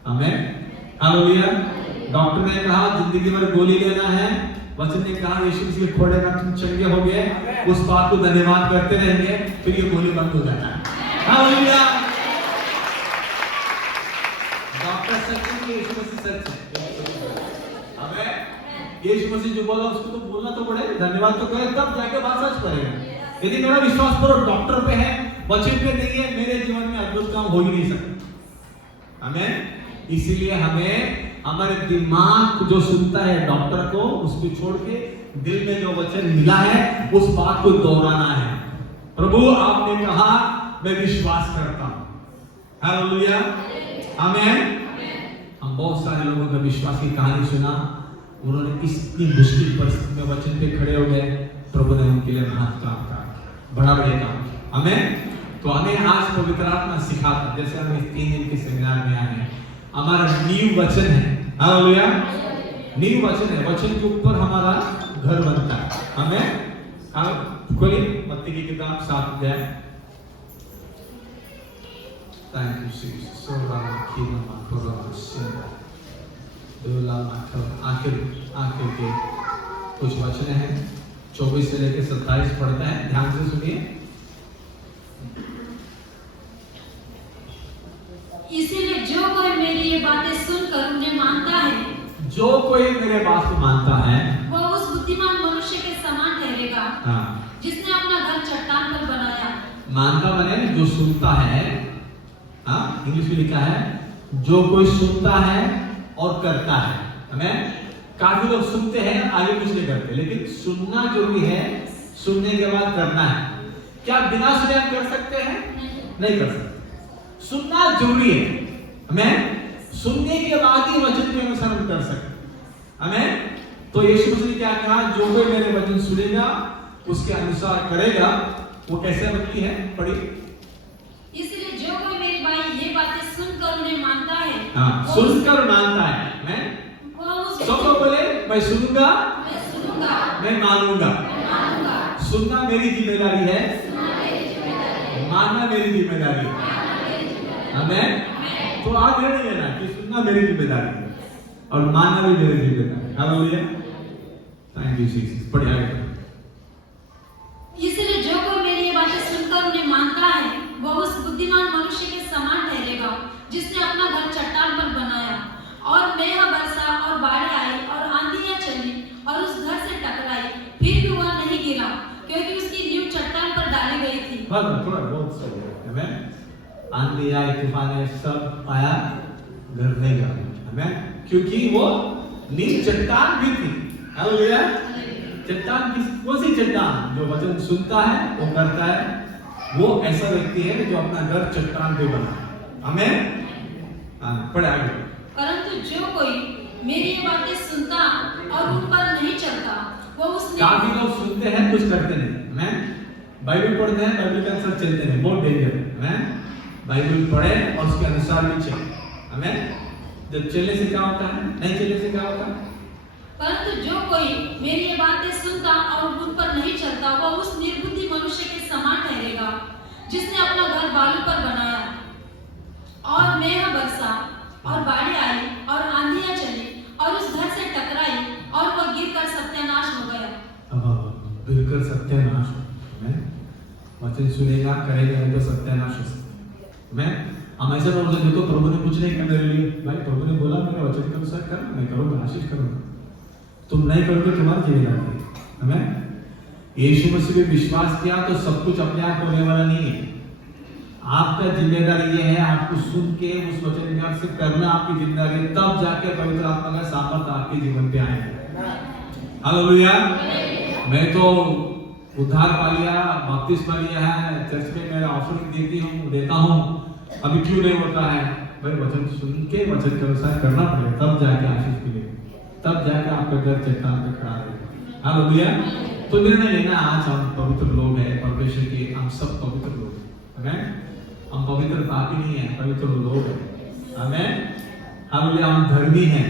हमें हालेलुया। डॉक्टर ने कहा जिंदगी भर गोली लेना है, वचन ने कहा यीशु मसीह के खोड़े में तुम चंगे हो गए, उस बात को धन्यवाद करते रहेंगे, फिर ये गोली बंद हो जाता है। हालेलुया। डॉक्टर सच है, यीशु मसीह सच है। हमें यीशु मसीह जो बोला उसको तो बोलना तो पड़ेगा, धन्यवाद तो करें, तब जाके बात सच पड़ेगा। यदि मेरा विश्वास करो डॉक्टर पे है, वचन पे नहीं है, मेरे जीवन में अद्भुत काम हो ही नहीं सकता। हमें इसीलिए हमें हमारे दिमाग को जो सुनता है डॉक्टर को, उसको छोड़ के दिल में जो वचन मिला है उस बात को दोहराना है। प्रभु आपने कहा, मैं विश्वास करता हूं। हालेलुया। आमीन। हम बहुत सारे लोगों का विश्वास की कहानी सुना, उन्होंने इतनी मुश्किल परिस्थिति में वचन पे खड़े हो गए, प्रभु ने उनके लिए महान काम किया, बड़ा बड़ा काम किया। आमीन। तो हमें आज पवित्र आत्मा सिखाता, जैसे हम इस 3 दिन के सेमिनार में आए हैं, हमारा नींव वचन है। हालेलुया। नींव वचन है, वचन के ऊपर हमारा घर बनता है। हमें खोलिए मत्ती की किताब 7 अध्याय। Thank you Jesus. आखिर के कुछ वचन हैं, 24 से लेकर 27 पढ़ते हैं, ध्यान से सुनिए। इसीलिए जो कोई मेरी ये बातें सुनकर उन्हें मानता है, जो कोई मेरे बात को मानता है, वह उस बुद्धिमान मनुष्य के समान ठहरेगा, जिसने अपना घर चट्टान पर बनाया। मानता बने जो सुनता है, हाँ इंग्लिश में लिखा है जो कोई सुनता है और करता है। हमें काफी लोग सुनते हैं, आगे कुछ नहीं करते, लेकिन सुनना जरूरी है, सुनने के बाद करना है। क्या बिना सुने हम कर सकते हैं? नहीं कर सकते। सुनना जरूरी है, हमें सुनने के बाद ही वचन के अनुसार हम कर सकते। आमेन। तो यीशु मसीह ने क्या कहा, जो कोई मेरे वचन सुनेगा उसके अनुसार करेगा वो कैसे व्यक्ति है, पढ़िए। इसलिए जो कोई मेरी भाई ये बातें सुनकर उन्हें मानता है, हाँ, सुनकर मानता है, मैं सबको बोले मैं सुनूंगा, मैं मानूंगा। सुनना मेरी जिम्मेदारी है, मानना मेरी जिम्मेदारी है। आमेन। तो आप निर्णय लेना कि सुनना मेरी जिम्मेदारी है और मानना भी मेरी जिम्मेदारी है। Hallelujah, thank you Jesus. पढ़िए आगे। इसलिए जो कोई मेरी ये बातें सुनकर उन्हें मानता है वह उस बुद्धिमान मनुष्य के समान ठहरेगा जिसने अपना घर चट्टान पर बनाया, और मेघ बरसा और बाढ़ आई और आंधियां चली और उस घर से टकराई, फिर भी वह नहीं गिरा क्योंकि उसकी नींव चट्टान पर डाली गई थी। थोड़ा बहुत सही है। आमेन। आंधी आई, तूफान आए, सब आया, घर नहीं गया। आमेन। क्योंकि वो नींव चट्टान भी थी। हालेलुया। चट्टान कौन सी चट्टान? जो वचन सुनता है वो करता है, वो ऐसा व्यक्ति है जो अपना घर चट्टान पे बना। आमेन। पढ़े आगे। परंतु जो कोई मेरी ये बातें सुनता और उन पर नहीं चलता वो उसने, काफी लोग सुनते हैं कुछ करते नहीं। मैं बाइबल पढ़ते हैं, बाइबल के अनुसार चलते हैं, बहुत डेंजर है। मैं बाइबल पढ़े और उसके अनुसार भी चले। आमेन। जब चलने से क्या होता है, नहीं चलने से क्या होता है? परंतु जो कोई मेरी ये बातें सुनता और उन पर नहीं चलता वह उस निर्बुद्धि मनुष्य के समान ठहरेगा जिसने अपना घर बालू पर बनाया, और मेघ बरसा और बाढ़ आई और आंधियां चली और उस घर से टकराई और वह गिरकर सत्यानाश हो गया। अब गिरकर सत्यानाश हो। मैं वचन सुनेगा, करेगा नहीं तो सत्यानाश हो सकता। मैं हम ऐसे बोलते हैं, देखो प्रभु ने कुछ नहीं किया मेरे लिए, भाई प्रभु ने बोला मेरे वचन के अनुसार कर, मैं करूँगा, आशीष करूँगा। तुम नहीं करोगे तुम्हारी जिम्मेदारी है। हमें यीशु मसीह पे विश्वास किया तो सब कुछ अपने आप होने वाला नहीं है। आपका जिम्मेदारी ये है, आपको सुन के उस वचन से करना आपकी जिम्मेदारी है, तब जाके पवित्र आत्मा का सामर्थ आपके जीवन पे आएगा। हालेलुया। मैं तो उद्धार पा लिया, बपतिस्मा लिया है, चर्च में मेरा ऑफरिंग देता हूँ, अभी क्यों नहीं होता है? भाई वचन सुन के वचन के अनुसार करना पड़ेगा, तब जाके आशीष मिलेगी, तब जाके आपका घर चट्टान पे खड़ा रहेगा। हालेलुया। तो निर्णय लेना, आज हम पवित्र लोग हैं, परमेश्वर के हम सब पवित्र लोग हैं। आमेन। हम पवित्र पापी नहीं है, पवित्र लोग हैं। आमेन। हालेलुया। हम धर्मी हैं।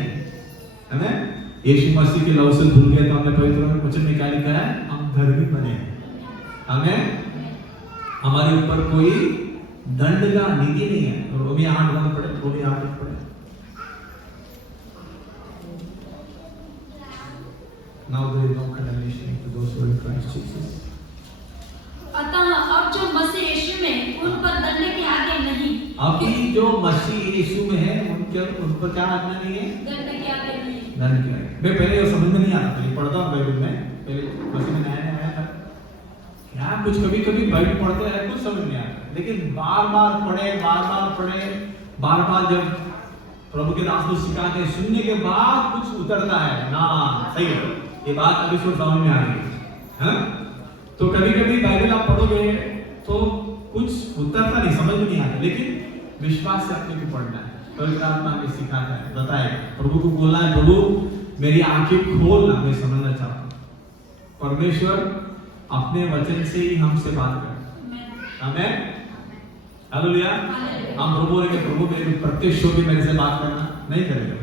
आमेन। यीशु मसीह के लव से भूल गए तो हमने पवित्र वचन में क्या लिखा है? हम धर्मी बने। आमेन। हमारे ऊपर कोई दंड का नीति नहीं है। रोमी 8 पढ़े, रोमी 8 पढ़े। Now there is no condemnation to those who are in Christ Jesus. अतः अब जो मसीह यीशु में उन पर दंड की आज्ञा नहीं, अभी जो मसीह यीशु में है उन पर क्या आज्ञा नहीं है? दंड की आज्ञा नहीं। दंड की आज्ञा। मैं पहले वो समझ में नहीं आता, पहले पढ़ता हूँ बाइबल में, पहले मसीह में नया आया था क्या, कुछ कभी कभी बाइबल पढ़ते हैं कुछ समझ नहीं आता, लेकिन बार बार पढ़े, बार बार जब प्रभु के दास को सिखाते हैं, सुनने के बाद कुछ उतरता है ना, सही है, ये बात अभी से समझ में आ गई है। तो कभी कभी बाइबल आप पढ़ोगे तो कुछ उतरता नहीं, समझ में नहीं आता, लेकिन विश्वास से अपने को पढ़ना है। पवित्र आत्मा हमें सिखाता है, बताए प्रभु को बोलना है, प्रभु मेरी आंखें खोलना, मैं समझना चाहता हूँ। परमेश्वर अपने वचन से ही हमसे बात करता है। आमेन। हालेलुया। हम प्रभु बोलेंगे, प्रभु मेरे प्रत्यक्ष होकर मेरे से बात करना नहीं करेगा।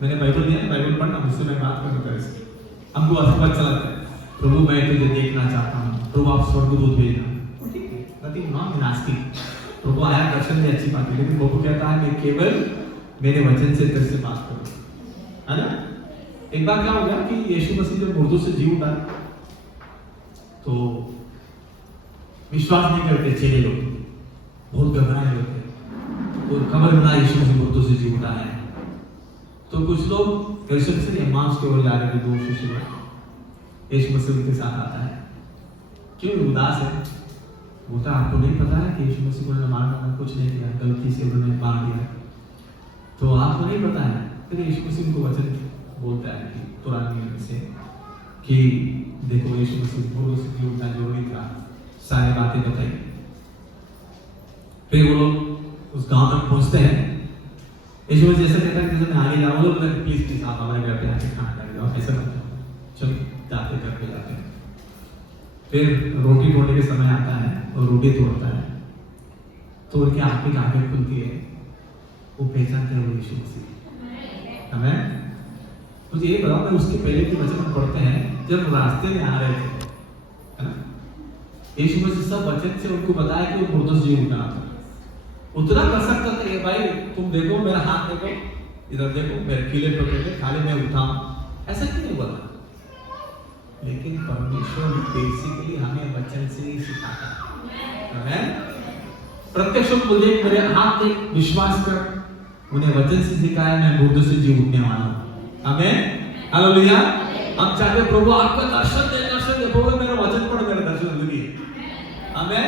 मैंने बाइबल दिया, बाइबल पढ़ना, मुझसे मैं बात करूँ तेरे से। हमको अच्छा लगता है, प्रभु मैं तुझे देखना चाहता हूँ, प्रभु आप स्वर्गदूत भेजना, ठीक है, नथिंग रॉन्ग इन आस्किंग। प्रभु आया दर्शन में अच्छी बात है, लेकिन प्रभु कहता है मैं केवल मेरे वचन से तेरे से बात करूँ, है ना। एक बार क्या हो गया कि यीशु मसीह जब मुर्दों से जी उठा तो विश्वास नहीं करते चेले लोग, बहुत घबराए होते, तो खबर मिला यीशु मसीह मुर्दों से जी उठा है। तो कुछ लोग यरूशलेम से एम्माउस की ओर जा रहे थे, 2 शिष्य, यीशु मसीह उनके साथ आता है, क्यों उदास है? बोलता आपको नहीं पता है कि यीशु मसीह ने मारना कुछ नहीं किया, गलती से उन्होंने मार दिया, तो आपको नहीं पता है? फिर यीशु मसीह उनको वचन बोलता है कि पुराने नियम से कि देखो यीशु मसीह मुर्दों से जी उठना जरूरी था, सारी बातें बताई। फिर वो लोग उस गांव तक पहुंचते हैं, यीशु मसीह जैसे कहता है कि जैसे मैं आगे जा रहा हूँ तो प्लीज आप हमारे घर पे आके खाना खा लो, ऐसा मत करो। चलो जाते घर पे जाते हैं। फिर रोटी तोड़ने के समय आता है और रोटी तोड़ता है, तोड़ के आपकी आंखें खुलती है, वो पहचानते हैं वो यीशु मसीह। हमें मुझे ये बताओ, मैं उसके पहले के वचन पढ़ते हैं जब रास्ते में आ रहे थे, है ना, यीशु मसीह सब वचन से उनको बताया कि वो मुर्दों से जी उठा था। उतना कर सकता था कि भाई तुम देखो मेरा हाथ देखो, इधर देखो मेरे कीले पकड़ के खाली मैं उठाऊं, ऐसा क्यों नहीं बोला? लेकिन परमेश्वर बेसिकली हमें वचन से ही सिखाता है। प्रत्यक्ष मुझे मेरे हाथ देख विश्वास कर, उन्हें वचन से सिखाया, मैं मुर्दों से जी उठने वाला हूं। आमीन, हालेलुया। हम चाहते प्रभु आपका दर्शन दे, दर्शन दे, प्रभु मेरा वचन पढ़, मेरा दर्शन दे। आमीन,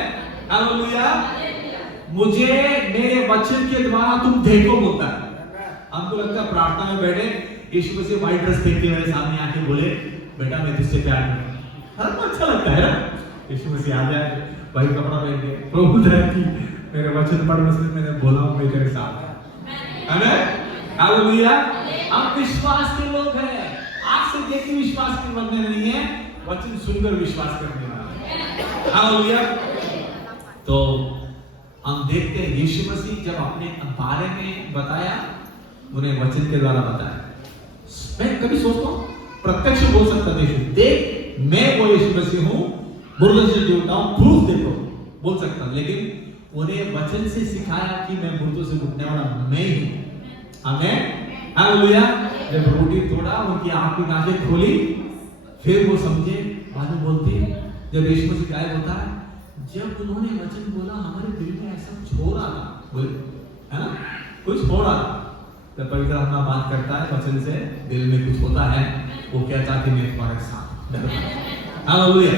हालेलुया। मुझे मेरे वचन के द्वारा तुम देखो बोलता है। हमको लगता है प्रार्थना में बैठे यीशु मसीह व्हाइट ड्रेस पहन के मेरे सामने आके बोले बेटा मैं तुझसे प्यार करता हूं, हमको अच्छा लगता है ना। यीशु मसीह आ जाए व्हाइट कपड़ा पहन के, प्रभु की मेरे वचन पढ़, मैंने बोला हूं मैं तेरे साथ है। आमीन, हालेलुया। हम विश्वास के लोग हैं, आंख से देख के विश्वास करने नहीं है, वचन सुनकर विश्वास करने वाले। हालेलुया। तो हम देखते हैं यीशु मसीह जब अपने बारे में बताया, उन्हें वचन के द्वारा बताया। मैं कभी सोचता हूं प्रत्यक्ष बोल सकता था यीशु, देख मैं वो यीशु मसीह हूं, मुर्दों से जी उठा हूं, प्रूफ देखो, बोल सकता, लेकिन उन्हें वचन से सिखाया कि मैं मुर्दों से उठने वाला मैं ही हूं। आमीन, हालेलुया। जब रोटी तोड़ा, उनकी आंख की आंखें खोली, फिर वो समझे, बाद में बोलते जब यीशु मसीह गायब होता है, जब उन्होंने वचन बोला हमारे दिल में ऐसा कुछ हो रहा था, बोले है ना, कुछ हो रहा था। जब पवित्र आत्मा बात करता है वचन से, दिल में कुछ होता है, वो कहता है कि मैं तुम्हारे साथ। हालेलुया।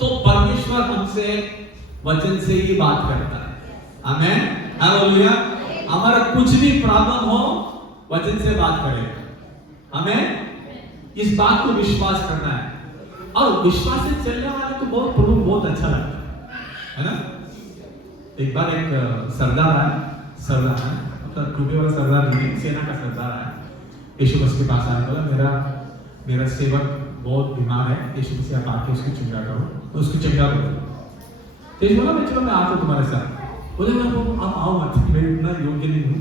तो परमेश्वर हमसे वचन से ही बात करता है। आमीन, हालेलुया। हमारा कुछ भी प्रॉब्लम हो, वचन से बात करेगा। हमें इस बात को विश्वास करना है, और विश्वास से चलने वाले को बहुत प्रभु बहुत अच्छा लगता है ना। एक बार एक सरदार है, मतलब टूटे वाला सरदार नहीं, सेना का सरदार है, यीशु मसीह के पास आया, बोला मेरा सेवक बहुत बीमार है, यीशु मसीह आप आके उसकी चिंता करो, उसकी चिंता करो। यीशु बोला मैं चलो मैं आता हूं तुम्हारे साथ। बोले मैं आप आओ मत, मैं इतना योग्य नहीं हूं,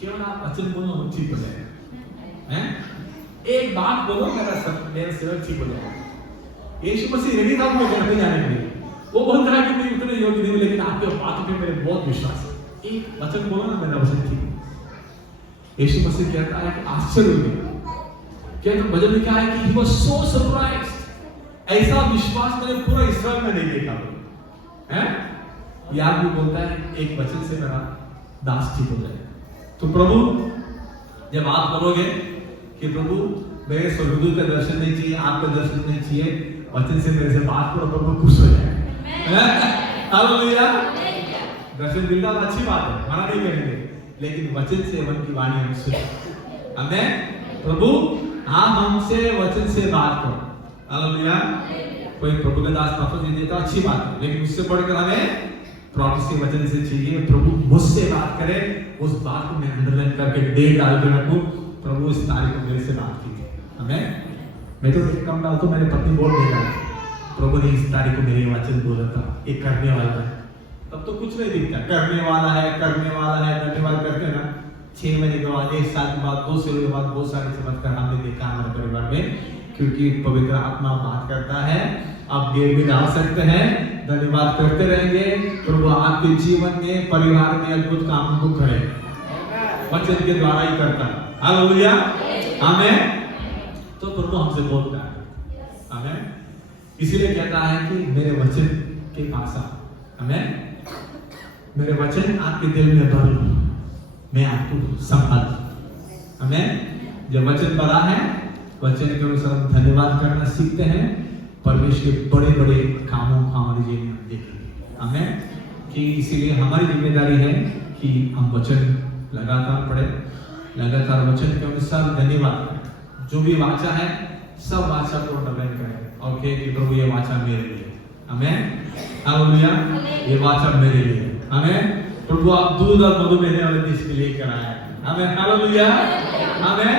केवल आप वचन बोलो हम ठीक हो जाएगा, हैं एक बात बोलो मेरा सेवक ठीक हो जाएगा। यीशु मसीह रेडी था मुझे घर में जाने के लिए, वो बोल रहा है कि मैं उतने योग्य नहीं हूं, लेकिन आपके बात पे मेरे बहुत विश्वास है, एक वचन बोलो ना मेरा वचन ठीक। यीशु मसीह कहता है कि आश्चर्य हुआ, क्या तो वचन में क्या है कि he was so surprised, ऐसा विश्वास मैंने पूरा इस्राएल में नहीं देखा हैं। याद भी बोलता है एक वचन से मेरा दास ठीक हो जाए। तो प्रभु जब आप बोलोगे कि प्रभु मेरे स्वर्गदूत का दर्शन नहीं चाहिए, आपका दर्शन नहीं चाहिए, वचन से मेरे से बात करो, प्रभु खुश हो जाए। हालेलुया। दर्शन मिलना तो अच्छी बात है, मना नहीं करेंगे, लेकिन वचन से मन की वाणी हम सुने। हमें प्रभु आप हमसे वचन से बात करो। हालेलुया। कोई प्रभु का दास प्रॉफिट नहीं देता, अच्छी बात है, लेकिन उससे बढ़कर हमें प्रॉफिट वचन से चाहिए, प्रभु मुझसे बात करे, उस बात को मैं अंडरलाइन करके डेट डाल के रखूं, प्रभु इस तारीख को मेरे से बात की थी। हमें मैं तो डेट कम डालता हूं, मैंने पत्नी बोल दिया प्रभु ने इस तारीख को मेरे वचन बोला था, एक करने वाला है, तब तो कुछ नहीं दिखता, करने वाला है धन्यवाद करते ना। 6 महीने के बाद, 1 साल के बाद, 2 साल के बाद बहुत सारे चमत्कार हमने देखा हमारे परिवार में, क्योंकि पवित्र आत्मा बात करता है। आप डेट भी डाल सकते हैं, धन्यवाद करते रहेंगे, प्रभु आपके जीवन में परिवार में अद्भुत काम को करे, वचन के द्वारा ही करता है। हालेलुया। आमीन। तो प्रभु हमसे बोलता है, आमीन, इसीलिए कहता है कि मेरे वचन के पास आओ। आमीन। मेरे वचन आपके दिल में भर लूं, मैं आपको संभाल। आमीन। जब वचन भरा है, वचन के अनुसार धन्यवाद करना सीखते हैं, परमेश्वर के बड़े बड़े कामों को हमारे जीवन में देखेंगे। आमीन। कि इसीलिए हमारी जिम्मेदारी है कि हम वचन लगातार पढ़े, लगातार वचन के अनुसार धन्यवाद करें, जो भी वाचा है सब वाचा को अंडरलाइन करें और कहें कि प्रभु ये वाचा मेरे लिए। आमीन। हालेलुया। ये वाचा मेरे लिए। आमीन। प्रभु आप दूध और मधु बहने वाले देश में लेकर आए हैं। आमेन, हालेलुया, आमेन।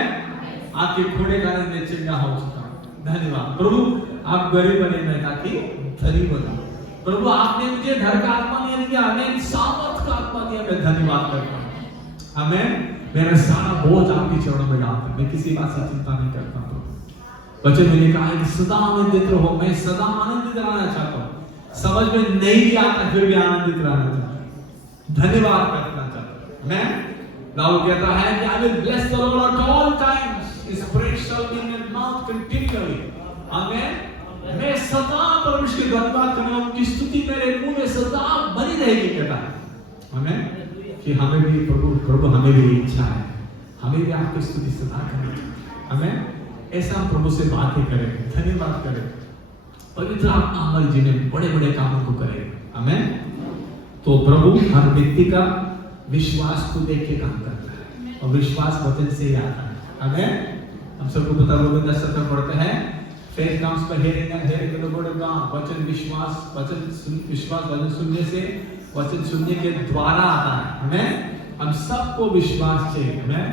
आपके घोड़े का रंग में चिन्ह हो चुका। धन्यवाद प्रभु, आप गरीब बने मैं ताकि धनी बनो। प्रभु आपने मुझे धन का आत्मा नहीं दिया, हमें सामर्थ का आत्मा दिया। मैं धन्यवाद करता हूँ। आमेन। मेरा सारा बोझ आपके चरणों में डालता हूं, मैं किसी बात से चिंता नहीं करता हूं। वचन में लिखा है कि सदा आनंदित रहो। मैं सदा आनंदित रहना चाहता हूं। समझ में नहीं भी आता फिर भी आनंदित रहना चाहता हूं, धन्यवाद करना चाहता हूं। मैं दाऊद कहता है कि I will bless the Lord at all times, his praise shall be in my mouth continually. Amen. मैं सदा परमेश्वर की धन्यवाद करूंगा, उनकी स्तुति मेरे मुंह में सदा बनी रहेगी। कहता है आमेन कि हमें भी प्रभु हमें भी इच्छा है, हमें भी आपकी स्तुति सदा करें। हमें ऐसा प्रभु से बातें करें, धन्यवाद करें, पवित्र आत्मा हमारे जीवन में बड़े बड़े कामों को करेगा। आमेन। तो प्रभु हर व्यक्ति का विश्वास को देख के काम करता है और विश्वास वचन से ही आता है। आमेन। हम सबको पता रोमन 10 में पढ़ते हैं, faith comes by hearing and hearing the word of God। वचन विश्वास, वचन सुनने से, वचन सुनने के द्वारा आता है। हमें हम सबको विश्वास चाहिए। हमें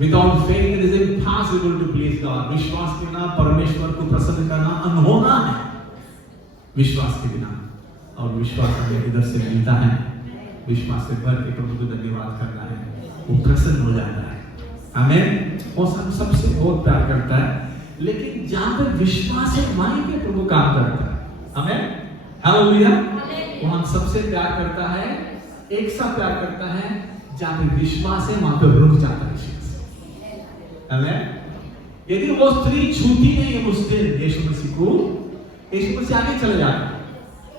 without faith it is impossible to please God. विश्वास के बिना परमेश्वर को प्रसन्न करना अनहोना है, विश्वास के बिना। और विश्वास हमें इधर से मिलता है, विश्वास से भर के प्रभु को धन्यवाद करना है, वो प्रसन्न हो जाता है। आमेन। वो सबसे बहुत प्यार करता है, लेकिन जहां पर विश्वास है वहीं पे प्रभु काम करता है। आमेन, हालेलुया। वो हम सबसे प्यार करता है, एक सा प्यार करता है। जहां पे विश्वास है वहां पे रुक जाता है विश्वास। आमेन। यदि वो स्त्री छूती नहीं है उस दिन यीशु मसीह को, यीशु मसीह आगे चले जाता।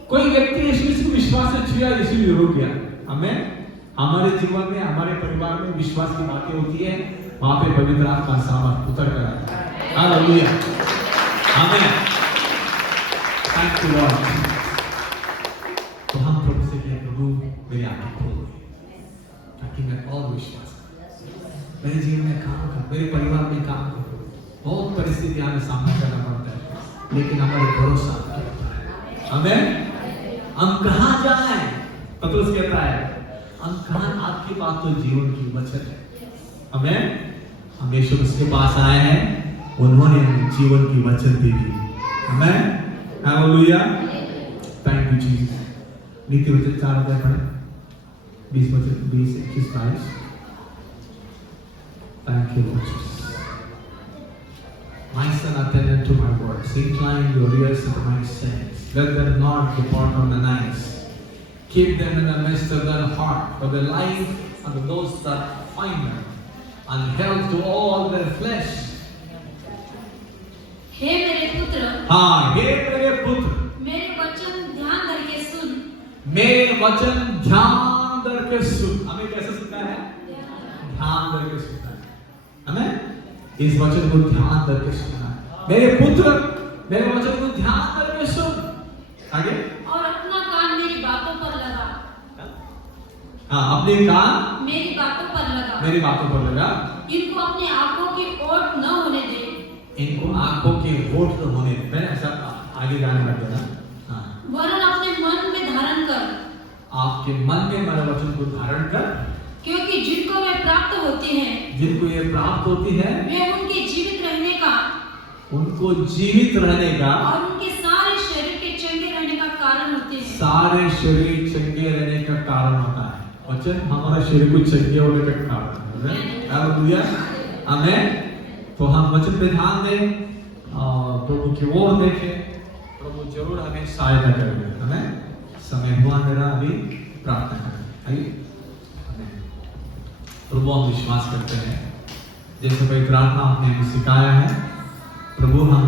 कोई व्यक्ति यीशु मसीह को विश्वास से छुआ, यीशु भी रुक गया। आमेन। हमारे जीवन में, हमारे परिवार में विश्वास की बातें होती है, वहां पे पवित्र आत्मा सामर्थ उतर कर आता है। Hallelujah, amen. Thank you Lord. तो हम प्रभु से कहें, प्रभु मेरी आंखें खोल ताकि मैं और विश्वास करूं, मेरे जीवन में काम करूं, मेरे परिवार में काम करूं। बहुत परिस्थितियां में सामना करना पड़ता है, लेकिन हमारे भरोसा होता है। आमेन। हम कहां जाएं? पतरस कहता है हम कहां, आपकी बात तो जीवन की वचन है। आमेन। हम यीशु मसीह के पास आए हैं, उन्होंने जीवन की वचन दी थी। आमेन, हालेलुया। Thank you Jesus. नीति वचन 4 अध्याय पढ़े, 20 वचन 20, 21, 22। Thank you Lord Jesus. My son, attend unto my words. Incline your ears to my sayings. Let them not depart from the nights. Keep them in the midst of their heart, for the life of those that find them, and health to all their flesh. हे मेरे पुत्र, हाँ, हे मेरे पुत्र, मेरे वचन ध्यान करके सुन। मेरे वचन ध्यान करके सुन। हमें कैसे सुनना है? ध्यान करके सुनना है। हमें इस वचन को ध्यान करके सुनना है। मेरे पुत्र, मेरे वचन को ध्यान करके सुन। आगे, और अपना कान मेरी बातों पर लगा। हाँ, अपने कान मेरी बातों पर लगा। मेरी बातों पर लगा। इनको अपनी आंखों की ओट न होने दे। इनको आंखों के ओट न होने दे। मैंने ऐसा आगे गाने लग गया ना। हाँ, वरन अपने मन में धारण कर। आपके मन में मेरे वचन को धारण कर, क्योंकि जिनको वे प्राप्त होते हैं, जिनको ये प्राप्त होती है, वे उनके जीवित रहने का, उनको जीवित रहने का और उनके सारे शरीर के चंगे रहने का कारण होते हैं। सारे शरीर चंगे रहने का कारण होता है। वचन हमारा शरीर को चंगे होने का कारण है। हालेलुया, आमेन। तो हम वचन पे ध्यान दें, प्रभु की ओर देखें, प्रभु जरूर हमें सहायता करेंगे। हमें समय हुआ मेरा, अभी प्रार्थना करें। आइए, प्रभु हम विश्वास करते हैं, जैसे कोई प्रार्थना आपने हमें सिखाया है, प्रभु हम